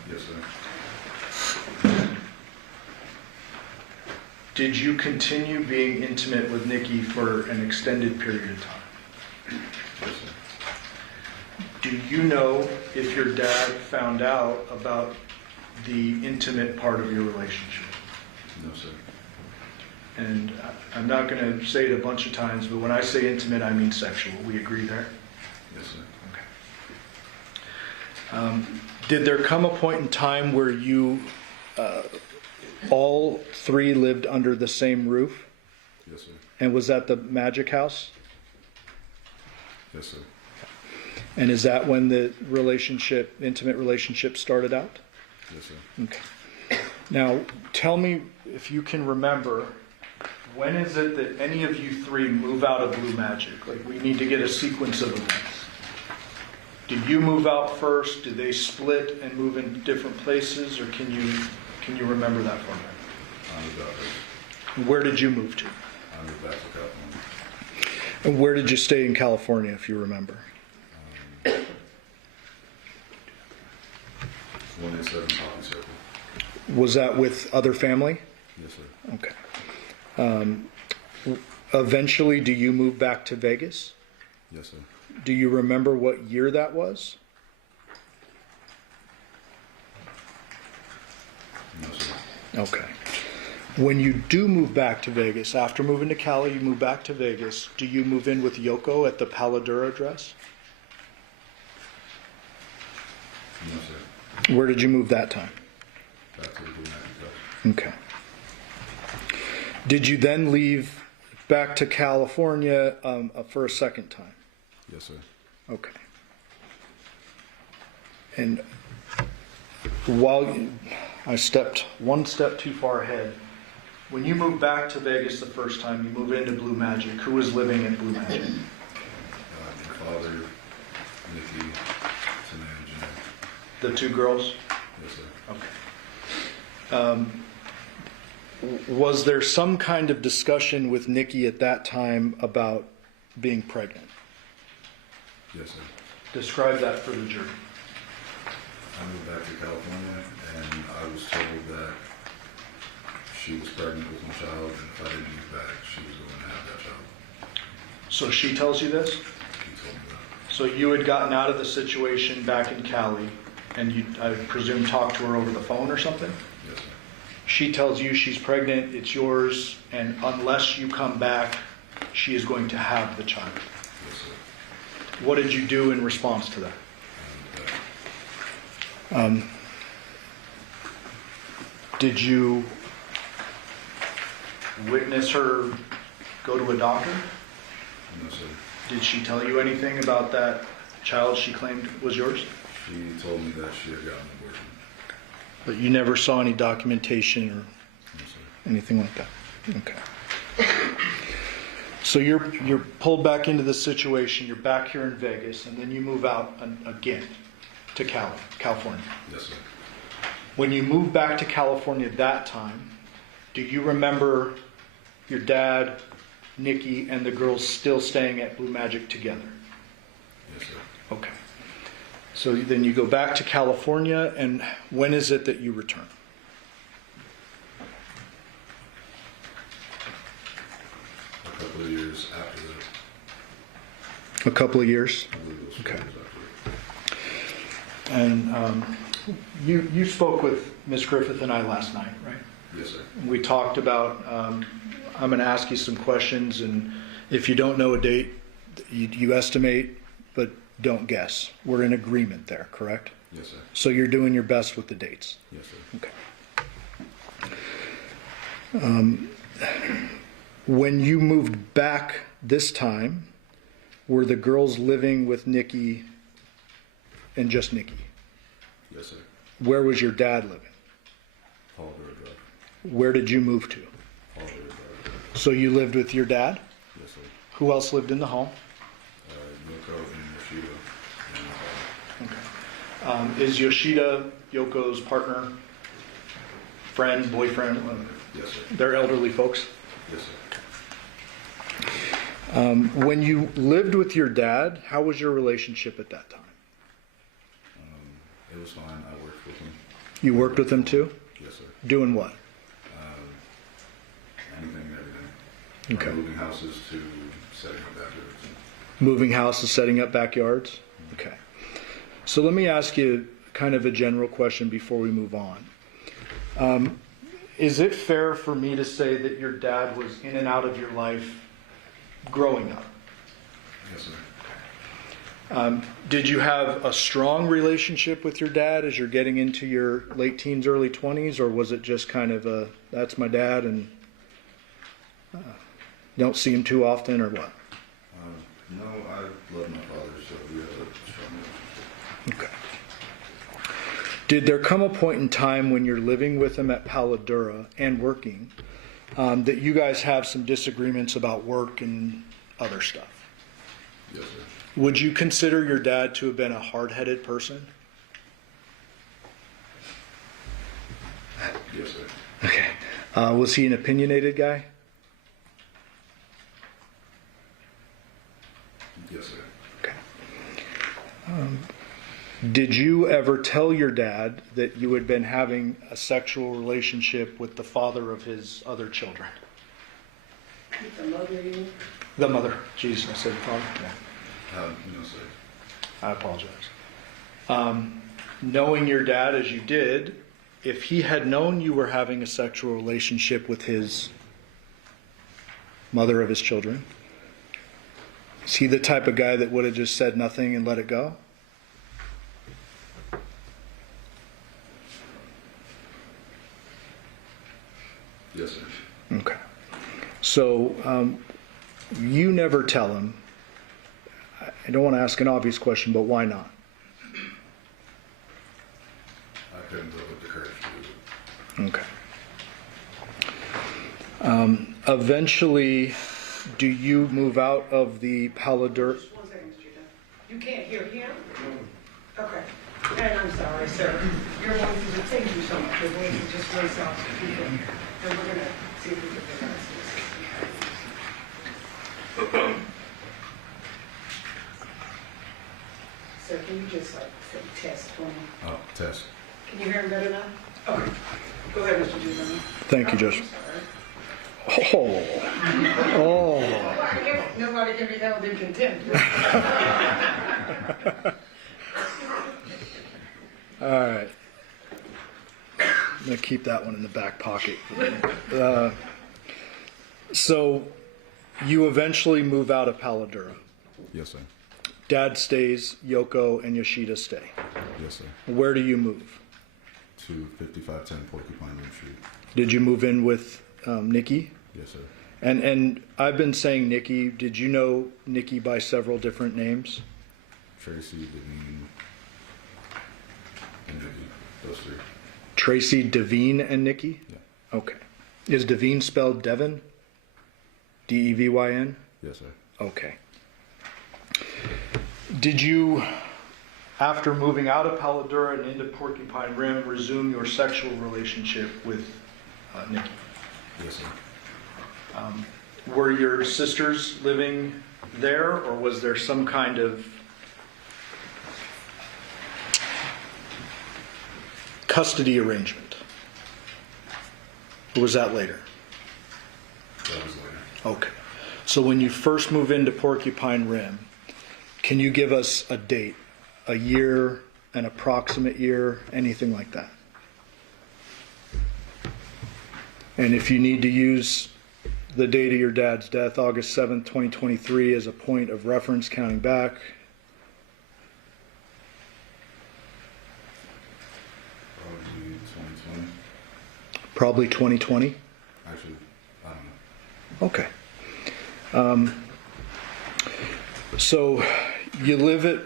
Yes, sir. Did you continue being intimate with Nikki for an extended period of time? Yes, sir. Do you know if your dad found out about the intimate part of your relationship? No, sir. And I'm not going to say it a bunch of times, but when I say intimate, I mean sexual. We agree there? Yes, sir. Okay. Did there come a point in time where you all three lived under the same roof? Yes, sir. And was that the Magic House? Yes, sir. And is that when the relationship, intimate relationship, started out? Yes, sir. Okay. Now, tell me if you can remember, when is it that any of you three move out of Blue Magic? Like, we need to get a sequence of events. Do you move out first? Do they split and move in different places? Or can you remember that for me? I moved out first. Where did you move to? I moved back to California. And where did you stay in California, if you remember? 187 Poppy Circle. Was that with other family? Yes, sir. Okay. Eventually, do you move back to Vegas? Yes, sir. Do you remember what year that was? No, sir. Okay. When you do move back to Vegas, after moving to Cali, you move back to Vegas, do you move in with Yoko at the Paladura address? No, sir. Where did you move that time? Back to the Blue Magic House. Okay. Did you then leave back to California for a second time? Yes, sir. Okay. And while I stepped one step too far ahead, when you moved back to Vegas the first time, you moved into Blue Magic. Who was living at Blue Magic? My father, Nikki, Tanae, and Janae. The two girls? Yes, sir. Okay. Was there some kind of discussion with Nikki at that time about being pregnant? Yes, sir. Describe that for the jury. I moved back to California, and I was told that she was pregnant with my child, and if I didn't move back, she was going to have that child. So she tells you this? She told me that. So you had gotten out of the situation back in Cali, and you, I presume, talked to her over the phone or something? Yes, sir. She tells you she's pregnant, it's yours, and unless you come back, she is going to have the child. Yes, sir. What did you do in response to that? Did you witness her go to a doctor? No, sir. Did she tell you anything about that child she claimed was yours? She told me that she had gotten an abortion. But you never saw any documentation or No, sir. anything like that? Okay. So you're pulled back into the situation, you're back here in Vegas, and then you move out again to California. Yes, sir. When you moved back to California that time, do you remember your dad, Nikki, and the girls still staying at Blue Magic together? Yes, sir. Okay. So then you go back to California, and when is it that you return? A couple of years after that. A couple of years? I believe it was 4 Okay. years after that. And you spoke with Ms. Griffith and I last night, right? Yes, sir. We talked about, I'm going to ask you some questions, and if you don't know a date, you estimate, but don't guess. We're in agreement there, correct? Yes, sir. So you're doing your best with the dates? Yes, sir. Okay. When you moved back this time, were the girls living with Nikki and just Nikki? Yes, sir. Where was your dad living? Paul Dura Drive. Where did you move to? Paul Dura Drive. So you lived with your dad? Yes, sir. Who else lived in the home? Yoko and Yoshida. Okay. Is Yoshida Yoko's partner, friend, boyfriend? Yes, sir. They're elderly folks. Yes, sir. When you lived with your dad, how was your relationship at that time? It was fine. I worked with him. You worked with him too? Yes, sir. Doing what? Anything and everything. Okay. From moving houses to setting up backyards. Moving houses, setting up backyards? Okay. So let me ask you kind of a general question before we move on. Is it fair for me to say that your dad was in and out of your life growing up? Yes, sir. Did you have a strong relationship with your dad as you're getting into your late teens, early 20s, or was it just kind of a, that's my dad and don't see him too often, or what? No, I love my father, so we have a strong relationship. Okay. Did there come a point in time when you're living with him at Palo Duro and working that you guys have some disagreements about work and other stuff? Yes, sir. Would you consider your dad to have been a hard-headed person? Yes, sir. Okay. Was he an opinionated guy? Yes, sir. Okay. Did you ever tell your dad that you had been having a sexual relationship with the father of his other children? The mother, you mean? The mother. Jeez, I said father. Yeah. No, sir. I apologize. Knowing your dad as you did, if he had known you were having a sexual relationship with his mother of his children, is he the type of guy that would have just said nothing and let it go? Yes, sir. Okay. So you never tell him. I don't want to ask an obvious question, but why not? I couldn't build up the courage to do it. Okay. Eventually, do you move out of the Palo Duro? Just 1 second, Mr. Chairman. You can't hear him? Okay. And I'm sorry, sir. Your voice is, thank you so much. Your voice is just really soft to people. And we're going to see if we can figure out this. Sir, can you just say test for me? Oh, test. Can you hear him better now? Okay. Go ahead, Mr. Giuliani. Thank you, Judge. I'm sorry. Nobody can be held in contempt. All right. I'm going to keep that one in the back pocket. So you eventually move out of Palo Duro. Yes, sir. Dad stays, Yoko and Yoshida stay. Yes, sir. Where do you move? To 5510 Porcupine Rim Street. Did you move in with Nikki? Yes, sir. And I've been saying Nikki. Did you know Nikki by several different names? Tracy, Devyn, and Nikki. Those three. Tracy, Devyn, and Nikki? Yeah. Okay. Is Devyn spelled Devyn? Devyn? Yes, sir. Okay. Did you, after moving out of Palo Duro and into Porcupine Rim, resume your sexual relationship with Nikki? Yes, sir. Were your sisters living there, or was there some kind of custody arrangement? Or was that later? That was later. Okay. So when you first move into Porcupine Rim, can you give us a date, a year, an approximate year, anything like that? And if you need to use the date of your dad's death, August 7th, 2023, as a point of reference counting back. Probably 2020. Probably 2020? Actually, I don't know. Okay. So you live at,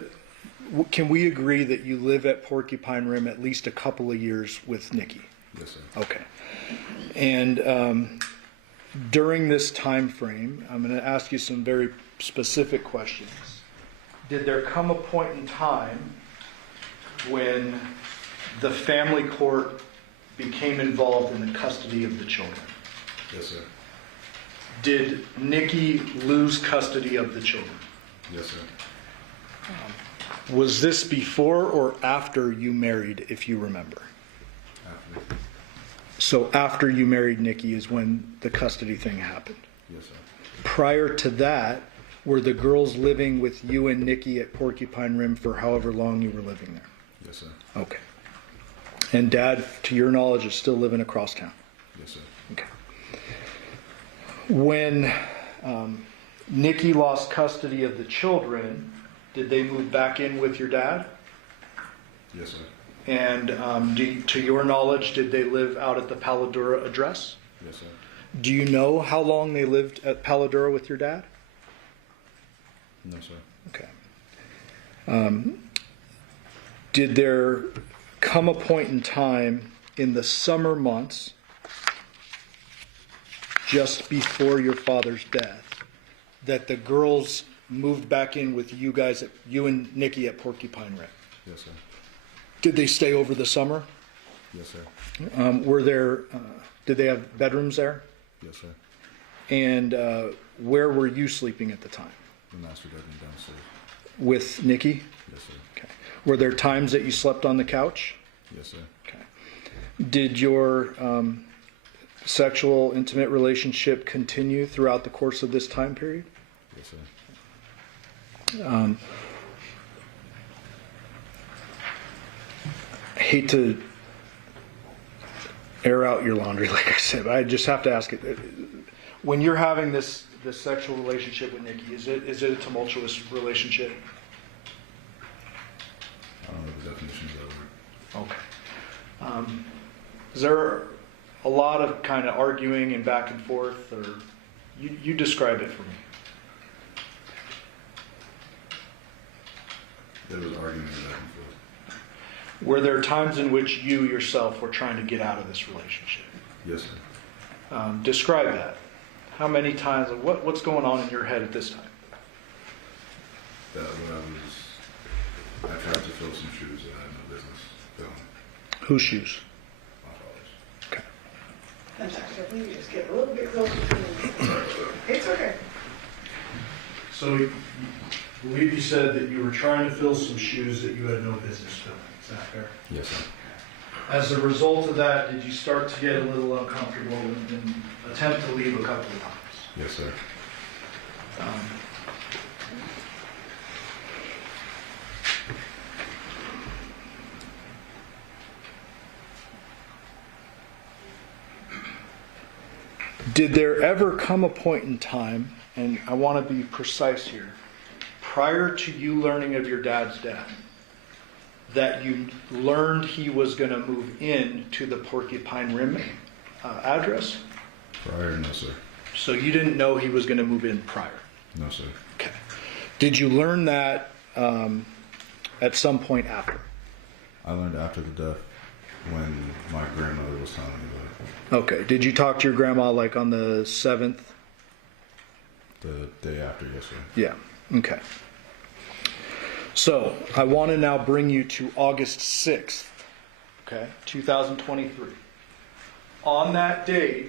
can we agree that you live at Porcupine Rim at least a couple of years with Nikki? Yes, sir. Okay. And during this time frame, I'm going to ask you some very specific questions. Did there come a point in time when the family court became involved in the custody of the children? Yes, sir. Did Nikki lose custody of the children? Yes, sir. Was this before or after you married, if you remember? After. So after you married Nikki is when the custody thing happened. Yes, sir. Prior to that, were the girls living with you and Nikki at Porcupine Rim for however long you were living there? Yes, sir. Okay. And Dad, to your knowledge, is still living across town? Yes, sir. Okay. When Nikki lost custody of the children, did they move back in with your dad? Yes, sir. And to your knowledge, did they live out at the Palo Duro address? Yes, sir. Do you know how long they lived at Palo Duro with your dad? No, sir. Okay. Did there come a point in time in the summer months, just before your father's death, that the girls moved back in with you guys, you and Nikki at Porcupine Rim? Yes, sir. Did they stay over the summer? Yes, sir. Were there? Did they have bedrooms there? Yes, sir. And where were you sleeping at the time? The master bedroom downstairs. With Nikki? Yes, sir. Okay. Were there times that you slept on the couch? Yes, sir. Okay. Did your sexual, intimate relationship continue throughout the course of this time period? Yes, sir. I hate to air out your laundry, like I said, but I just have to ask it. When you're having this sexual relationship with Nikki, is it a tumultuous relationship? I don't know the definitions of it. Okay. Is there a lot of kind of arguing and back and forth, or you describe it for me? There was arguing back and forth. Were there times in which you yourself were trying to get out of this relationship? Yes, sir. Describe that. How many times? What's going on in your head at this time? That when I tried to fill some shoes that I had no business filling. Whose shoes? My father's. Okay. Sometimes if we just get a little bit closer to it. It's okay. So you believe you said that you were trying to fill some shoes that you had no business filling. Is that fair? Yes, sir. As a result of that, did you start to get a little uncomfortable and attempt to leave a couple of times? Yes, sir. Did there ever come a point in time, and I want to be precise here, prior to you learning of your dad's death, that you learned he was going to move in to the Porcupine Rim address? Prior, no, sir. So you didn't know he was going to move in prior? No, sir. Okay. Did you learn that at some point after? I learned after the death when my grandmother was telling me about it. Okay. Did you talk to your grandma like on the 7th? The day after, yes, sir. Yeah. Okay. So I want to now bring you to August 6th, okay, 2023. On that day,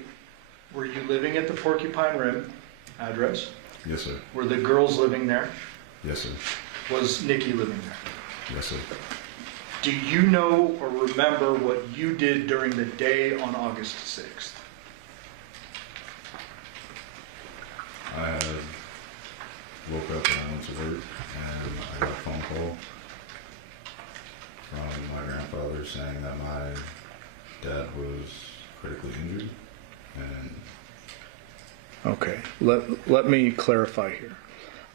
were you living at the Porcupine Rim address? Yes, sir. Were the girls living there? Yes, sir. Was Nikki living there? Yes, sir. Do you know or remember what you did during the day on August 6th? I had woke up and I went to work and I got a phone call from my grandfather saying that my dad was critically injured. And Okay, let me clarify here.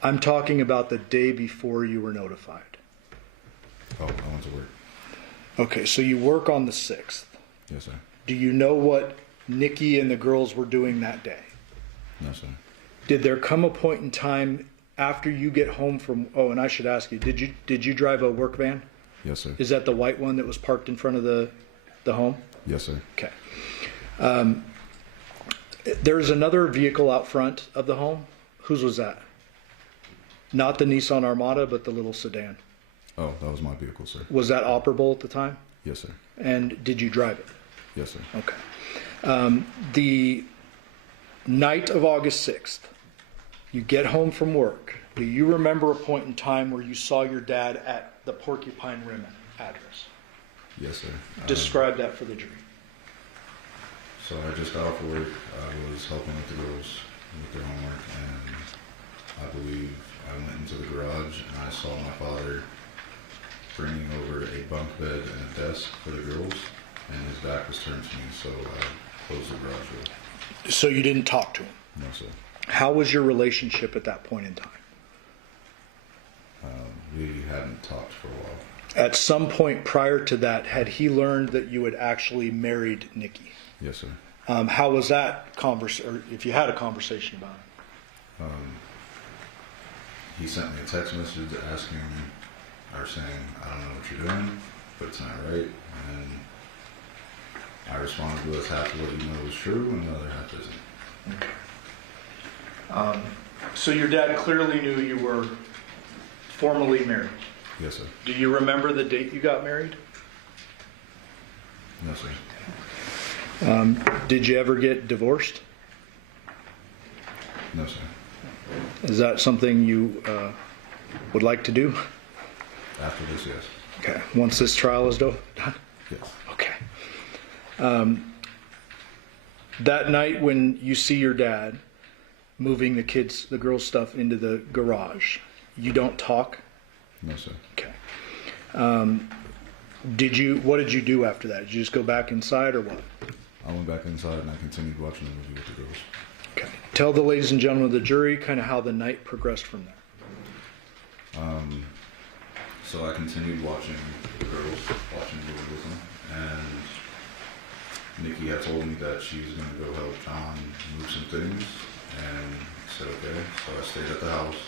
I'm talking about the day before you were notified. I went to work. Okay, so you work on the 6th. Yes, sir. Do you know what Nikki and the girls were doing that day? No, sir. Did there come a point in time after you get home from, oh, and I should ask you, did you drive a work van? Yes, sir. Is that the white one that was parked in front of the home? Yes, sir. Okay. There's another vehicle out front of the home. Whose was that? Not the Nissan Armada, but the little sedan. Oh, that was my vehicle, sir. Was that operable at the time? Yes, sir. And did you drive it? Yes, sir. Okay. The night of August 6th, you get home from work. Do you remember a point in time where you saw your dad at the Porcupine Rim address? Yes, sir. Describe that for the jury. So I just got off work. I was helping with the girls with their homework, and I believe I went into the garage and I saw my father bringing over a bunk bed and a desk for the girls, and his back was turned to me, so I closed the garage door. So you didn't talk to him? No, sir. How was your relationship at that point in time? We hadn't talked for a while. At some point prior to that, had he learned that you had actually married Nikki? Yes, sir. How was that conversation, or if you had a conversation about it? He sent me a text message asking or saying, I don't know what you're doing, but it's not right. And I responded with half of what you know is true and the other half isn't. Okay. So your dad clearly knew you were formally married. Yes, sir. Do you remember the date you got married? No, sir. Did you ever get divorced? No, sir. Is that something you would like to do? After this, yes. Okay. Once this trial is done? Yes. Okay. That night when you see your dad moving the girls' stuff into the garage, you don't talk? No, sir. Okay. What did you do after that? Did you just go back inside or what? I went back inside and I continued watching the movie with the girls. Okay. Tell the ladies and gentlemen of the jury kind of how the night progressed from there. So I continued watching the girls, watching the movie with them, and Nikki had told me that she was going to go help John move some things, and I said okay. So I stayed at the house.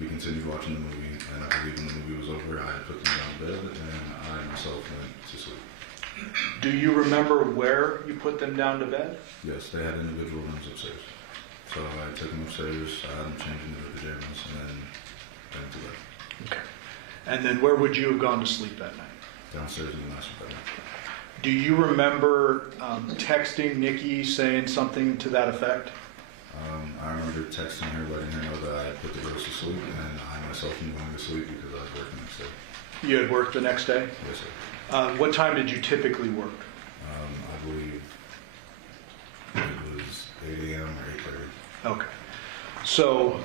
We continued watching the movie, and I believe when the movie was over, I had put them down to bed, and I myself went to sleep. Do you remember where you put them down to bed? Yes, they had individual rooms upstairs. So I took them upstairs, I had them change into their pajamas, and then went to bed. Okay. And then where would you have gone to sleep that night? Downstairs in the master bedroom. Do you remember texting Nikki saying something to that effect? I remember texting her, letting her know that I had put the girls to sleep, and I myself am going to sleep because I was working next day. You had work the next day? Yes, sir. What time did you typically work? I believe it was 8 a.m. or 8:30. Okay. So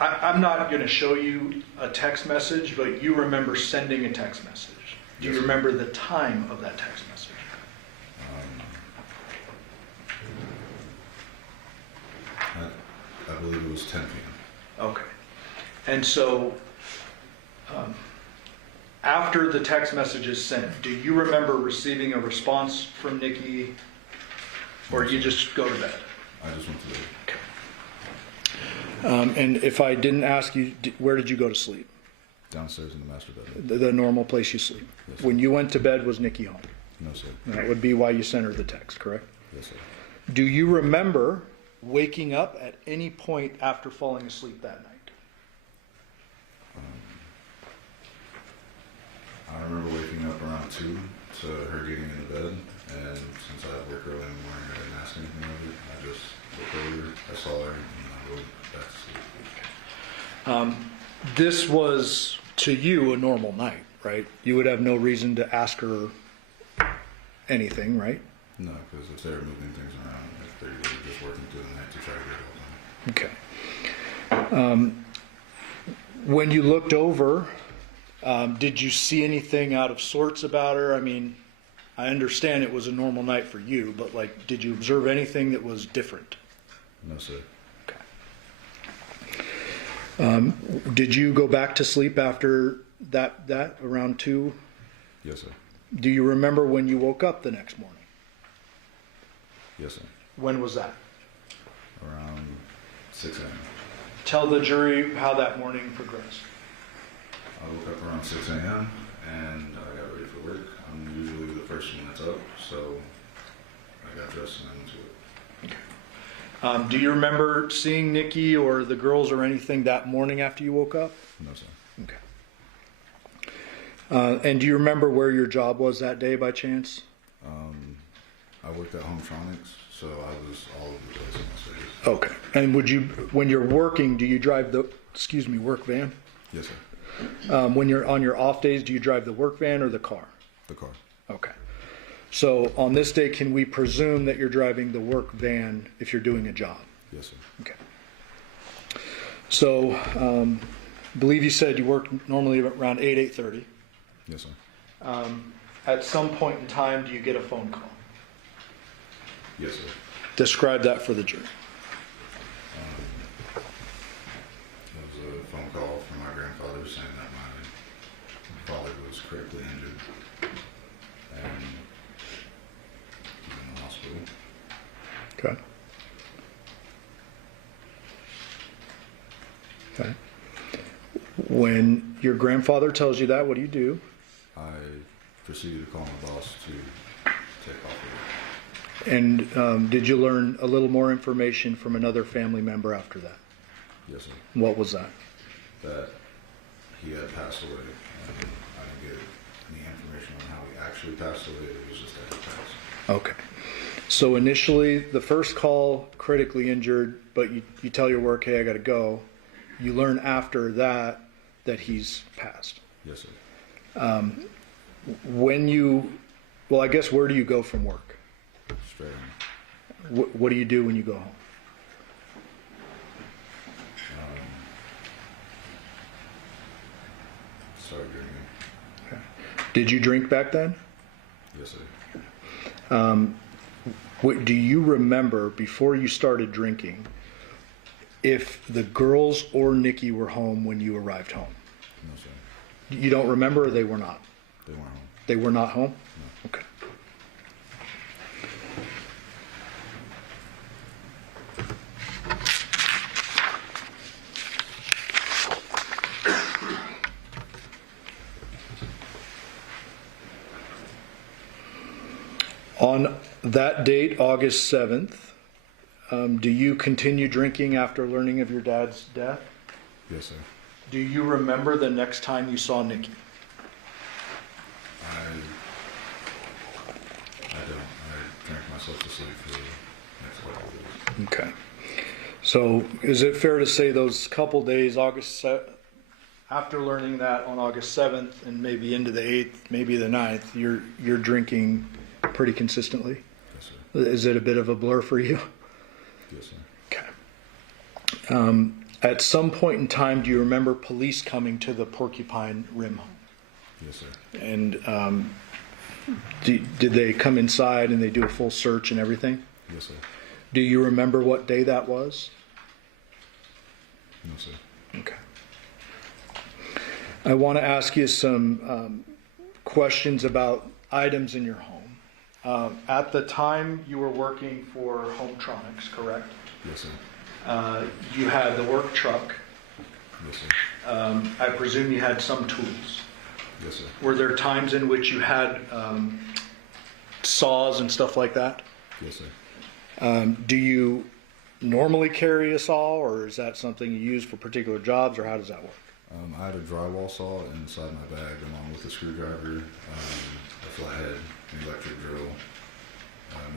I'm not going to show you a text message, but you remember sending a text message. Do you Yes, sir. remember the time of that text message? I believe it was 10 p.m. Okay. And so after the text message is sent, do you remember receiving a response from Nikki, or you just go to bed? I just went to bed. And if I didn't ask you, where did you go to sleep? Downstairs in the master bedroom. The normal place you sleep. Yes, sir. When you went to bed, was Nikki home? No, sir. That would be why you sent her the text, correct? Yes, sir. Do you remember waking up at any point after falling asleep that night? I remember waking up around 2 to her getting into bed, and since I had work early in the morning, I didn't ask anything of it. I just looked over, I saw her, and I went back to sleep. This was, to you, a normal night, right? You would have no reason to ask her anything, right? No, because if they were moving things around, I figured they were just working through the night to try to get it all done. Okay. When you looked over, did you see anything out of sorts about her? I mean, I understand it was a normal night for you, but like, did you observe anything that was different? No, sir. Okay. Did you go back to sleep after that around 2? Yes, sir. Do you remember when you woke up the next morning? Yes, sir. When was that? Around 6 a.m. Tell the jury how that morning progressed. I woke up around 6 a.m. and I got ready for work. I'm usually the first one that's up, so I got dressed and I went to work. Do you remember seeing Nikki or the girls or anything that morning after you woke up? No, sir. Okay. And do you remember where your job was that day by chance? I worked at Hometronics, so I was all over the place in Las Vegas. Okay. And when you're working, do you drive the, work van? Yes, sir. When you're on your off days, do you drive the work van or the car? The car. Okay. So on this day, can we presume that you're driving the work van if you're doing a job? Yes, sir. Okay. So, I believe you said you work normally around 8:30. Yes, sir. At some point in time, do you get a phone call? Yes, sir. Describe that for the jury. It was a phone call from my grandfather saying that my father was critically injured and he's in the hospital. Okay. Okay. When your grandfather tells you that, what do you do? I proceeded to call my boss to take off of it. And did you learn a little more information from another family member after that? Yes, sir. What was that? That he had passed away, and I didn't get any information on how he actually passed away. It was just that he passed. Okay. So initially, the first call, critically injured, but you tell your work, hey, I got to go. You learn after that he's passed. Yes, sir. I guess where do you go from work? Straight on. What do you do when you go home? Started drinking. Okay. Did you drink back then? Yes, sir. Do you remember, before you started drinking, if the girls or Nikki were home when you arrived home? No, sir. You don't remember, or they were not? They weren't home. They were not home? No. Okay. On that date, August 7th, do you continue drinking after learning of your dad's death? Yes, sir. Do you remember the next time you saw Nikki? I don't. I drank myself to sleep for the next couple of days. Okay. So is it fair to say those couple days, after learning that on August 7th and maybe into the 8th, maybe the 9th, you're drinking pretty consistently? Yes, sir. Is it a bit of a blur for you? Yes, sir. Okay. At some point in time, do you remember police coming to the Porcupine Rim home? Yes, sir. And did they come inside and they do a full search and everything? Yes, sir. Do you remember what day that was? No, sir. Okay. I want to ask you some questions about items in your home. At the time you were working for Hometronics, correct? Yes, sir. You had the work truck. Yes, sir. I presume you had some tools. Yes, sir. Were there times in which you had saws and stuff like that? Yes, sir. Do you normally carry a saw, or is that something you use for particular jobs, or how does that work? I had a drywall saw inside my bag along with a screwdriver, a flathead, an electric drill,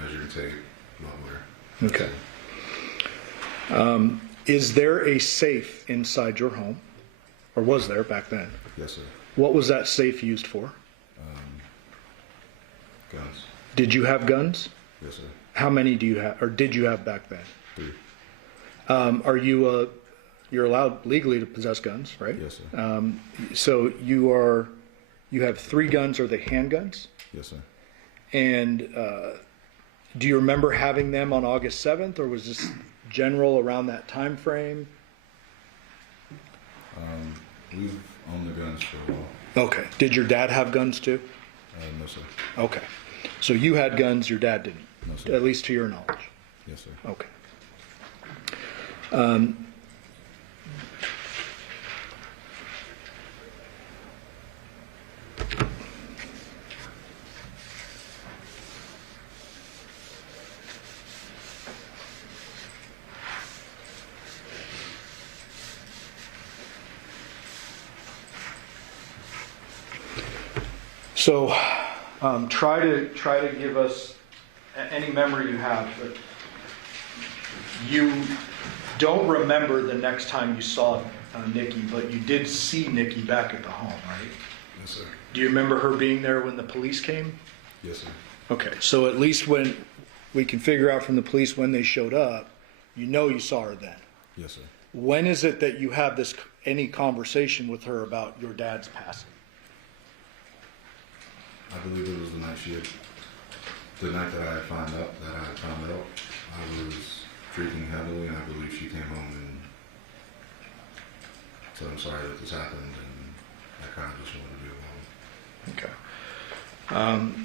measuring tape, muffler. Okay. Is there a safe inside your home, or was there back then? Yes, sir. What was that safe used for? Guns. Did you have guns? Yes, sir. How many do you have, or did you have back then? 3. You're allowed legally to possess guns, right? Yes, sir. So you have 3 guns. Are they handguns? Yes, sir. And do you remember having them on August 7th, or was this general around that time frame? We've owned the guns for a while. Okay. Did your dad have guns too? No, sir. Okay. So you had guns, your dad didn't? No, sir. At least to your knowledge? Yes, sir. Okay. So try to give us any memory you have. But you don't remember the next time you saw Nikki, but you did see Nikki back at the home, right? Yes, sir. Do you remember her being there when the police came? Yes, sir. Okay, so at least when we can figure out from the police when they showed up, you saw her then. Yes, sir. When is it that you have any conversation with her about your dad's passing? I believe it was the night that I found out. I was drinking heavily, and I believe she came home and said, "I'm sorry that this happened," and I kind of just wanted to be alone.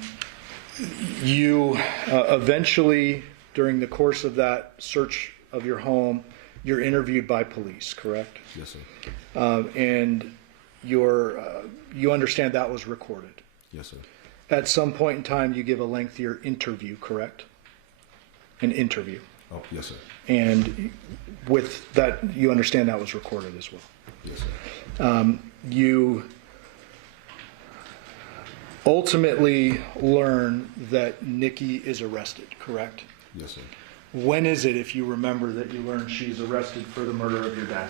Okay. You eventually, during the course of that search of your home, you're interviewed by police, correct? Yes, sir. And you understand that was recorded. Yes, sir. At some point in time, you give a lengthier interview, correct? An interview. Oh, yes, sir. And with that, you understand that was recorded as well. Yes, sir. You ultimately learn that Nikki is arrested, correct? Yes, sir. When is it, if you remember, that you learn she's arrested for the murder of your dad?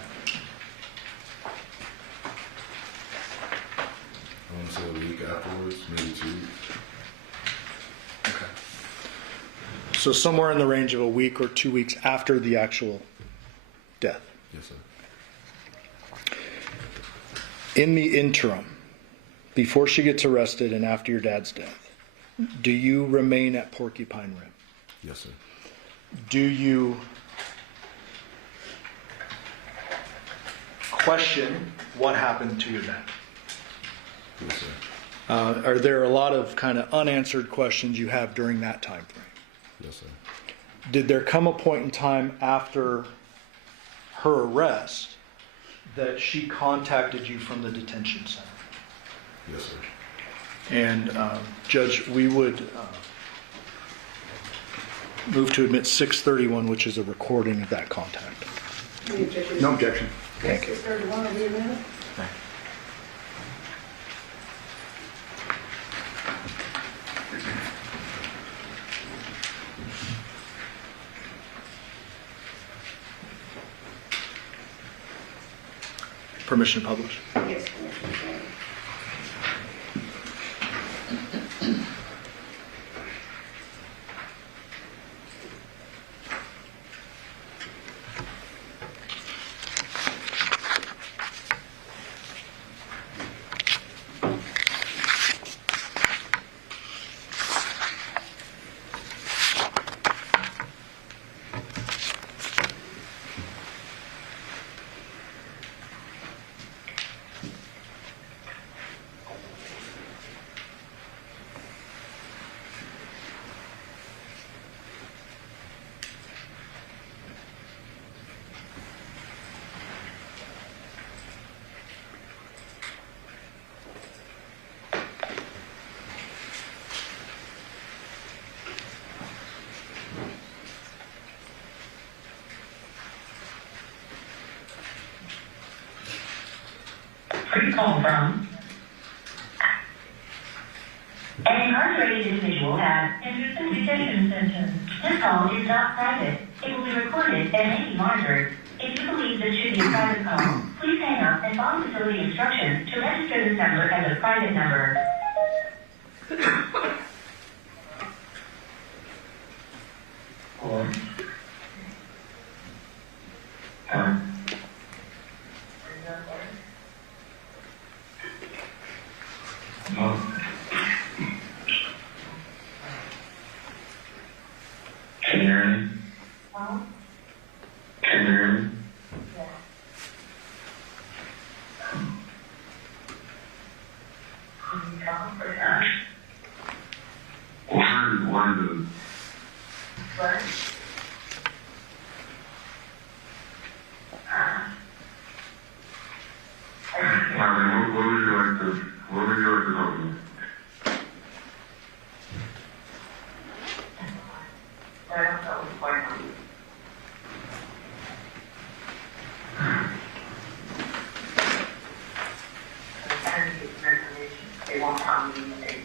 I want to say a week afterwards, maybe 2 weeks. Okay. So somewhere in the range of a week or 2 weeks after the actual death. Yes, sir. In the interim, before she gets arrested and after your dad's death, do you remain at Porcupine Rim? Yes, sir. Do you question what happened to your dad? Yes, sir. Are there a lot of kind of unanswered questions you have during that time frame? Yes, sir. Did there come a point in time after her arrest that she contacted you from the detention center? Yes, sir. And Judge, we would move to admit 631, which is a recording of that contact. Any objections? No objection. Thank you. 631 will be a minute. Permission to publish. Yes, Commissioner. Please call from an incarcerated individual has entered the detention center. This call is not private. It will be recorded and may be monitored. If you believe this should be a private call, please hang up and follow facility instructions to register this number as a private number. Can you hear me? Can you hear me? What would you like to talk about? They won't tell me anything.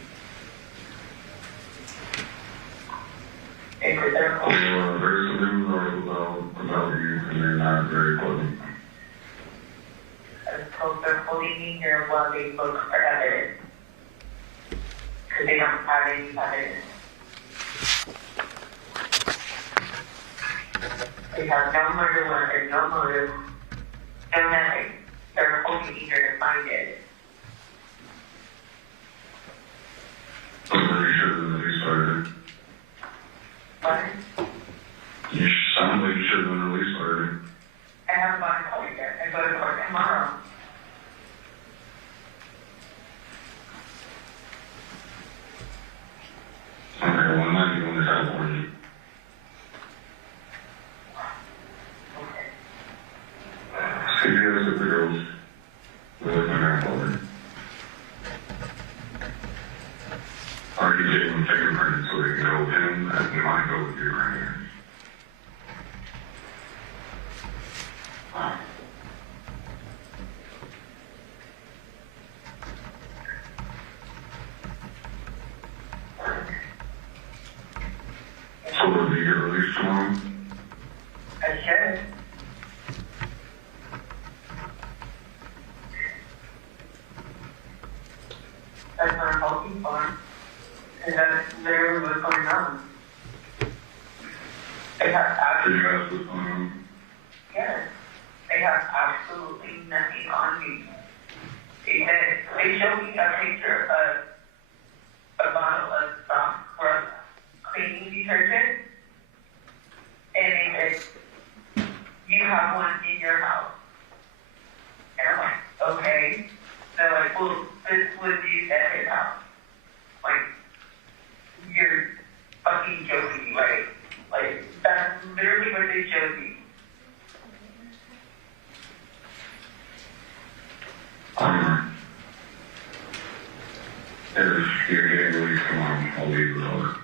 There's some news about you, and they're not very pleasant. So they're holding me here while they look for evidence. Because they don't have any evidence. They have no murder weapon, no motive, no nothing. They're holding me here to find it. I'm pretty sure that he started. What? You sound like you should have been released already. I haven't gone to court yet. I go to court tomorrow. Okay, well, I'm not even going to California. CPS at the girls. With my grandfather. Already getting him fingerprinted so they can go with him and they might go with you right here. So will you get released tomorrow? I should. That's what I'm hoping for. And that's literally what's going on. They have Did you absolutely, ask what's going on? yes, they have absolutely nothing on me. They said, they showed me a picture of a bottle of scrub cleaning detergent. And they said, you have one in your house. And I'm like, okay. They're like, well, this was used at his house. Like, you're fucking joking, right? Like, that's literally what they showed me. If you're getting released tomorrow, I'll leave with all that.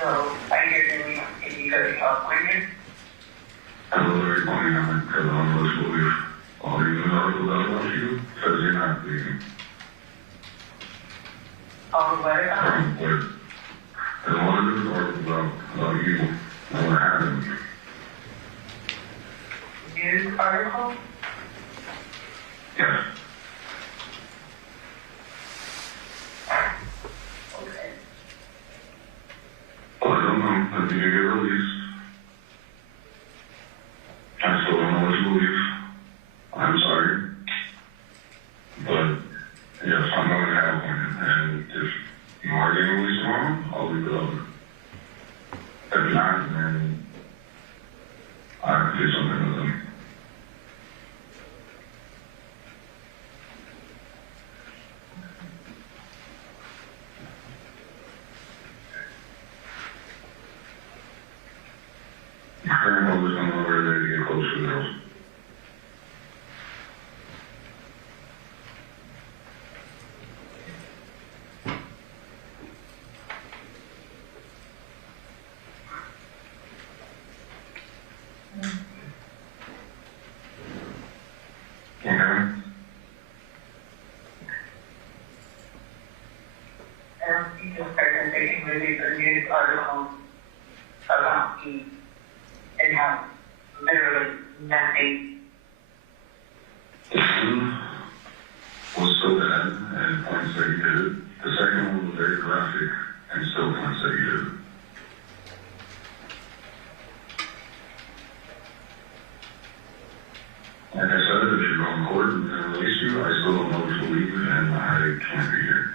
So, I hear you go to California. I was very funny, because I'm supposed to leave all these articles out of not pleading. Oh, what about? There's a lot of different articles about you and what happened. News article? Yes. Okay. Well, I don't know if you can get released. I still don't know what to believe. I'm sorry. But, yes, I'm going to have one. And if you are getting released tomorrow, I'll leave it open. If not, then I have to do something with them. My grandmother's on the way there to get close to the girls. Okay. And you just started taking movies or news articles about me and how literally nothing. The one was so bad and points that you did it. The second one was very graphic and still points that you did it. Like I said, if you're going to court and they're going to release you, I still don't know what to believe and I can't be here.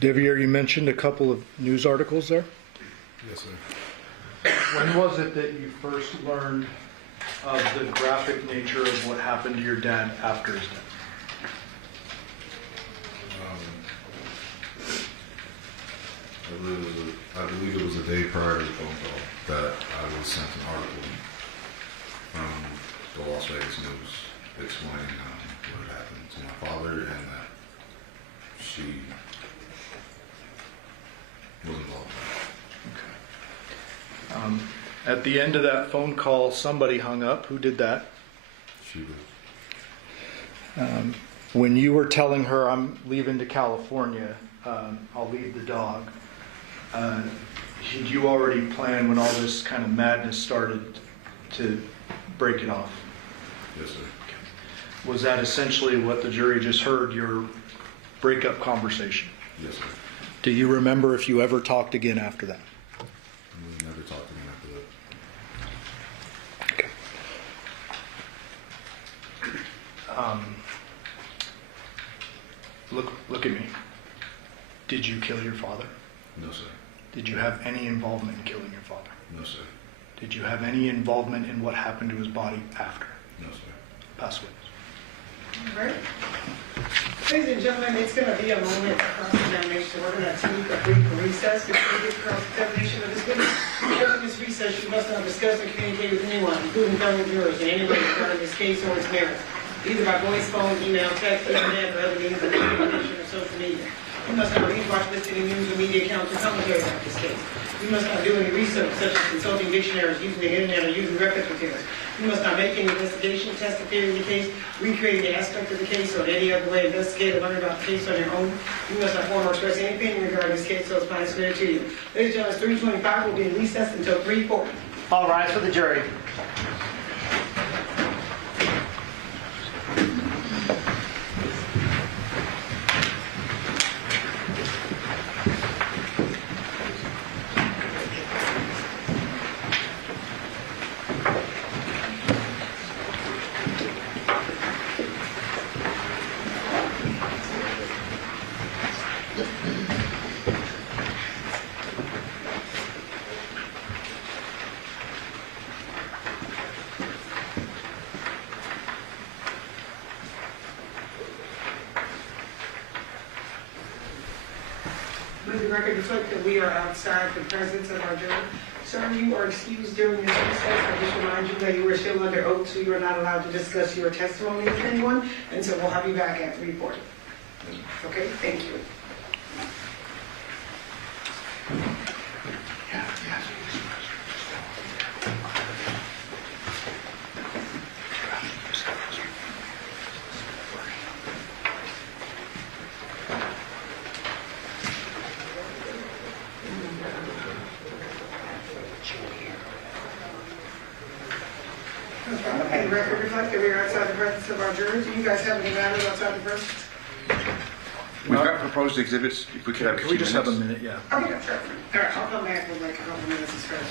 Devier, you mentioned a couple of news articles there. Yes, sir. When was it that you first learned of the graphic nature of what happened to your dad after his death? I believe it was a day prior to the phone call that I was sent an article from the Las Vegas News explaining what had happened to my father and that she was involved in that. At the end of that phone call, somebody hung up. Who did that? She was. When you were telling her, I'm leaving to California, I'll leave the dog, did you already plan when all this kind of madness started to break it off? Yes, sir. Was that essentially what the jury just heard, your breakup conversation? Yes, sir. Do you remember if you ever talked again after that? We never talked to him after that. Okay. Look at me. Did you kill your father? No, sir. Did you have any involvement in killing your father? No, sir. Did you have any involvement in what happened to his body after? No, sir. Pass witness. All right. Ladies and gentlemen, it's going to be a moment of cross-examination. We're going to take a brief recess before we get cross-examination of this witness. During this recess, you must not discuss or communicate with anyone, including fellow jurors, in any way regarding this case or its merits, either by voice, phone, email, text, internet, or other means of communication or social media. You must not read, watch, listen to news or media accounts or commentaries about this case. You must not do any research, such as consulting dictionaries, using the internet, or using reference materials. You must not make any investigation, test, or theory of the case, recreate the aspect of the case, or in any other way investigate or learn about the case on your own. You must not form or express any opinion regarding this case, so it's not submitted to you. Ladies and gentlemen, 3:25 will be in recess until 3:40. All rise for the jury. May the record reflect that we are outside the presence of our jury. Sir, you are excused during this recess. I just remind you that you are still under oath, so you are not allowed to discuss your testimony with anyone, and so we'll have you back at report. Okay, thank you. Okay, the record reflect that we are outside the presence of our jurors. Do you guys have any matters outside the presence? We've got proposed exhibits. If we could have a Can few we just have a minutes. minute? Yeah. Okay, sure. All right, I'll come back with like a couple minutes as far as.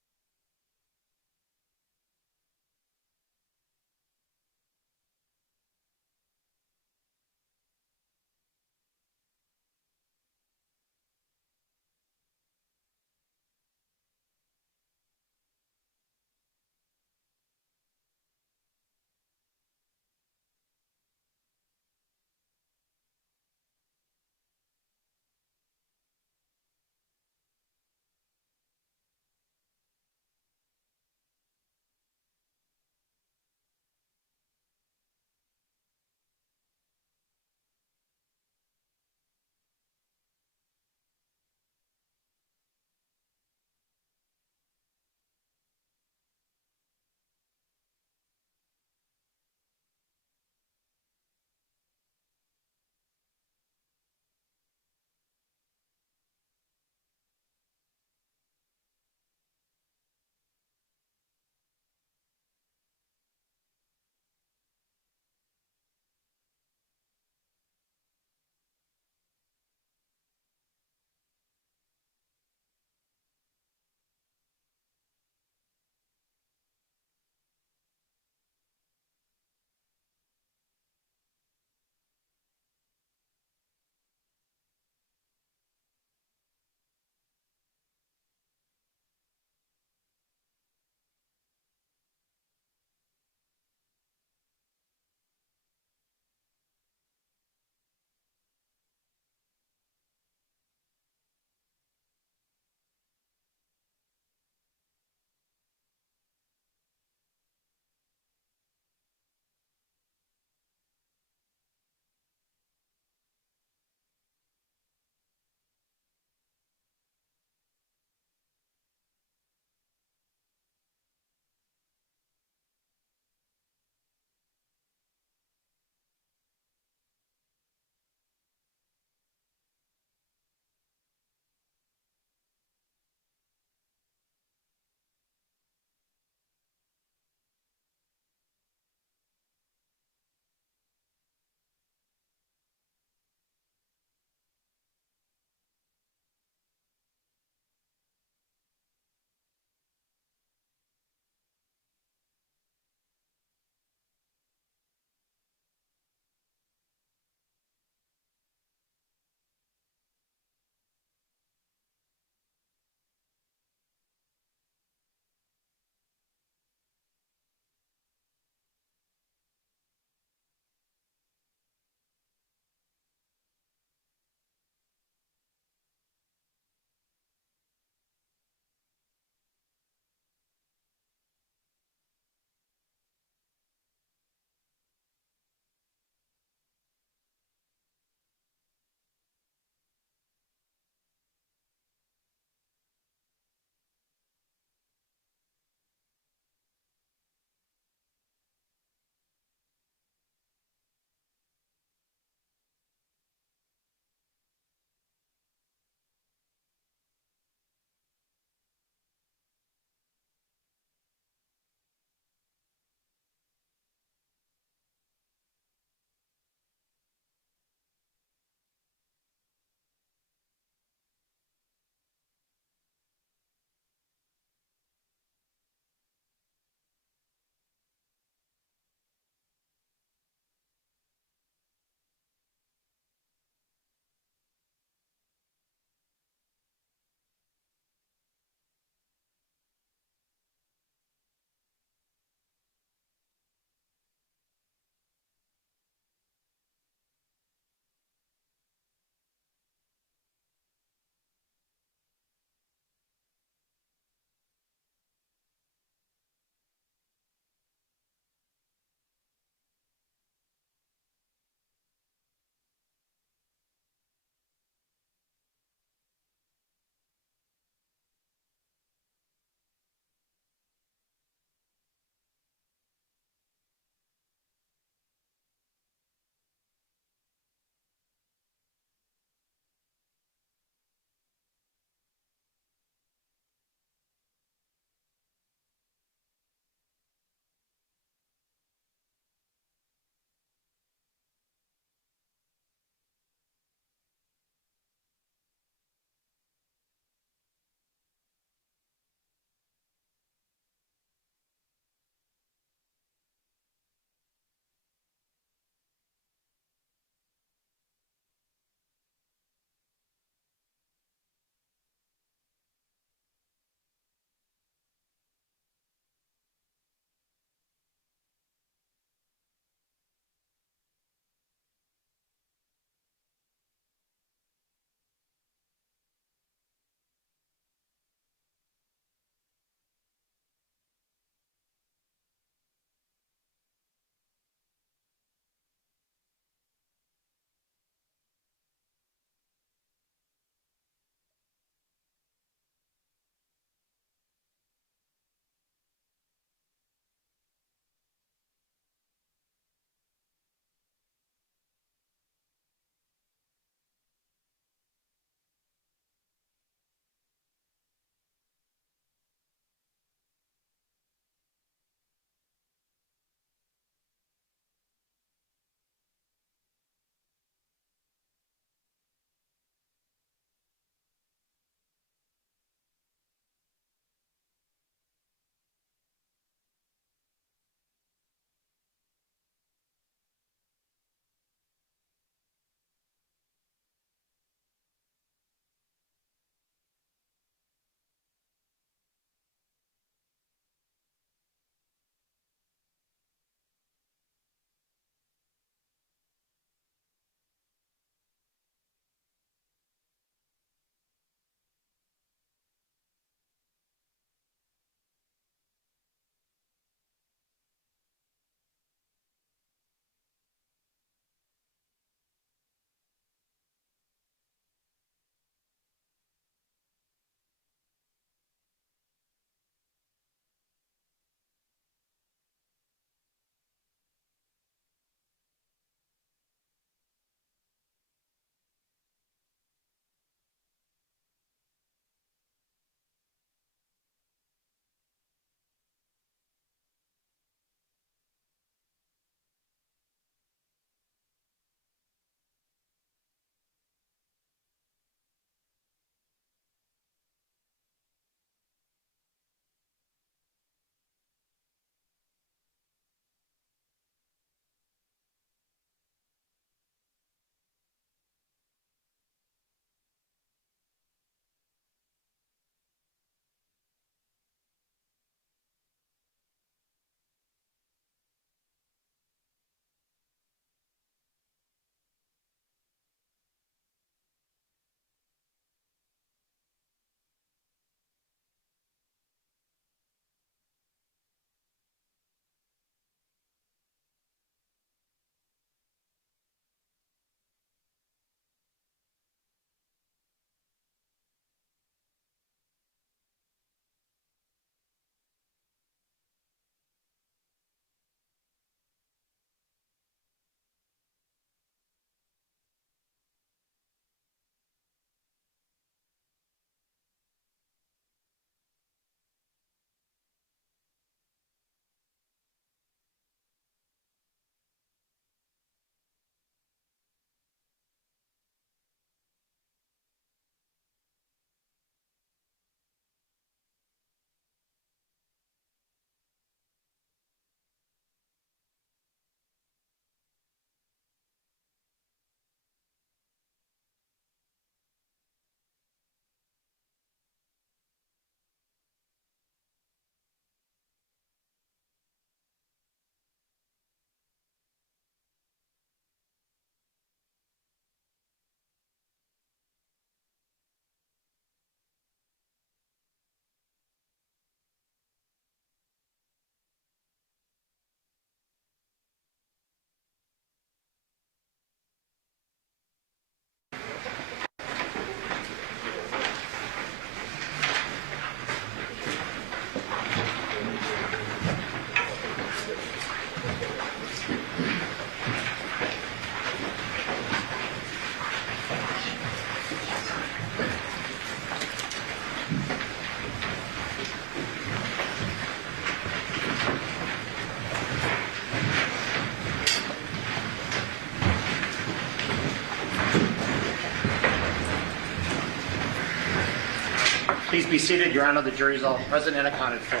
Please be seated, Your Honor. The jury is all present and accounted for.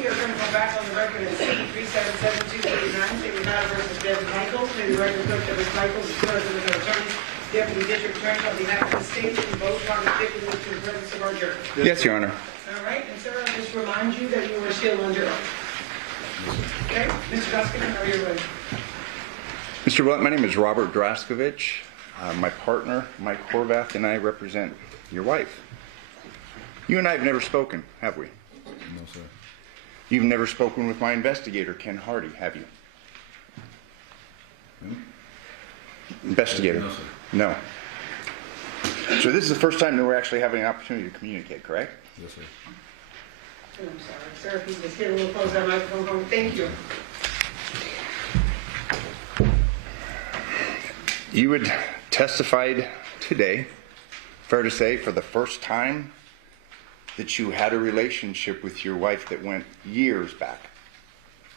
We are going to go back on the record and see 3772289, State of Nevada versus Devyn Michaels. May the record reflect that Ms. Michaels is present with her attorney, Deputy District Attorney on behalf of the state, and both parties stipulated to the presence of our jury. Yes, Your Honor. All right, and sir, I'll just remind you that you are still under oath. Okay, Mr. Duskin, are you ready? Mr. Willette, my name is Robert Draskovich. My partner, Mike Horvath, and I represent your wife. You and I have never spoken, have we? No, sir. You've never spoken with my investigator, Ken Hardy, have you? Investigator? No, sir. No. So this is the first time that we're actually having an opportunity to communicate, correct? Yes, sir. I'm sorry, sir, if you just get a little close to that microphone. Thank you. You had testified today, fair to say, for the first time, that you had a relationship with your wife that went years back.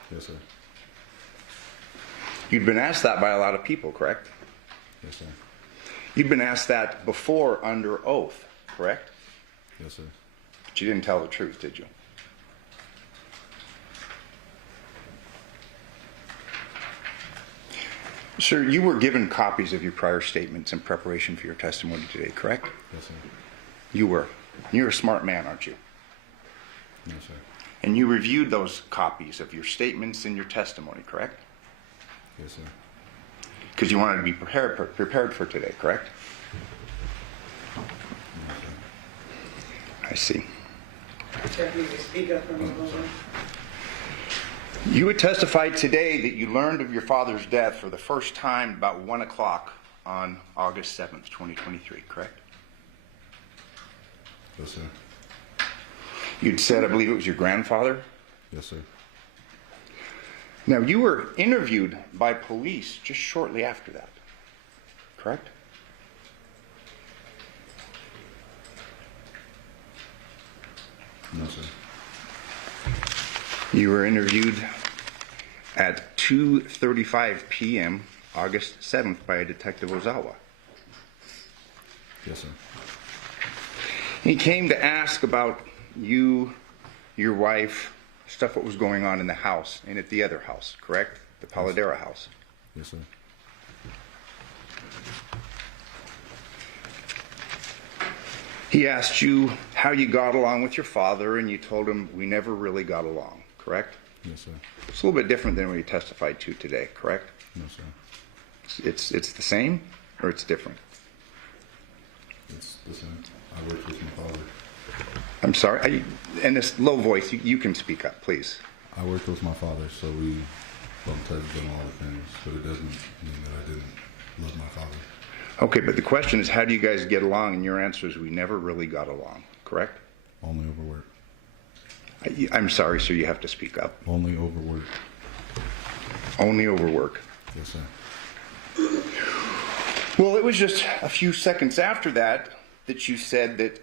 Yes, sir. You'd been asked that by a lot of people, correct? Yes, sir. You'd been asked that before under oath, correct? Yes, sir. But you didn't tell the truth, did you? Sir, you were given copies of your prior statements in preparation for your testimony today, correct? Yes, sir. You were. You're a smart man, aren't you? No, sir. And you reviewed those copies of your statements and your testimony, correct? Yes, sir. Because you wanted to be prepared for today, correct? No, sir. I see. Deputy, speak up from the podium. You had testified today that you learned of your father's death for the first time about 1 o'clock on August 7th, 2023, correct? Yes, sir. You'd said, I believe it was your grandfather? Yes, sir. Now, you were interviewed by police just shortly after that, correct? No, sir. You were interviewed at 2:35 p.m. August 7th by a Detective Ozawa. Yes, sir. He came to ask about you, your wife, stuff what was going on in the house and at the other house, correct? The Paladera house. Yes, sir. He asked you how you got along with your father, and you told him we never really got along, correct? Yes, sir. It's a little bit different than what you testified to today, correct? No, sir. It's the same, or it's different? It's the same. I worked with my father. I'm sorry, in this low voice, you can speak up, please. I worked with my father, so we bumped heads on a lot of things, but it doesn't mean that I didn't love my father. Okay, but the question is, how do you guys get along? And your answer is, we never really got along, correct? Only over work. I'm sorry, sir, you have to speak up. Only over work. Only over work. Yes, sir. Well, it was just a few seconds after that that you said that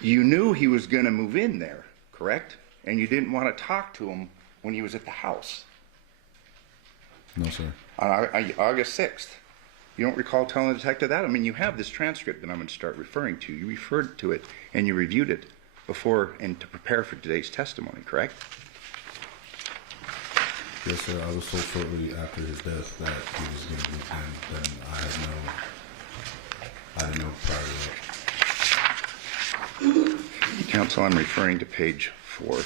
you knew he was going to move in there, correct? And you didn't want to talk to him when he was at the house. No, sir. On August 6th. You don't recall telling the detective that? I mean, you have this transcript that I'm going to start referring to. You referred to it and you reviewed it before and to prepare for today's testimony, correct? Yes, sir. I was told shortly after his death that he was going to move in. Then I didn't know prior to that. Counsel, I'm referring to page 4.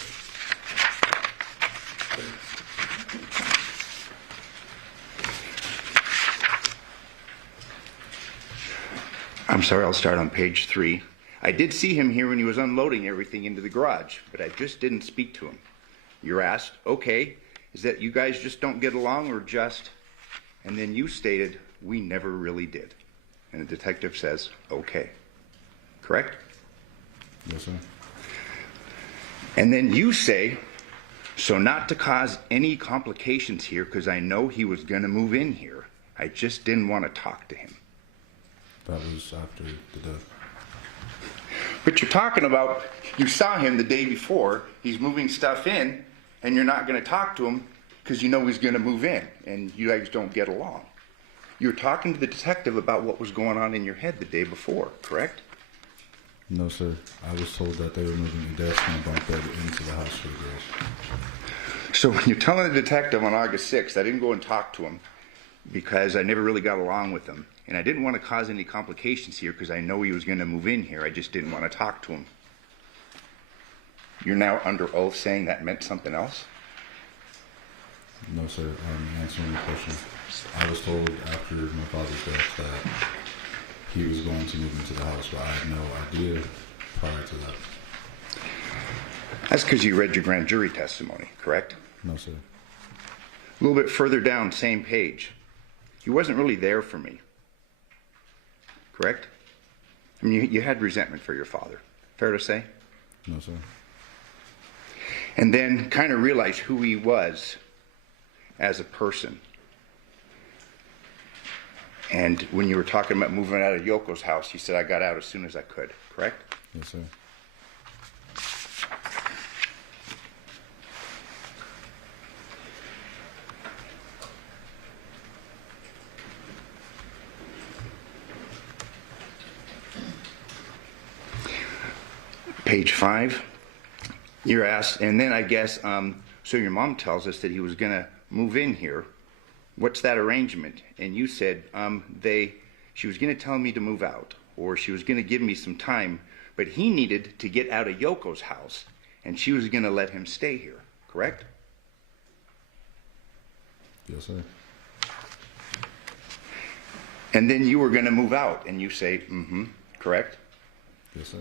I'm sorry, I'll start on page 3. I did see him here when he was unloading everything into the garage, but I just didn't speak to him. You're asked, okay, is that you guys just don't get along or just? And then you stated, we never really did. And the detective says, okay. Correct? Yes, sir. And then you say, so not to cause any complications here, because I know he was going to move in here, I just didn't want to talk to him. That was after the death. But you're talking about, you saw him the day before, he's moving stuff in, and you're not going to talk to him because you know he's going to move in, and you guys don't get along. You're talking to the detective about what was going on in your head the day before, correct? No, sir. I was told that they were moving a desk and a bunk bed into the house for the girls. So when you're telling the detective on August 6th, I didn't go and talk to him because I never really got along with him. And I didn't want to cause any complications here because I know he was going to move in here. I just didn't want to talk to him. You're now under oath saying that meant something else? No, sir. I'm answering your question. I was told after my father's death that he was going to move into the house, but I had no idea prior to that. That's because you read your grand jury testimony, correct? No, sir. A little bit further down, same page. He wasn't really there for me, correct? I mean, you had resentment for your father. Fair to say? No, sir. And then kind of realized who he was as a person. And when you were talking about moving out of Yoko's house, you said, I got out as soon as I could, correct? Yes, sir. Page 5, you're asked, and then I guess, so your mom tells us that he was going to move in here. What's that arrangement? And you said she was going to tell me to move out, or she was going to give me some time, but he needed to get out of Yoko's house, and she was going to let him stay here, correct? Yes, sir. And then you were going to move out, and you say, correct? Yes, sir.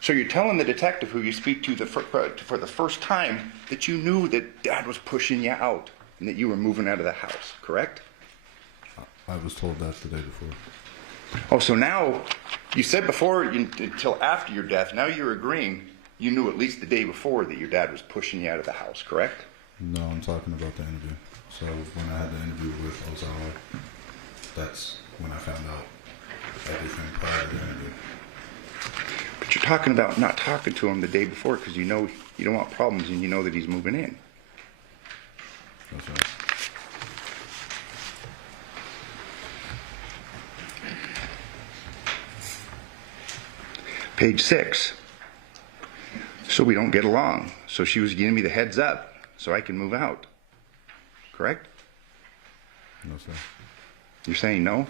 So you're telling the detective who you speak to for the first time that you knew that Dad was pushing you out and that you were moving out of the house, correct? I was told that the day before. Oh, so now, you said before, until after your death, now you're agreeing you knew at least the day before that your dad was pushing you out of the house, correct? No, I'm talking about the interview. So when I had the interview with Ozawa, that's when I found out everything prior to the interview. But you're talking about not talking to him the day before because you know you don't want problems and you know that he's moving in. That's right. Page 6. So we don't get along. So she was giving me the heads up so I can move out. Correct? No, sir. You're saying no?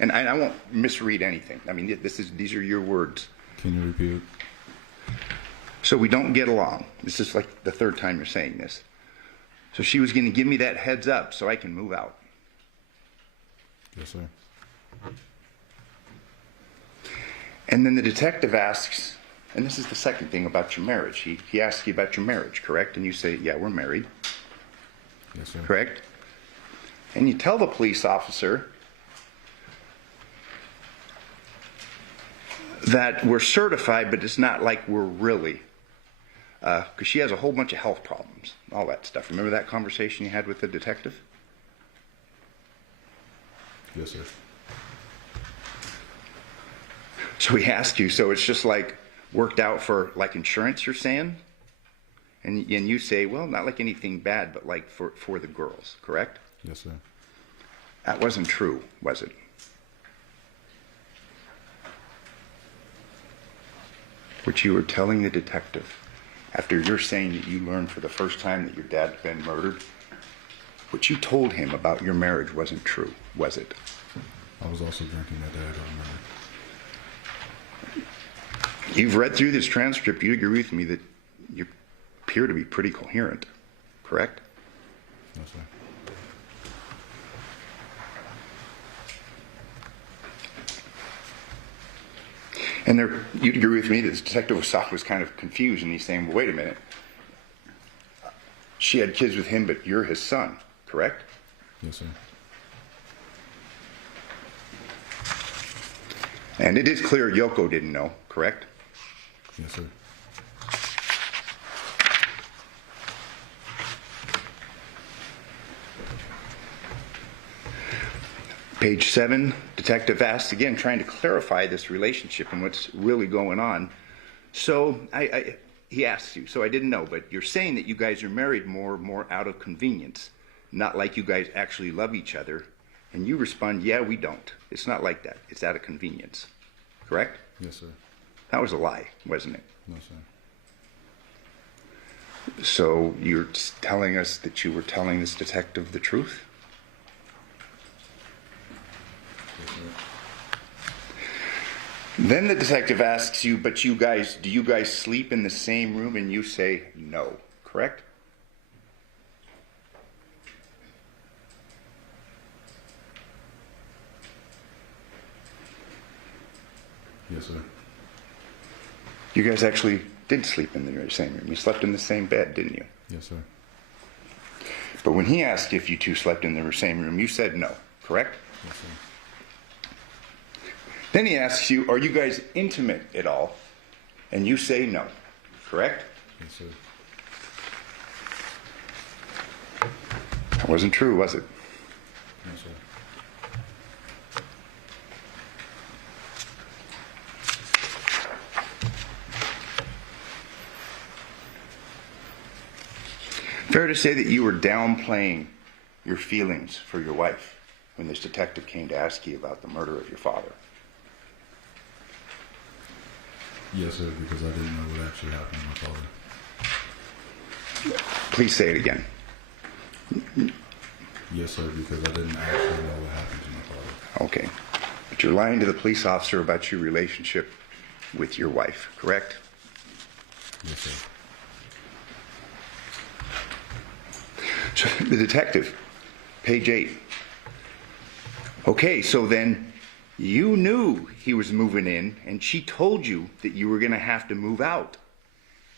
And I won't misread anything. I mean, these are your words. Can you repeat it? So we don't get along. This is like the third time you're saying this. So she was going to give me that heads up so I can move out. Yes, sir. And then the detective asks, and this is the second thing about your marriage. He asks you about your marriage, correct? And you say, yeah, we're married. Yes, sir. Correct? And you tell the police officer that we're certified, but it's not like we're really. Because she has a whole bunch of health problems, all that stuff. Remember that conversation you had with the detective? Yes, sir. So he asked you, so it's just like worked out for like insurance, you're saying? And you say, well, not like anything bad, but like for the girls, correct? Yes, sir. That wasn't true, was it? Which you were telling the detective after you're saying that you learned for the first time that your dad's been murdered. What you told him about your marriage wasn't true, was it? I was also drinking that day, I don't remember. You've read through this transcript. You agree with me that you appear to be pretty coherent, correct? Yes, sir. And you'd agree with me that this detective was kind of confused, and he's saying, well, wait a minute. She had kids with him, but you're his son, correct? Yes, sir. And it is clear Yoko didn't know, correct? Yes, sir. Page 7, detective asks again, trying to clarify this relationship and what's really going on. So he asks you, so I didn't know, but you're saying that you guys are married more out of convenience, not like you guys actually love each other. And you respond, yeah, we don't. It's not like that. It's out of convenience. Correct? Yes, sir. That was a lie, wasn't it? No, sir. So you're telling us that you were telling this detective the truth? Yes, sir. Then the detective asks you, but do you guys sleep in the same room? And you say no, correct? Yes, sir. You guys actually did sleep in the same room. You slept in the same bed, didn't you? Yes, sir. But when he asked if you two slept in the same room, you said no, correct? Yes, sir. Then he asks you, are you guys intimate at all? And you say no, correct? Yes, sir. That wasn't true, was it? No, sir. Fair to say that you were downplaying your feelings for your wife when this detective came to ask you about the murder of your father. Yes, sir, because I didn't know what actually happened to my father. Please say it again. Yes, sir, because I didn't actually know what happened to my father. Okay. But you're lying to the police officer about your relationship with your wife, correct? Yes, sir. So the detective, page 8. Okay, so then you knew he was moving in, and she told you that you were going to have to move out.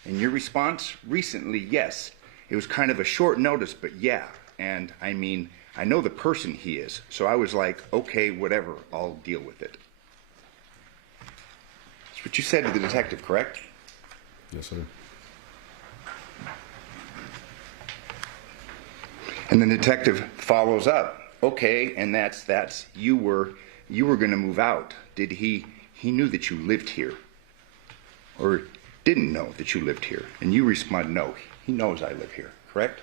And your response recently, yes. It was kind of a short notice, but yeah. And I mean, I know the person he is, so I was like, okay, whatever, I'll deal with it. That's what you said to the detective, correct? Yes, sir. And the detective follows up. Okay, and that's you were going to move out. Did he knew that you lived here, or didn't know that you lived here? And you respond, no, he knows I live here, correct?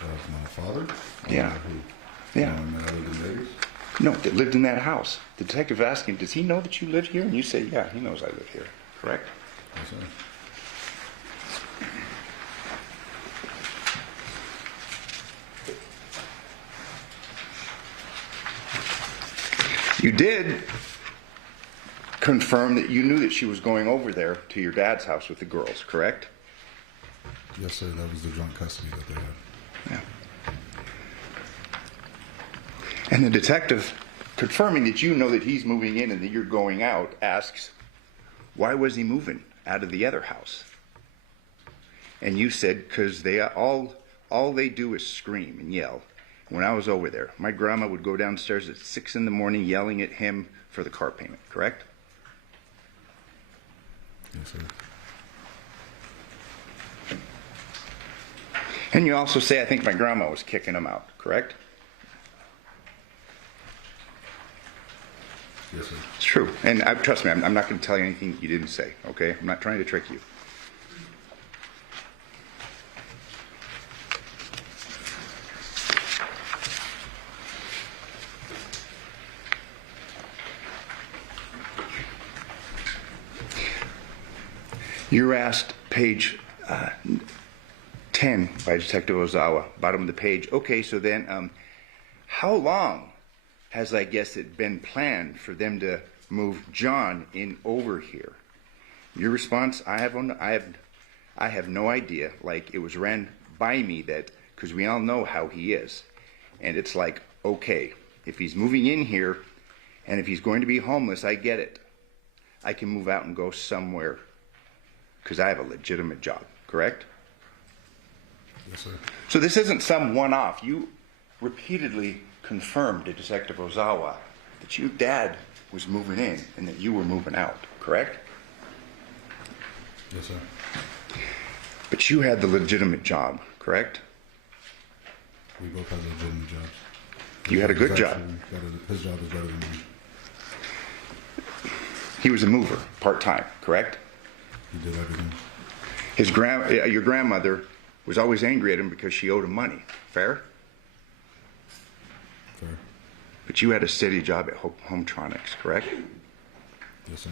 My father? Yeah. Who? Yeah. I lived in Vegas? No, that lived in that house. The detective asked him, does he know that you live here? And you say, yeah, he knows I live here, correct? Yes, sir. You did confirm that you knew that she was going over there to your dad's house with the girls, correct? Yes, sir. That was the joint custody that they had. Yeah. And the detective, confirming that you know that he's moving in and that you're going out, asks, why was he moving out of the other house? And you said, because they all they do is scream and yell. When I was over there, my grandma would go downstairs at 6 in the morning yelling at him for the car payment, correct? Yes, sir. And you also say, I think my grandma was kicking him out, correct? Yes, sir. It's true. And trust me, I'm not going to tell you anything you didn't say, okay? I'm not trying to trick you. You're asked, page 10 by Detective Ozawa, bottom of the page, okay, so then how long has, I guess, it been planned for them to move John in over here? Your response, I have no idea. Like, it was ran by me that, because we all know how he is. And it's like, okay, if he's moving in here, and if he's going to be homeless, I get it. I can move out and go somewhere, because I have a legitimate job, correct? Yes, sir. So this isn't some one-off. You repeatedly confirmed to Detective Ozawa that your dad was moving in and that you were moving out, correct? Yes, sir. But you had the legitimate job, correct? We both had legitimate jobs. You had a good job. His job was better than mine. He was a mover, part-time, correct? He did everything. Your grandmother was always angry at him because she owed him money. Fair? Fair. But you had a steady job at Hometronics, correct? Yes, sir.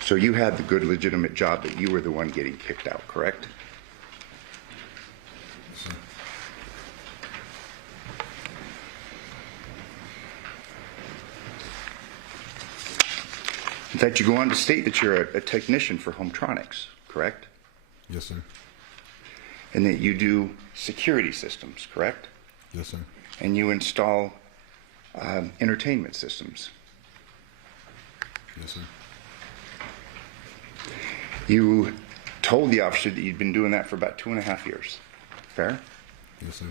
So you had the good, legitimate job that you were the one getting kicked out, correct? Yes, sir. In fact, you go on to state that you're a technician for Hometronics, correct? Yes, sir. And that you do security systems, correct? Yes, sir. And you install entertainment systems. Yes, sir. You told the officer that you'd been doing that for about 2.5 years. Fair? Yes, sir.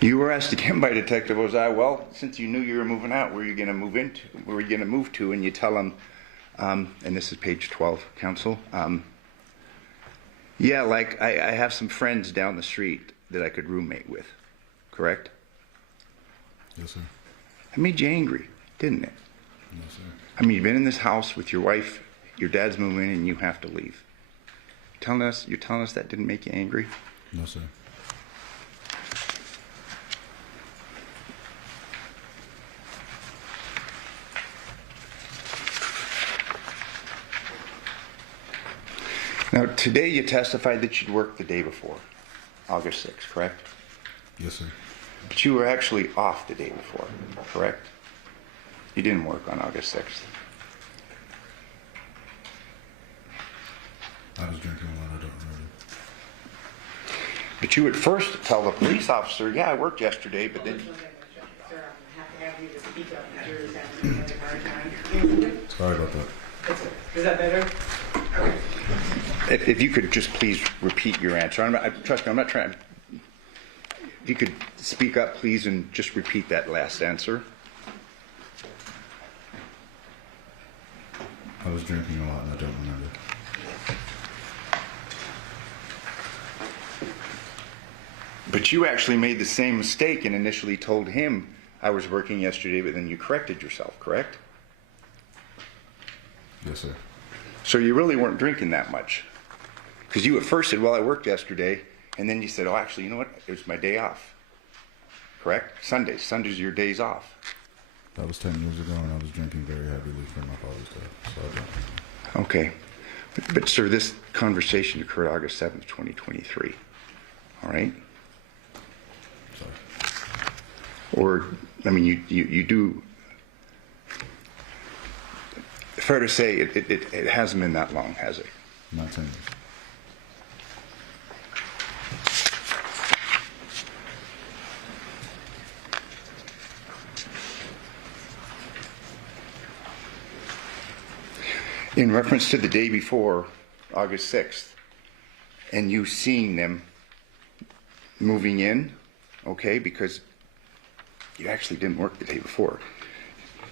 You were asked again by Detective Ozai, well, since you knew you were moving out, where are you going to move into? Where are you going to move to? And you tell him, and this is page 12, counsel, yeah, like I have some friends down the street that I could roommate with, correct? Yes, sir. That made you angry, didn't it? Yes, sir. I mean, you've been in this house with your wife, your dad's moving in, and you have to leave. You're telling us that didn't make you angry? No, sir. Now, today you testified that you'd worked the day before, August 6th, correct? Yes, sir. But you were actually off the day before, correct? You didn't work on August 6th. I was drinking a lot, I don't remember. But you would first tell the police officer, yeah, I worked yesterday, but then... Sir, I'm happy to have you to speak up. The jury's having a hard time. Sorry about that. Is that better? Okay. If you could just please repeat your answer. Trust me, I'm not trying... If you could speak up, please, and just repeat that last answer. I was drinking a lot and I don't remember. But you actually made the same mistake and initially told him, I was working yesterday, but then you corrected yourself, correct? Yes, sir. So you really weren't drinking that much. Because you at first said, well, I worked yesterday, and then you said, oh, actually, you know what? It was my day off. Correct? Sundays. Sundays are your days off. That was 10 years ago, and I was drinking very heavily for my father's death, so I don't. Okay. But, sir, this conversation occurred August 7th, 2023. All right? Sorry. Or, I mean, you do... Fair to say, it hasn't been that long, has it? Not 10 years. In reference to the day before, August 6th, and you seeing them moving in, okay, because you actually didn't work the day before.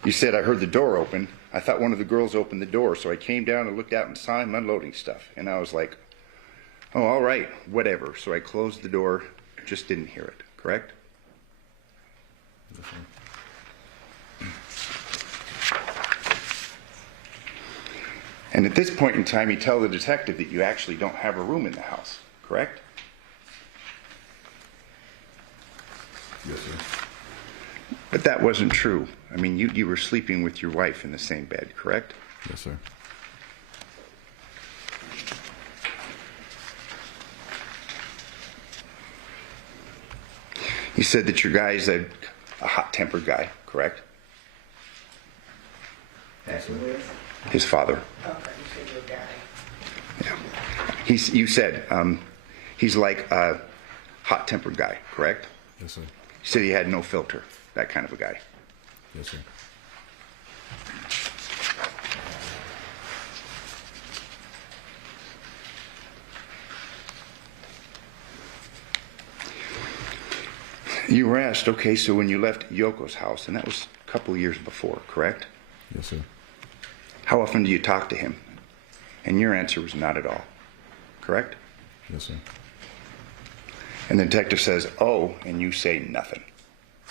You said, I heard the door open. I thought one of the girls opened the door, so I came down and looked out and saw him unloading stuff. And I was like, oh, all right, whatever. So I closed the door, just didn't hear it, correct? Yes, sir. And at this point in time, you tell the detective that you actually don't have a room in the house, correct? Yes, sir. But that wasn't true. I mean, you were sleeping with your wife in the same bed, correct? Yes, sir. You said that your guy is a hot-tempered guy, correct? That's who it is? His father. Okay, you said your guy. Yeah. You said he's like a hot-tempered guy, correct? Yes, sir. You said he had no filter, that kind of a guy. Yes, sir. You were asked, okay, so when you left Yoko's house, and that was a couple of years before, correct? Yes, sir. How often do you talk to him? And your answer was not at all, correct? Yes, sir. And the detective says, oh, and you say nothing.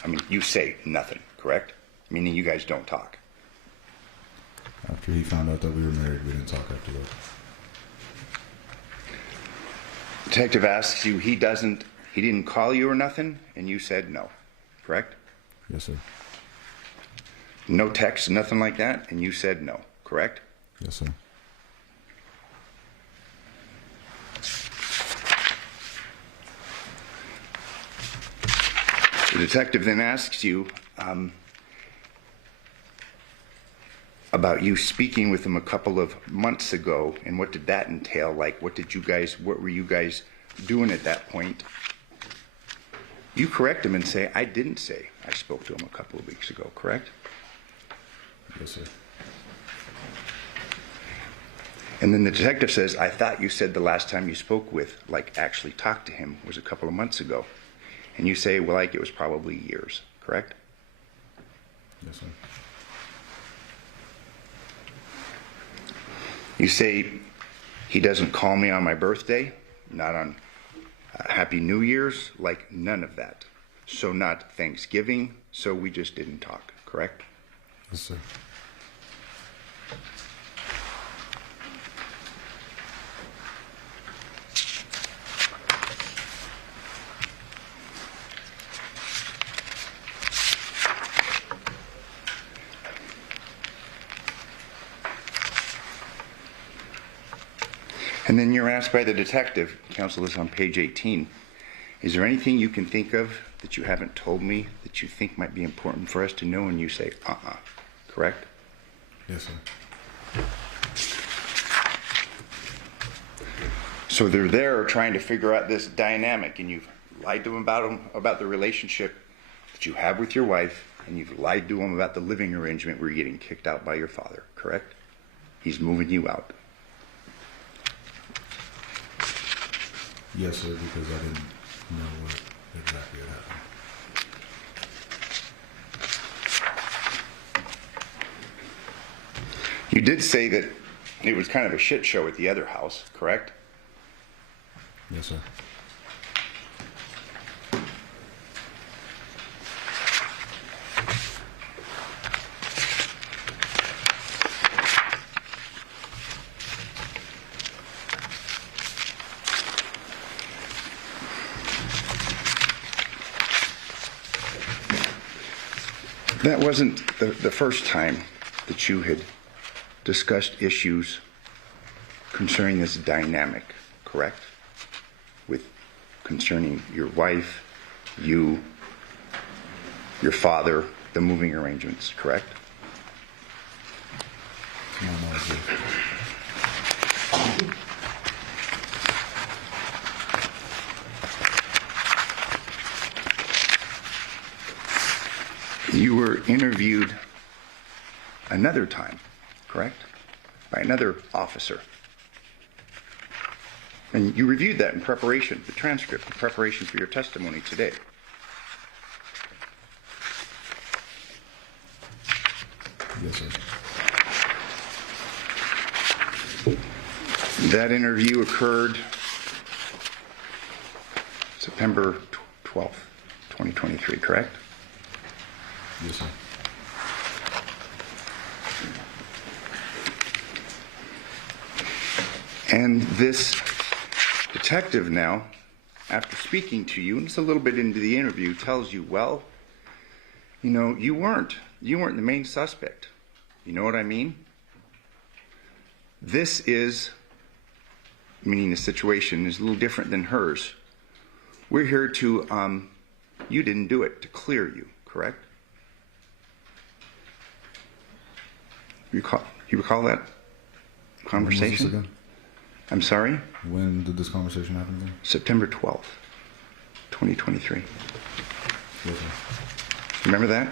I mean, you say nothing, correct? Meaning you guys don't talk. After he found out that we were married, we didn't talk after that. Detective asks you, he didn't call you or nothing, and you said no, correct? Yes, sir. No text, nothing like that, and you said no, correct? Yes, sir. The detective then asks you about you speaking with him a couple of months ago, and what did that entail? Like, what were you guys doing at that point? You correct him and say, I didn't say I spoke to him a couple of weeks ago, correct? Yes, sir. And then the detective says, I thought you said the last time you spoke with, like actually talked to him, was a couple of months ago. And you say, well, like it was probably years, correct? Yes, sir. You say, he doesn't call me on my birthday, not on Happy New Year's, like none of that. So not Thanksgiving, so we just didn't talk, correct? Yes, sir. And then you're asked by the detective, counsel is on page 18, is there anything you can think of that you haven't told me that you think might be important for us to know? And you say, correct? Yes, sir. So they're there trying to figure out this dynamic, and you've lied to them about the relationship that you have with your wife, and you've lied to them about the living arrangement where you're getting kicked out by your father, correct? He's moving you out. Yes, sir, because I didn't know what exactly had happened. You did say that it was kind of a shit show at the other house, correct? Yes, sir. That wasn't the first time that you had discussed issues concerning this dynamic, correct? Concerning your wife, you, your father, the moving arrangements, correct? No, sir. You were interviewed another time, correct? By another officer. And you reviewed that in preparation, the transcript, in preparation for your testimony today. Yes, sir. That interview occurred September 12th, 2023, correct? Yes, sir. And this detective now, after speaking to you, and it's a little bit into the interview, tells you, well, you know, you weren't the main suspect. You know what I mean? This is, meaning the situation is a little different than hers. We're here to, you didn't do it, to clear you, correct? You recall that conversation? When was this again? I'm sorry? When did this conversation happen again? September 12th, 2023. Yes, sir. Remember that?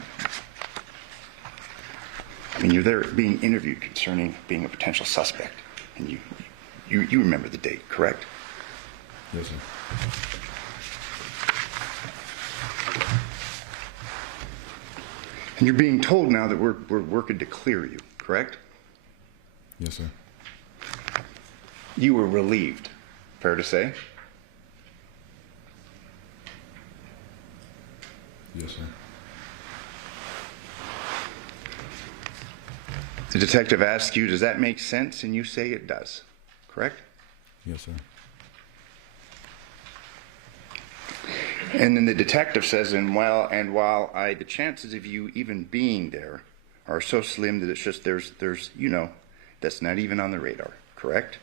I mean, you're there being interviewed concerning being a potential suspect, and you remember the date, correct? Yes, sir. And you're being told now that we're working to clear you, correct? Yes, sir. You were relieved, fair to say? Yes, sir. The detective asks you, does that make sense? And you say it does, correct? Yes, sir. And then the detective says, and while the chances of you even being there are so slim that it's just there's that's not even on the radar, correct?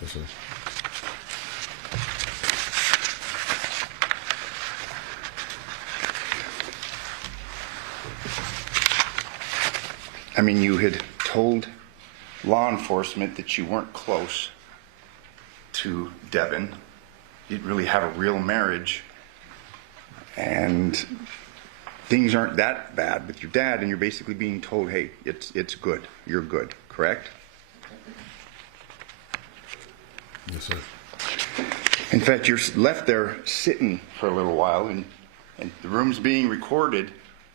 Yes, sir. I mean, you had told law enforcement that you weren't close to Devyn. You didn't really have a real marriage. And things aren't that bad with your dad, and you're basically being told, hey, it's good. You're good, correct? Yes, sir. In fact, you're left there sitting for a little while, and the room's being recorded,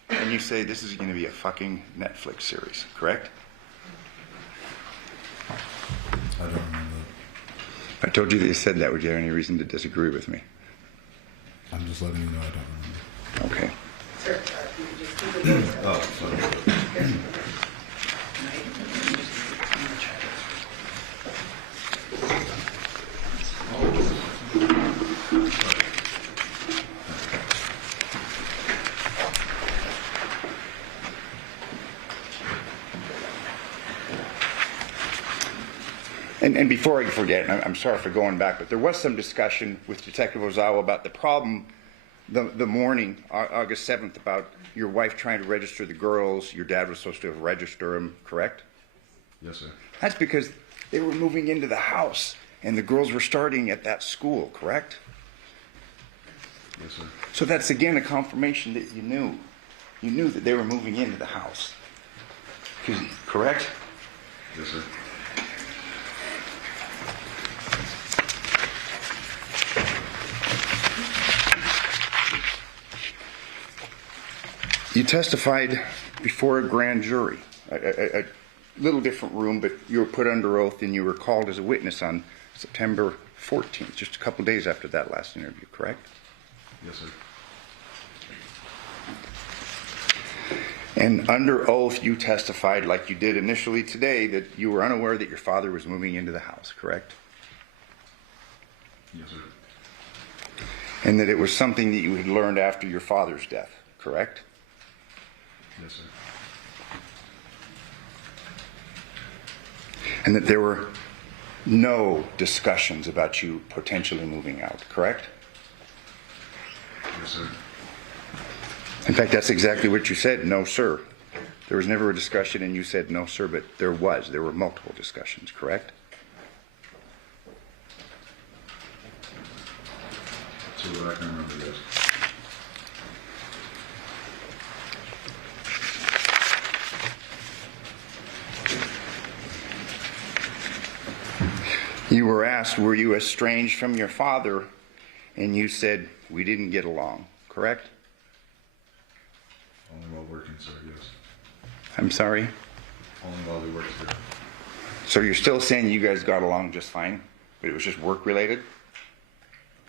and you say, this is going to be a fucking Netflix series, correct? I don't remember I told you that you said that. Would you have any reason to disagree with me? that. I'm just letting you know I don't remember. Okay. Sir, if you could just keep it going. Oh, sorry. And before I forget, and I'm sorry for going back, but there was some discussion with Detective Ozawa about the problem the morning, August 7th, about your wife trying to register the girls. Your dad was supposed to have registered them, correct? Yes, sir. That's because they were moving into the house, and the girls were starting at that school, correct? Yes, sir. So that's, again, a confirmation that you knew. You knew that they were moving into the house. Correct? Yes, sir. You testified before a grand jury, a little different room, but you were put under oath and you were called as a witness on September 14th, just a couple days after that last interview, correct? Yes, sir. And under oath, you testified, like you did initially today, that you were unaware that your father was moving into the house, correct? Yes, sir. And that it was something that you had learned after your father's death, correct? Yes, sir. And that there were no discussions about you potentially moving out, correct? Yes, sir. In fact, that's exactly what you said, no, sir. There was never a discussion and you said no, sir, but there was. There were multiple discussions, correct? So that I can remember this. You were asked, were you estranged from your father? And you said, we didn't get along, correct? Only while working, sir, yes. I'm sorry? Only while we worked together. So you're still saying you guys got along just fine, but it was just work related?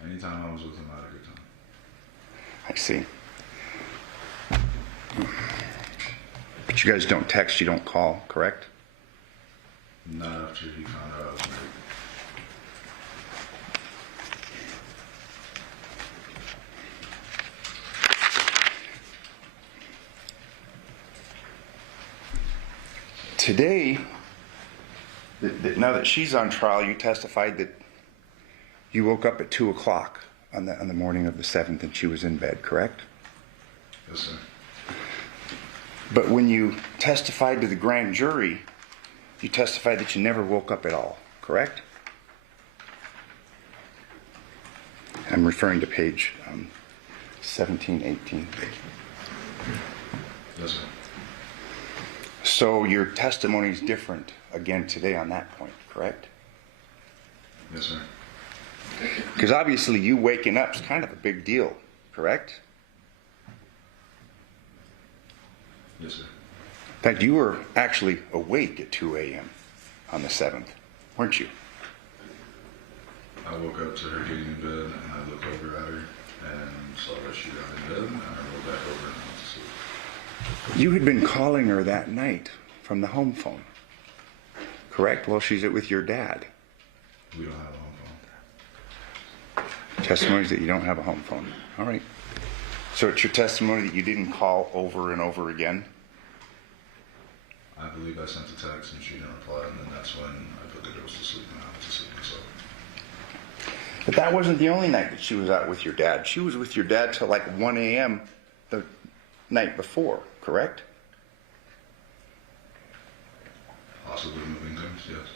Anytime I was with him, I had a good time. I see. But you guys don't text, you don't call, correct? Not after he found out I was married. Today, now that she's on trial, you testified that you woke up at 2 o'clock on the morning of the 7th and she was in bed, correct? Yes, sir. But when you testified to the grand jury, you testified that you never woke up at all, correct? I'm referring to page 17, 18. Yes, sir. So your testimony is different again today on that point, correct? Yes, sir. Because obviously you waking up is kind of a big deal, correct? Yes, sir. In fact, you were actually awake at 2 a.m. on the 7th, weren't you? I woke up to her getting in bed, and I looked over at her and saw that she got in bed, and I rolled back over and went to sleep. You had been calling her that night from the home phone, correct? While she's with your dad. We don't have a home phone. Testimony is that you don't have a home phone. All right. So it's your testimony that you didn't call over and over again? I believe I sent a text and she didn't reply, and then that's when I put the girls to sleep and I went to sleep myself. But that wasn't the only night that she was out with your dad. She was with your dad till like 1 a.m. the night before, correct? Possibly moving things, yes.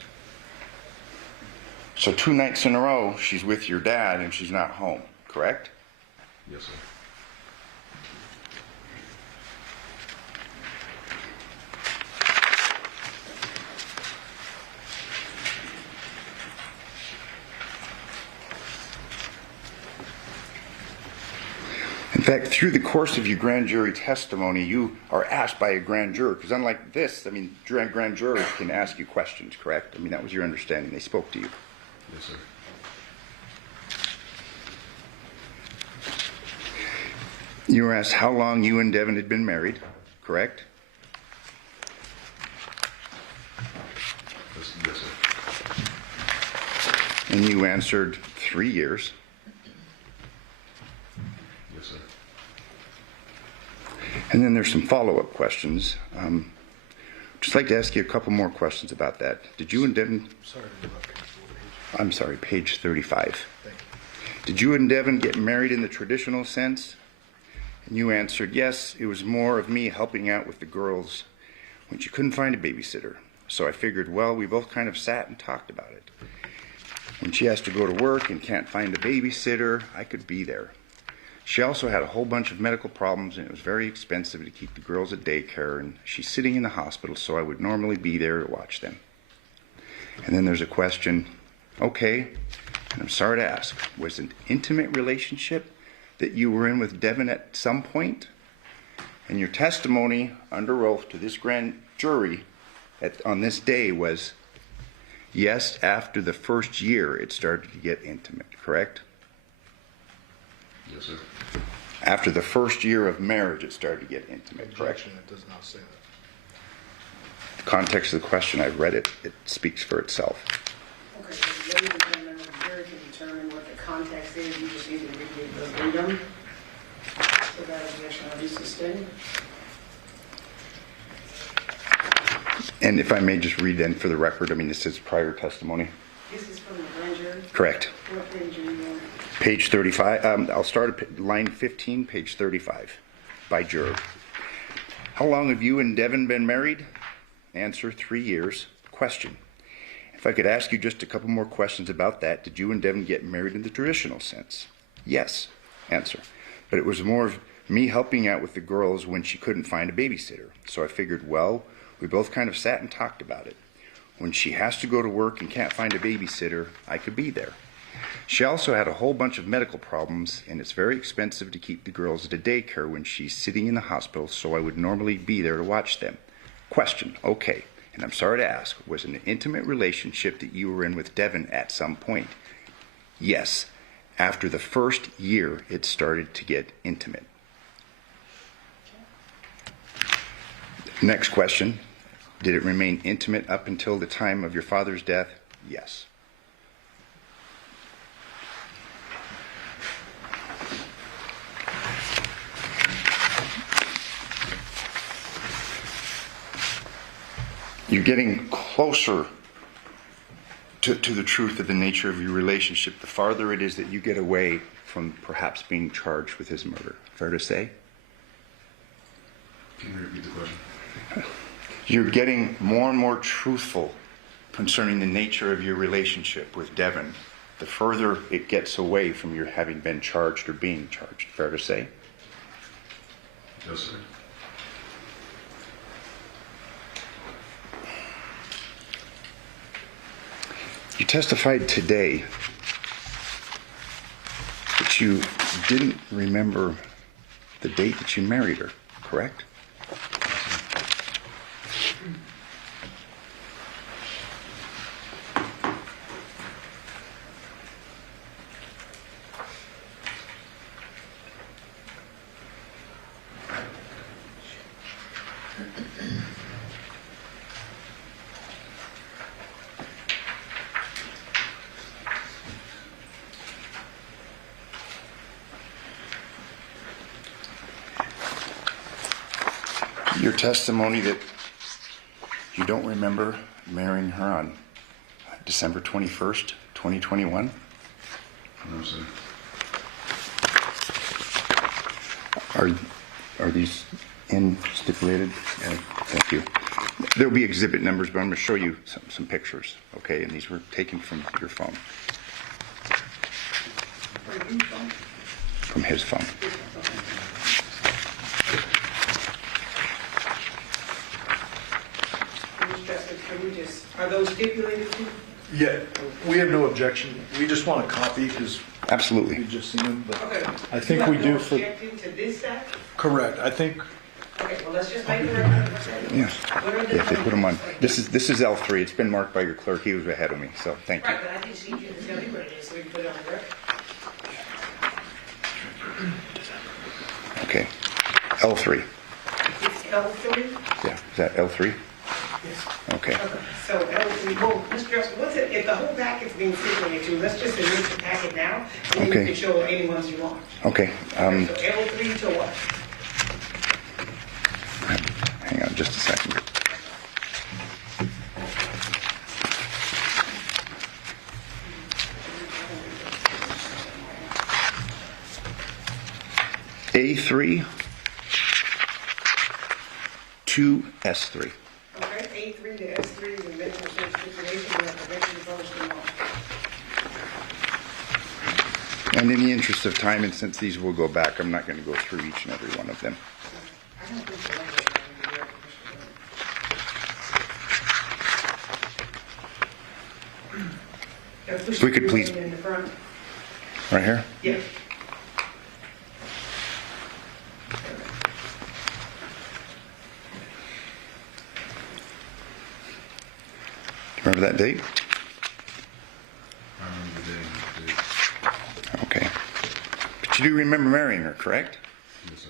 So 2 nights in a row, she's with your dad and she's not home, correct? Yes, sir. In fact, through the course of your grand jury testimony, you are asked by a grand juror, because unlike this, I mean, grand jurors can ask you questions, correct? I mean, that was your understanding. They spoke to you. Yes, sir. You were asked how long you and Devyn had been married, correct? Yes, sir. And you answered 3 years. Yes, sir. And then there's some follow-up questions. Just like to ask you a couple more questions about that. Did you and Devyn... I'm sorry, page 35. Did you and Devyn get married in the traditional sense? And you answered, yes, it was more of me helping out with the girls when she couldn't find a babysitter. So I figured, well, we both kind of sat and talked about it. When she has to go to work and can't find a babysitter, I could be there. She also had a whole bunch of medical problems, and it was very expensive to keep the girls at daycare, and she's sitting in the hospital, so I would normally be there to watch them. And then there's a question, okay, and I'm sorry to ask, was an intimate relationship that you were in with Devyn at some point? And your testimony under oath to this grand jury on this day was, yes, after the first year it started to get intimate, correct? Yes, sir. After the first year of marriage it started to get intimate, correct? Objection, it does not say that. The context of the question, I've read it, it speaks for itself. Okay, so ladies and gentlemen, the jury can determine what the context is. You just need to read it verbatim. So that objection will be sustained. And if I may just read then for the record, I mean, this is prior testimony. This is from the grand jury? Correct. What page are you on? Page 35, I'll start at line 15, page 35, by juror. How long have you and Devyn been married? Answer, 3 years. Question. If I could ask you just a couple more questions about that, did you and Devyn get married in the traditional sense? Yes. Answer. But it was more of me helping out with the girls when she couldn't find a babysitter. So I figured, well, we both kind of sat and talked about it. When she has to go to work and can't find a babysitter, I could be there. She also had a whole bunch of medical problems, and it's very expensive to keep the girls at a daycare when she's sitting in the hospital, so I would normally be there to watch them. Question, okay, and I'm sorry to ask, was an intimate relationship that you were in with Devyn at some point? Yes. After the first year, it started to get intimate. Next question, did it remain intimate up until the time of your father's death? Yes. You're getting closer to the truth of the nature of your relationship the farther it is that you get away from perhaps being charged with his murder. Fair to say? Can you repeat the question? You're getting more and more truthful concerning the nature of your relationship with Devyn the further it gets away from your having been charged or being charged. Fair to say? Yes, sir. You testified today that you didn't remember the date that you married her, correct? Your testimony that you don't remember marrying her on December 21st, 2021? No, sir. Are these in stipulated? Thank you. There'll be exhibit numbers, but I'm going to show you some pictures, okay? And these were taken from your phone. From his phone. Are those stipulated too? Yeah, we have no objection. We just want a copy because Absolutely. we've just seen them, but Okay. I think we do for... Objecting to this side? Correct. I think Okay, well, let's just make the record. Yes. What are the Yeah, they put them on. numbers? This is L3. It's been marked by your clerk. He was ahead of me, so thank you. Right, but I think she can tell me what it is, so we can put it on the record. Okay. L3. It's L3? Yeah. Is that L3? Yes. Okay. Okay, so L3, well, Mr. Joseph, what's it, if the whole packet's being stipulated to, let's just admit the packet now, and then Okay. you can show any ones you want. Okay. So L3 to what? Hang on just a second. A3 to S3. Okay, A3 to S3 is invention of stipulation, we have eventually published them all. And in the interest of time, and since these will go back, I'm not going to go through each and every one of them. I don't think so. If we could please- In the front. Right here? Yeah. Remember that date? I remember the day and the date. Okay. But you do remember marrying her, correct? Yes, sir.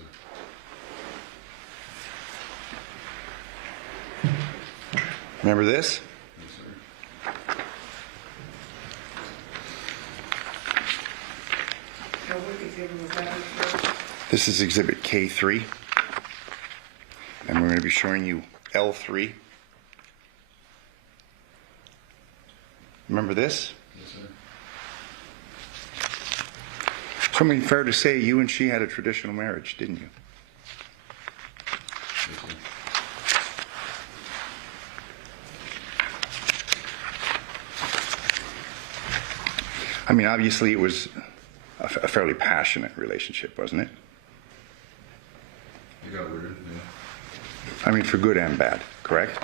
Remember this? Yes, sir. Now, what exhibit was that? This is exhibit K3. And we're going to be showing you L3. Remember this? Yes, sir. So I mean, fair to say you and she had a traditional marriage, didn't you? Yes, sir. I mean, obviously it was a fairly passionate relationship, wasn't it? It got weird, yeah. I mean, for good and bad, correct?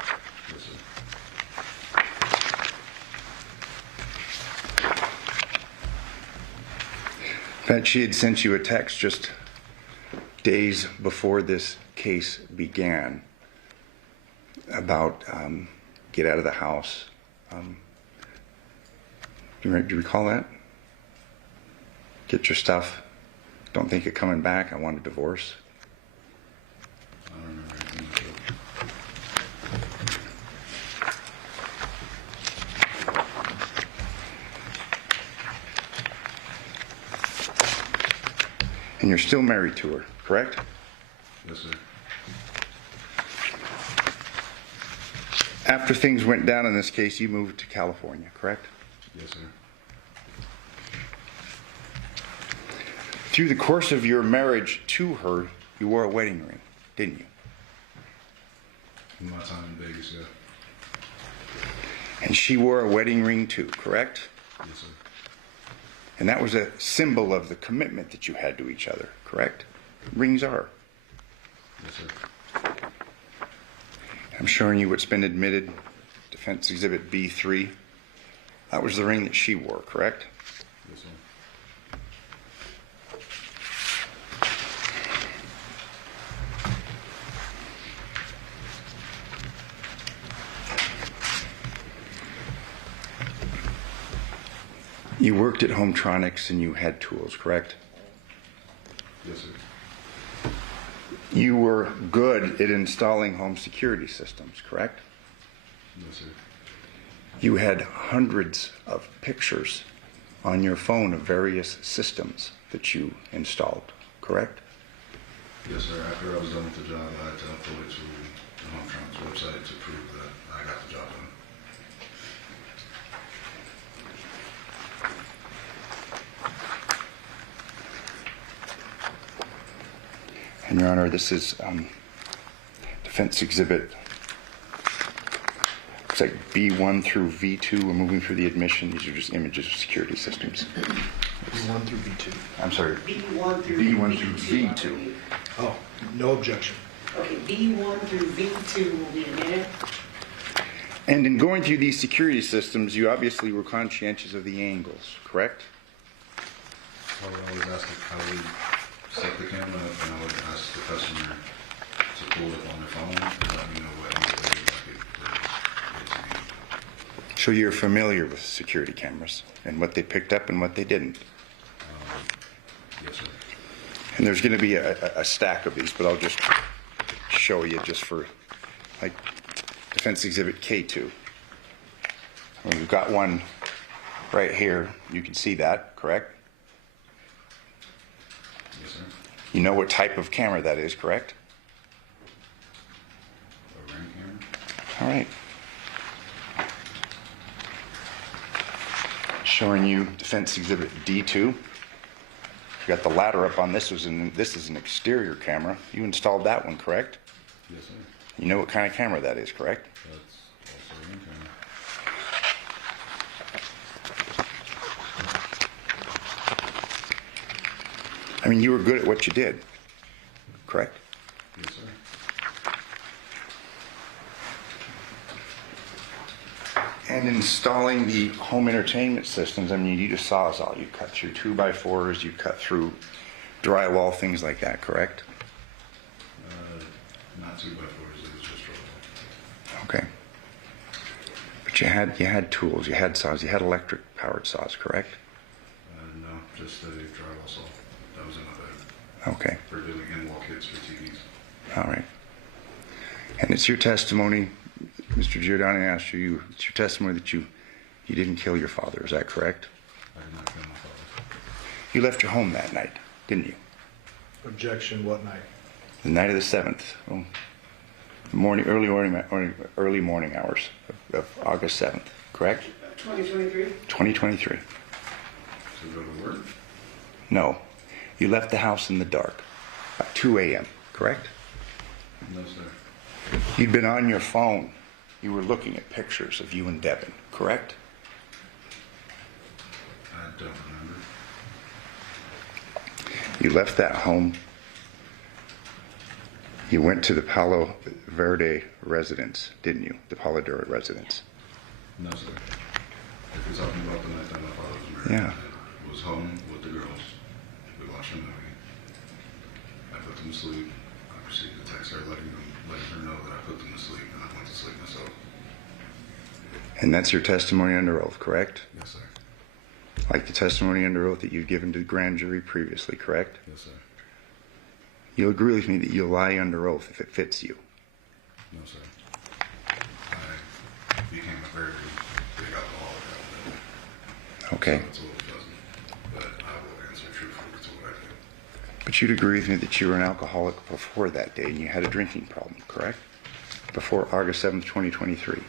Yes, sir. That she had sent you a text just days before this case began about get out of the house. Do you recall that? Get your stuff. Don't think of coming back. I want a divorce. I don't remember anything like that. And you're still married to her, correct? Yes, sir. After things went down in this case, you moved to California, correct? Yes, sir. Through the course of your marriage to her, you wore a wedding ring, didn't you? In my time in Vegas, yeah. And she wore a wedding ring too, correct? Yes, sir. And that was a symbol of the commitment that you had to each other, correct? Rings are. Yes, sir. I'm showing you what's been admitted, Defense Exhibit B3. That was the ring that she wore, correct? Yes, sir. You worked at Hometronics and you had tools, correct? Yes, sir. You were good at installing home security systems, correct? Yes, sir. You had hundreds of pictures on your phone of various systems that you installed, correct? Yes, sir. After I was done with the job, I had to upload it to website to prove that I got the job done. And Your Honor, this is defense exhibit. It's like B1 through V2. We're moving through the admission. These are just images of security systems. B1 through B2. I'm sorry. B1 through B1 through V2. V2. Oh, no objection. Okay, B1 through V2 will be admitted. And in going through these security systems, you obviously were conscientious of the angles, correct? I would always ask how we set the camera up, and I would ask the customer to pull it on their phone and let me know what angle they would like it to be. So you're familiar with security cameras and what they picked up and what they didn't. Yes, sir. And there's going to be a stack of these, but I'll just show you just for, like, Defense Exhibit K2. We've got one right here. You can see that, correct? Yes, sir. You know what type of camera that is, correct? A ring camera? All right. Showing you Defense Exhibit D2. You got the ladder up on this. This is an exterior camera. You installed that one, correct? Yes, sir. You know what kind of camera that is, correct? That's also a ring camera. I mean, you were good at what you did, correct? Yes, sir. And installing the home entertainment systems, I mean, you used a Sawzall. You cut through 2x4s, you cut through drywall, things like that, correct? Not 2x4s, it was just drywall. Okay. But you had tools, you had saws, you had electric powered saws, correct? No, just a drywall saw. That was in my bag. Okay. For doing in-wall kits for TVs. All right. And it's your testimony, Mr. Giordani asked you, it's your testimony that you didn't kill your father, is that correct? I did not kill my father. You left your home that night, didn't you? Objection, what night? The night of the 7th, well, early morning hours of August 7th, correct? 2023. 2023. To go to work? No. You left the house in the dark at 2 a.m., correct? No, sir. You'd been on your phone. You were looking at pictures of you and Devyn, correct? I don't remember. You left that home. You went to the Palo Verde residence, didn't you? The Palo Verde residence. No, sir. If you're talking about the night that my father was murdered, Yeah. I was home with the girls. We watched a movie. I put them to sleep. I received a text her letting her know that I put them to sleep, and I went to sleep myself. And that's your testimony under oath, correct? Yes, sir. Like the testimony under oath that you've given to the grand jury previously, correct? Yes, sir. You'll agree with me that you'll lie under oath if it fits you. No, sir. I became a very big alcoholic out there. Okay. So it's a little fuzzy, but I will answer truthfully to what I do. But you'd agree with me that you were an alcoholic before that day and you had a drinking problem, correct? Before August 7th, 2023.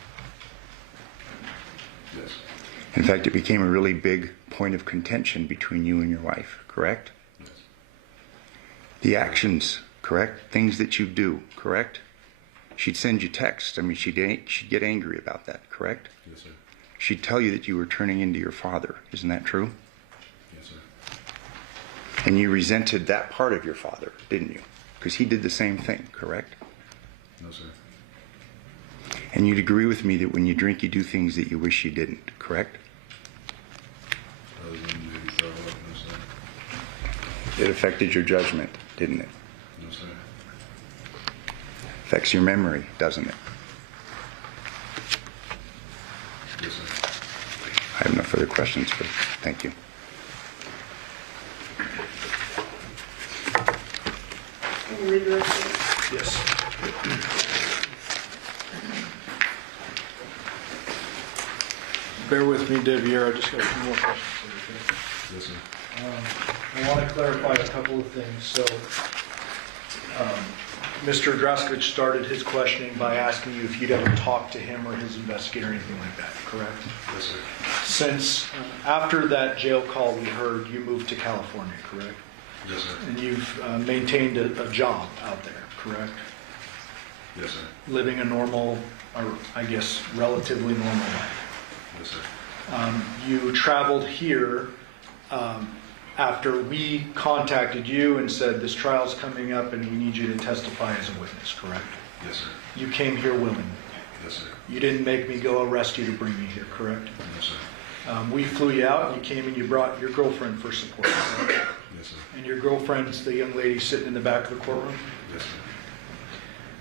Yes. In fact, it became a really big point of contention between you and your wife, correct? Yes. The actions, correct? Things that you do, correct? She'd send you texts. I mean, she'd get angry about that, correct? Yes, sir. She'd tell you that you were turning into your father. Isn't that true? Yes, sir. And you resented that part of your father, didn't you? Because he did the same thing, correct? No, sir. And you'd agree with me that when you drink, you do things that you wish you didn't, correct? Other than maybe throw up, no, sir. It affected your judgment, didn't it? No, sir. Affects your memory, doesn't it? Yes, sir. I have no further questions, but thank you. Can you read the rest of it? Yes. Bear with me, Devier. I just got a few more questions. Yes, sir. I want to clarify a couple of things. So, Mr. Draskovich started his questioning by asking you if you'd ever talked to him or his investigator or anything like that, correct? Yes, sir. Since after that jail call we heard, you moved to California, correct? Yes, sir. And you've maintained a job out there, correct? Yes, sir. Living a normal, or I guess relatively normal life. Yes, sir. You traveled here after we contacted you and said this trial's coming up and we need you to testify as a witness, correct? Yes, sir. You came here willingly. Yes, sir. You didn't make me go arrest you to bring you here, correct? Yes, sir. We flew you out and you came and you brought your girlfriend for support, correct? Yes, sir. And your girlfriend's the young lady sitting in the back of the courtroom? Yes,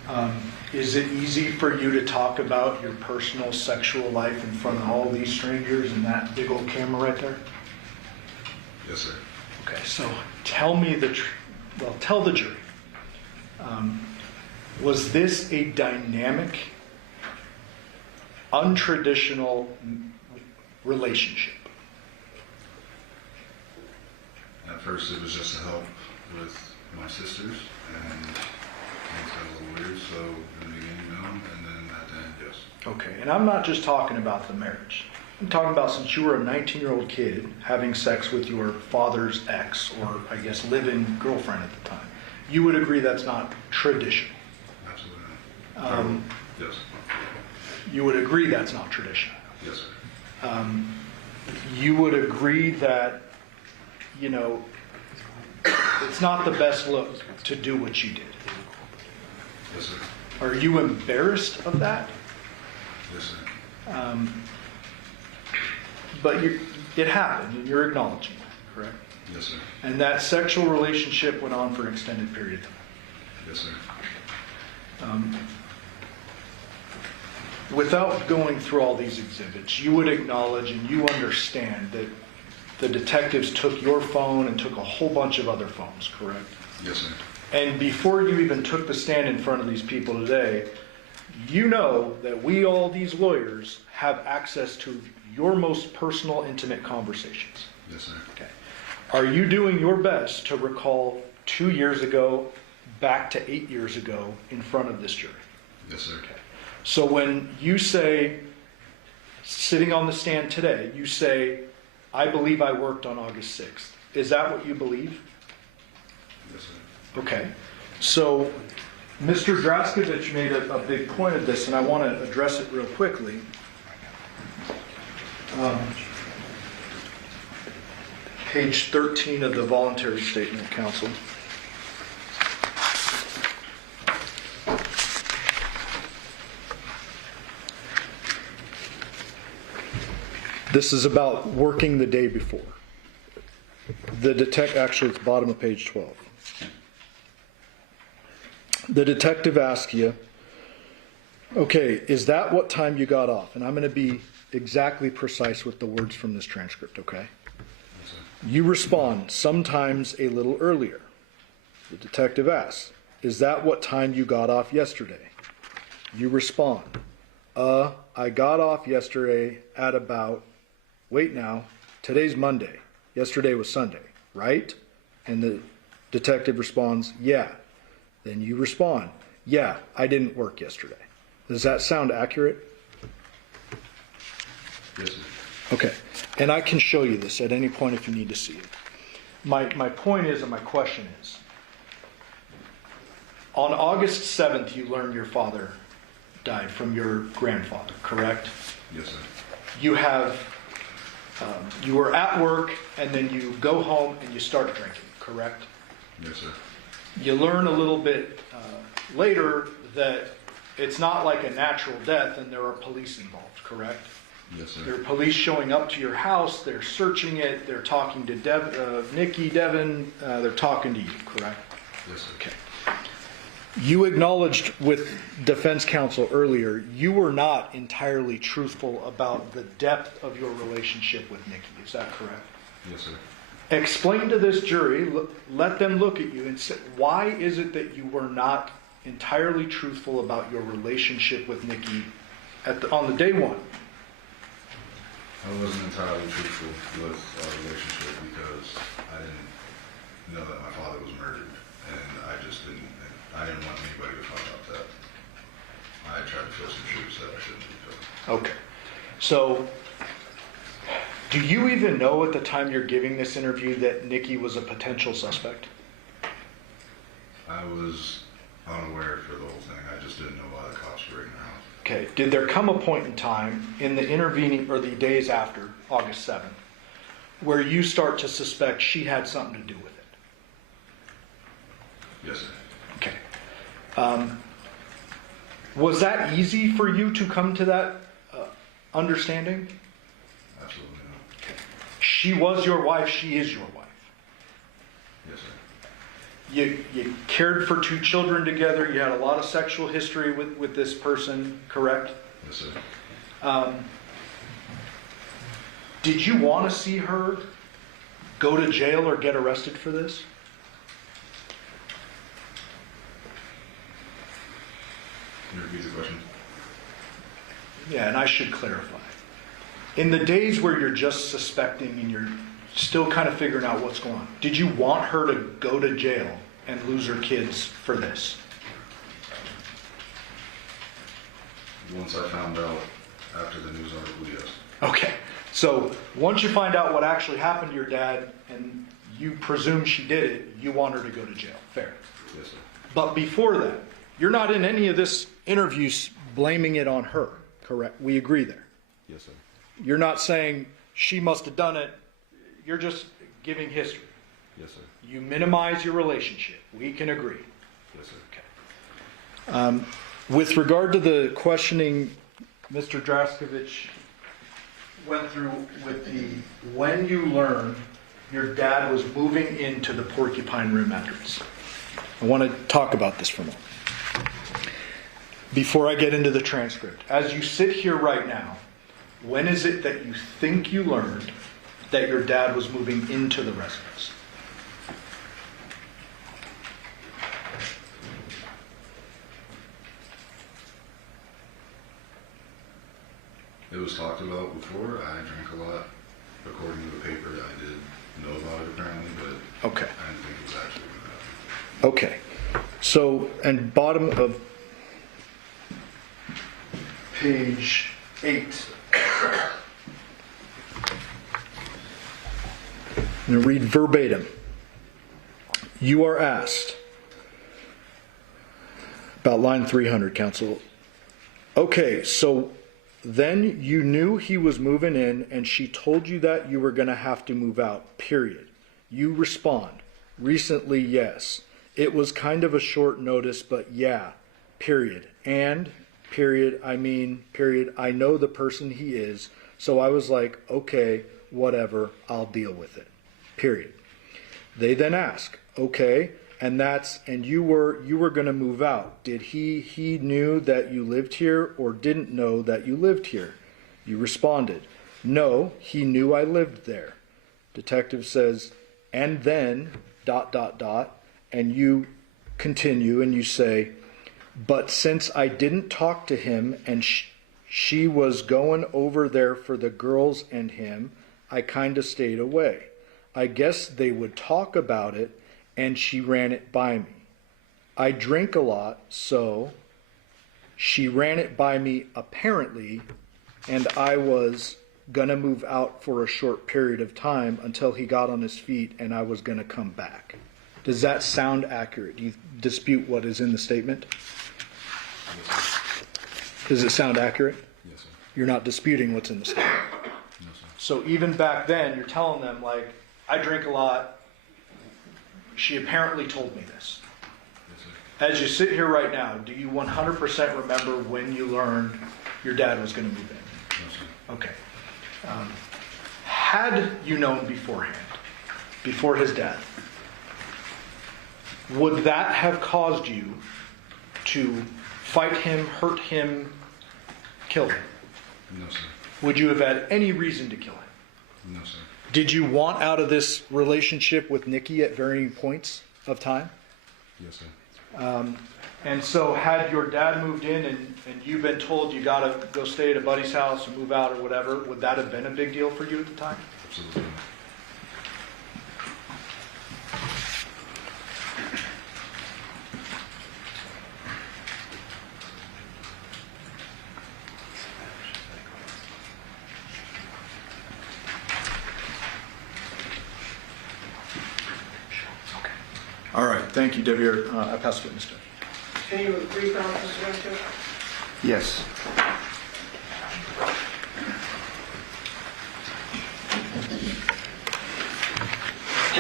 sir. Is it easy for you to talk about your personal sexual life in front of all these strangers and that big old camera right there? Yes, sir. Okay, so tell me tell the jury. Was this a dynamic, untraditional relationship? At first, it was just to help with my sisters, and things got a little weird, so in the beginning, no, and then at the end, yes. Okay, and I'm not just talking about the marriage. I'm talking about since you were a 19-year-old kid having sex with your father's ex, or I guess live-in girlfriend at the time. You would agree that's not traditional? Absolutely not. Yes. You would agree that's not traditional? Yes, sir. You would agree that, you know, it's not the best look to do what you did? Yes, sir. Are you embarrassed of that? Yes, sir. But it happened, and you're acknowledging that, correct? Yes, sir. And that sexual relationship went on for an extended period of time? Yes, sir. Without going through all these exhibits, you would acknowledge and you understand that the detectives took your phone and took a whole bunch of other phones, correct? Yes, sir. And before you even took the stand in front of these people today, you know that we, all these lawyers, have access to your most personal, intimate conversations. Yes, sir. Okay. Are you doing your best to recall 2 years ago, back to 8 years ago, in front of this jury? Yes, sir. Okay. So when you say, sitting on the stand today, you say, I believe I worked on August 6th. Is that what you believe? Yes, sir. Okay. So Mr. Draskovich made a big point of this, and I want to address it real quickly. Page 13 of the voluntary statement of counsel. This is about working the day before. Actually, it's bottom of page 12. The detective asks you, okay, is that what time you got off? And I'm going to be exactly precise with the words from this transcript, okay? Yes, sir. You respond, sometimes a little earlier. The detective asks, is that what time you got off yesterday? You respond, I got off yesterday at about, wait now, today's Monday. Yesterday was Sunday, right? And the detective responds, yeah. Then you respond, yeah, I didn't work yesterday. Does that sound accurate? Yes, sir. Okay. And I can show you this at any point if you need to see it. My point is, and my question is, on August 7th, you learned your father died from your grandfather, correct? Yes, sir. You have, you were at work and then you go home and you start drinking, correct? Yes, sir. You learn a little bit later that it's not like a natural death and there are police involved, correct? Yes, sir. There are police showing up to your house, they're searching it, they're talking to Nikki, Devyn, they're talking to you, correct? Yes, sir. Okay. You acknowledged with defense counsel earlier, you were not entirely truthful about the depth of your relationship with Nikki. Is that correct? Yes, sir. Explain to this jury, let them look at you and say, why is it that you were not entirely truthful about your relationship with Nikki on the day one? I wasn't entirely truthful with our relationship because I didn't know that my father was murdered, and I just didn't. I didn't want anybody to find out that I tried to fill some shoes that I shouldn't be filling. Okay. So, do you even know at the time you're giving this interview that Nikki was a potential suspect? I was unaware for the whole thing. I just didn't know why the cops were in the house. Okay. Did there come a point in time in the intervening or the days after August 7th where you start to suspect she had something to do with it? Yes, sir. Okay. Was that easy for you to come to that understanding? Absolutely not. Okay. She was your wife. She is your wife. Yes, sir. You cared for 2 children together. You had a lot of sexual history with this person, correct? Yes, sir. Did you want to see her go to jail or get arrested for this? Can you repeat the question? Yeah, and I should clarify. In the days where you're just suspecting and you're still kind of figuring out what's going on, did you want her to go to jail and lose her kids for this? Once I found out after the news article, yes. Okay, so once you find out what actually happened to your dad and you presume she did it, you want her to go to jail. Fair. Yes, sir. But before that, you're not in any of this interview blaming it on her, correct? We agree there. Yes, sir. You're not saying she must have done it. You're just giving history. Yes, sir. You minimize your relationship. We can agree. Yes, sir. Okay. With regard to the questioning Mr. Draskovich went through with the when you learned your dad was moving into the Porcupine Room address. I want to talk about this for a moment. Before I get into the transcript, as you sit here right now, when is it that you think you learned that your dad was moving into the residence? It was talked about before. I drank a lot. According to the paper, I did know about it apparently, but Okay. I didn't think it was actually going to happen. Okay. So, and bottom of page 8. I'm going to read verbatim. You are asked about line 300, counsel. Okay, so then you knew he was moving in and she told you that you were going to have to move out, period. You respond, recently, yes. It was kind of a short notice, but yeah, period. And, period, I mean, period, I know the person he is, so I was like, okay, whatever, I'll deal with it, period. They then ask, okay, and you were going to move out. Did he knew that you lived here or didn't know that you lived here? You responded, no, he knew I lived there. Detective says, and then, ... and you continue and you say, but since I didn't talk to him and she was going over there for the girls and him, I kind of stayed away. I guess they would talk about it and she ran it by me. I drink a lot, so she ran it by me apparently, and I was going to move out for a short period of time until he got on his feet and I was going to come back. Does that sound accurate? Do you dispute what is in the statement? Yes, sir. Does it sound accurate? Yes, sir. You're not disputing what's in the statement. No, sir. So even back then, you're telling them, like, I drink a lot. She apparently told me this. Yes, sir. As you sit here right now, do you 100% remember when you learned your dad was going to move in? No, sir. Okay. Had you known beforehand, before his death, would that have caused you to fight him, hurt him, kill him? No, sir. Would you have had any reason to kill him? No, sir. Did you want out of this relationship with Nikki at varying points of time? Yes, sir. And so had your dad moved in and you've been told you got to go stay at a buddy's house or move out or whatever, would that have been a big deal for you at the time? Absolutely. Thank you, Devyn. I pass the witness. Continue with the brief, Mr. Webster. Yes.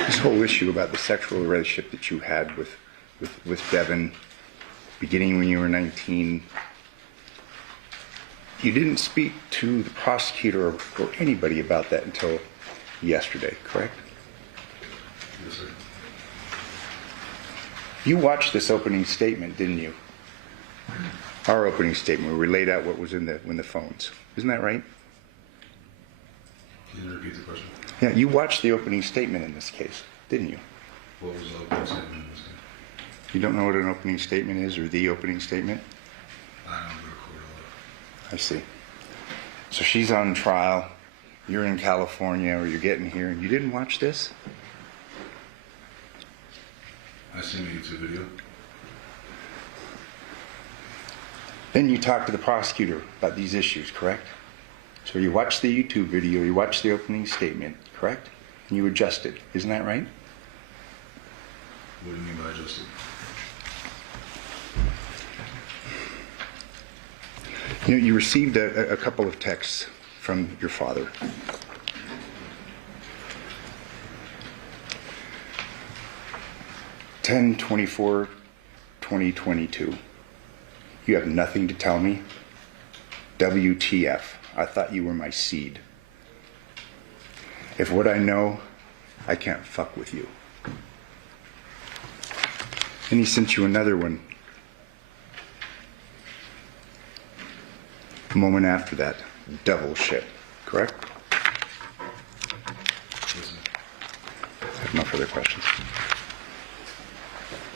This whole issue about the sexual relationship that you had with Devyn, beginning when you were 19, you didn't speak to the prosecutor or anybody about that until yesterday, correct? Yes, sir. You watched this opening statement, didn't you? Our opening statement, where we laid out what was in the phones. Isn't that right? Can you repeat the question? Yeah, you watched the opening statement in this case, didn't you? What was the opening statement in this case? You don't know what an opening statement is, or the opening statement? I don't go to court a lot. I see. So she's on trial, you're in California, or you're getting here, and you didn't watch this? I seen a YouTube video. Then you talked to the prosecutor about these issues, correct? So you watched the YouTube video, you watched the opening statement, correct? And you adjusted, isn't that right? What do you mean by adjusted? You know, you received a couple of texts from your father. Ten 24/2022. You have nothing to tell me? WTF. I thought you were my seed. If what I know, I can't fuck with you. And he sent you another one a moment after that. Devil shit, correct? Listen. I have no further questions.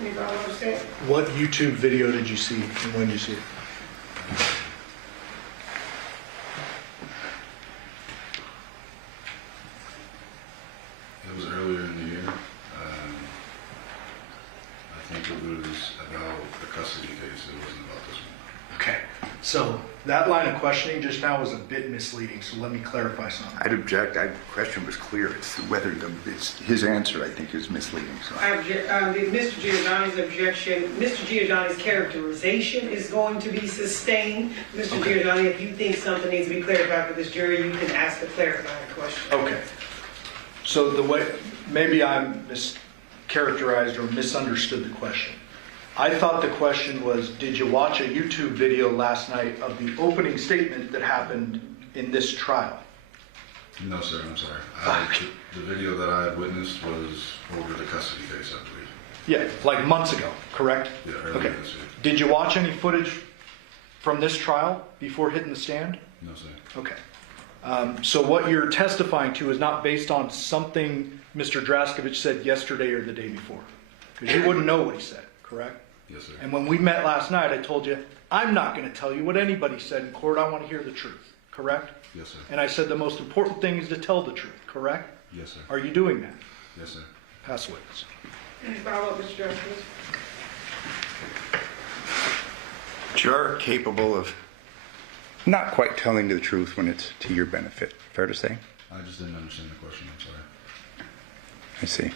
Anybody understand? What YouTube video did you see, and when did you see it? It was earlier in the year. I think it was about the custody case. It wasn't about this one. Okay, so that line of questioning just now was a bit misleading, so let me clarify something. I'd object. The question was clear. It's whether it's his answer, I think, is misleading. So. Mr. Giordani's objection, Mr. Giordani's characterization is going to be sustained. Mr. Giordani, if you think something needs to be clarified for this jury, you can ask a clarifying question. Okay. So the way, maybe I mischaracterized or misunderstood the question. I thought the question was, did you watch a YouTube video last night of the opening statement that happened in this trial? No, sir. I'm sorry. The video that I had witnessed was over the custody case, I believe. Yeah, like months ago, correct? Yeah, earlier this year. Did you watch any footage from this trial before hitting the stand? No, sir. Okay. So what you're testifying to is not based on something Mr. Draskovich said yesterday or the day before. Because you wouldn't know what he said, correct? Yes, sir. And when we met last night, I told you, I'm not going to tell you what anybody said in court. I want to hear the truth, correct? Yes, sir. And I said the most important thing is to tell the truth, correct? Yes, sir. Are you doing that? Yes, sir. Pass witness. Any follow-up, Mr. Justice? You're capable of not quite telling the truth when it's to your benefit. Fair to say? I just didn't understand the question. I'm sorry. I see.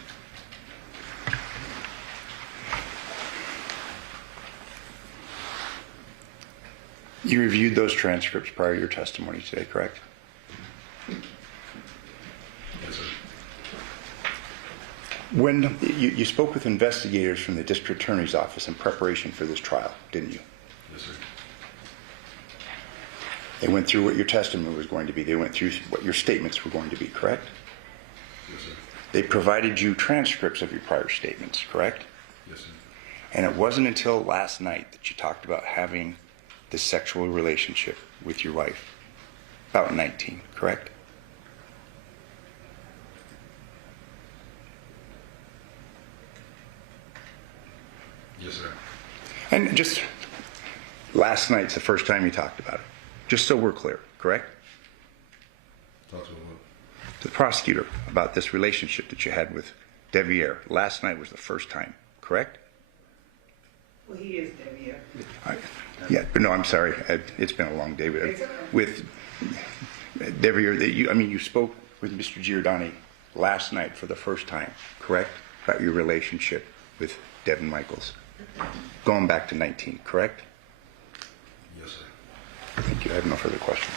You reviewed those transcripts prior to your testimony today, correct? Yes, sir. When you spoke with investigators from the district attorney's office in preparation for this trial, didn't you? Yes, sir. They went through what your testimony was going to be. They went through what your statements were going to be, correct? Yes, sir. They provided you transcripts of your prior statements, correct? Yes, sir. And it wasn't until last night that you talked about having this sexual relationship with your wife. About 19, correct? Yes, sir. And just last night's the first time you talked about it. Just so we're clear, correct? Talk to what? To the prosecutor about this relationship that you had with Devyn. Last night was the first time, correct? Well, he is Devyn. Yeah, but no, I'm sorry. It's been a long day. With Devyn, you spoke with Mr. Giordani last night for the first time, correct? About your relationship with Devyn Michaels, going back to 19, correct? Yes, sir. Thank you. I have no further questions.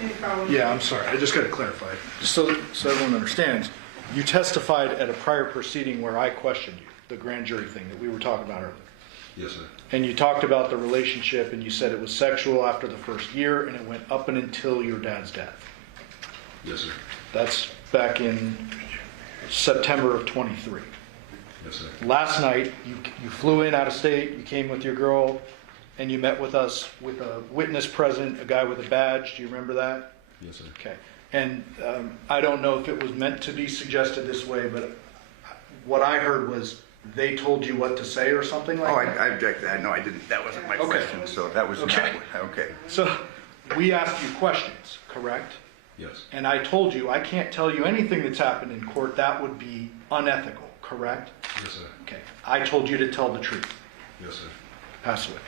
Any problems? Yeah, I'm sorry. I just got to clarify. Just so everyone understands, you testified at a prior proceeding where I questioned you, the grand jury thing that we were talking about earlier. Yes, sir. And you talked about the relationship and you said it was sexual after the first year and it went up and until your dad's death. Yes, sir. That's back in September of 23. Yes, sir. Last night, you flew in out of state, you came with your girl, and you met with us with a witness present, a guy with a badge. Do you remember that? Yes, sir. Okay. And I don't know if it was meant to be suggested this way, but what I heard was they told you what to say or something like that? I object to that. No, I didn't. That wasn't my question. So that was Okay. not. Okay. So we asked you questions, correct? Yes. And I told you I can't tell you anything that's happened in court. That would be unethical, correct? Yes, sir. Okay. I told you to tell the truth. Yes, sir. Pass witness.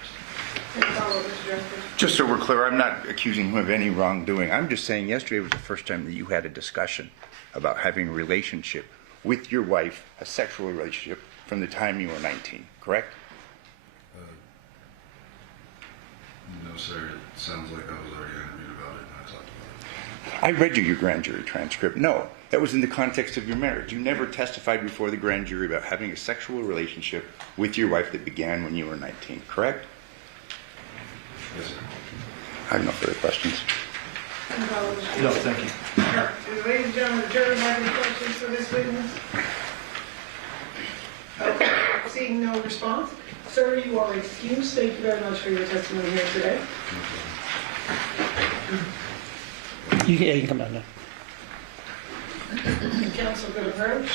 Any follow-up, Mr. Justice? Just so we're clear, I'm not accusing him of any wrongdoing. I'm just saying yesterday was the first time that you had a discussion about having a relationship with your wife, a sexual relationship, from the time you were 19, correct? No, sir. It sounds like I was already interviewed about it and I talked about it. I read you your grand jury transcript. No, that was in the context of your marriage. You never testified before the grand jury about having a sexual relationship with your wife that began when you were 19, correct? Yes, sir. I have no further questions. Any follow-up, Mr. No, Justice? thank you. Ladies and gentlemen, the jury have any questions for this witness? Okay, seeing no response. Sir, you are excused. Thank you very much for your testimony here today. You can come down now. Counsel could approach.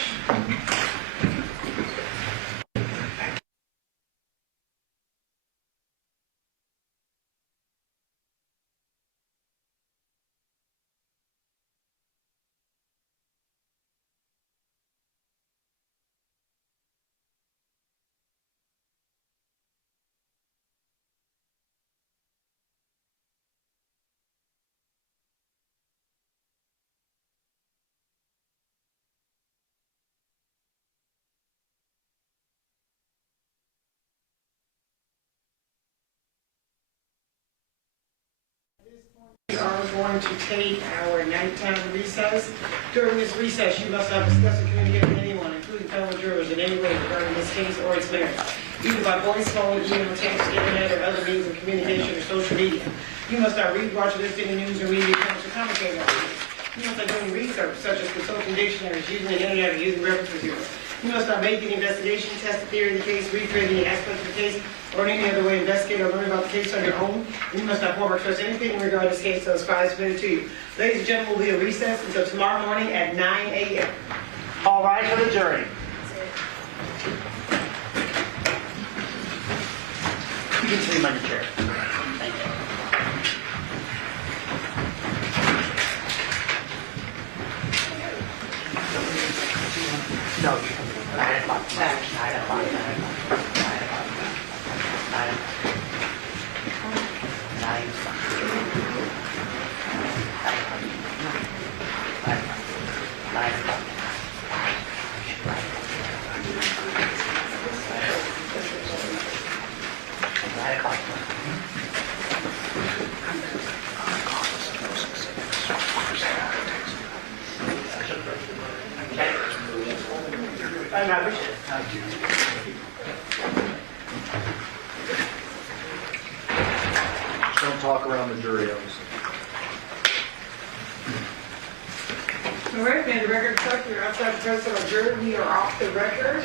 We are going to take our nighttime recess. During this recess, you must not discuss or communicate with anyone, including fellow jurors, in any way regarding this case or its merits, either by voice, phone, email, text, internet, or other means of communication or social media. You must not read, watch, or listen to news or media accounts or commentary on these. You must not do any research, such as consulting dictionaries, using the internet, or using reference materials. You must not make any investigation, test the theory of the case, recreate any aspect of the case, or in any other way investigate or learn about the case on your own. And you must not form or trust anything in regard to this case until it's filed submitted to you. Ladies and gentlemen, we'll be in recess until tomorrow morning at 9 a.m. All rise for the jury. You can sit in your chair. Thank you. No, 9 o'clock. 9 o'clock. 9 o'clock. I appreciate it. Thank you. Don't talk around the jury, obviously. All right, may the record reflect you're outside the presence of our jury. We are off the record.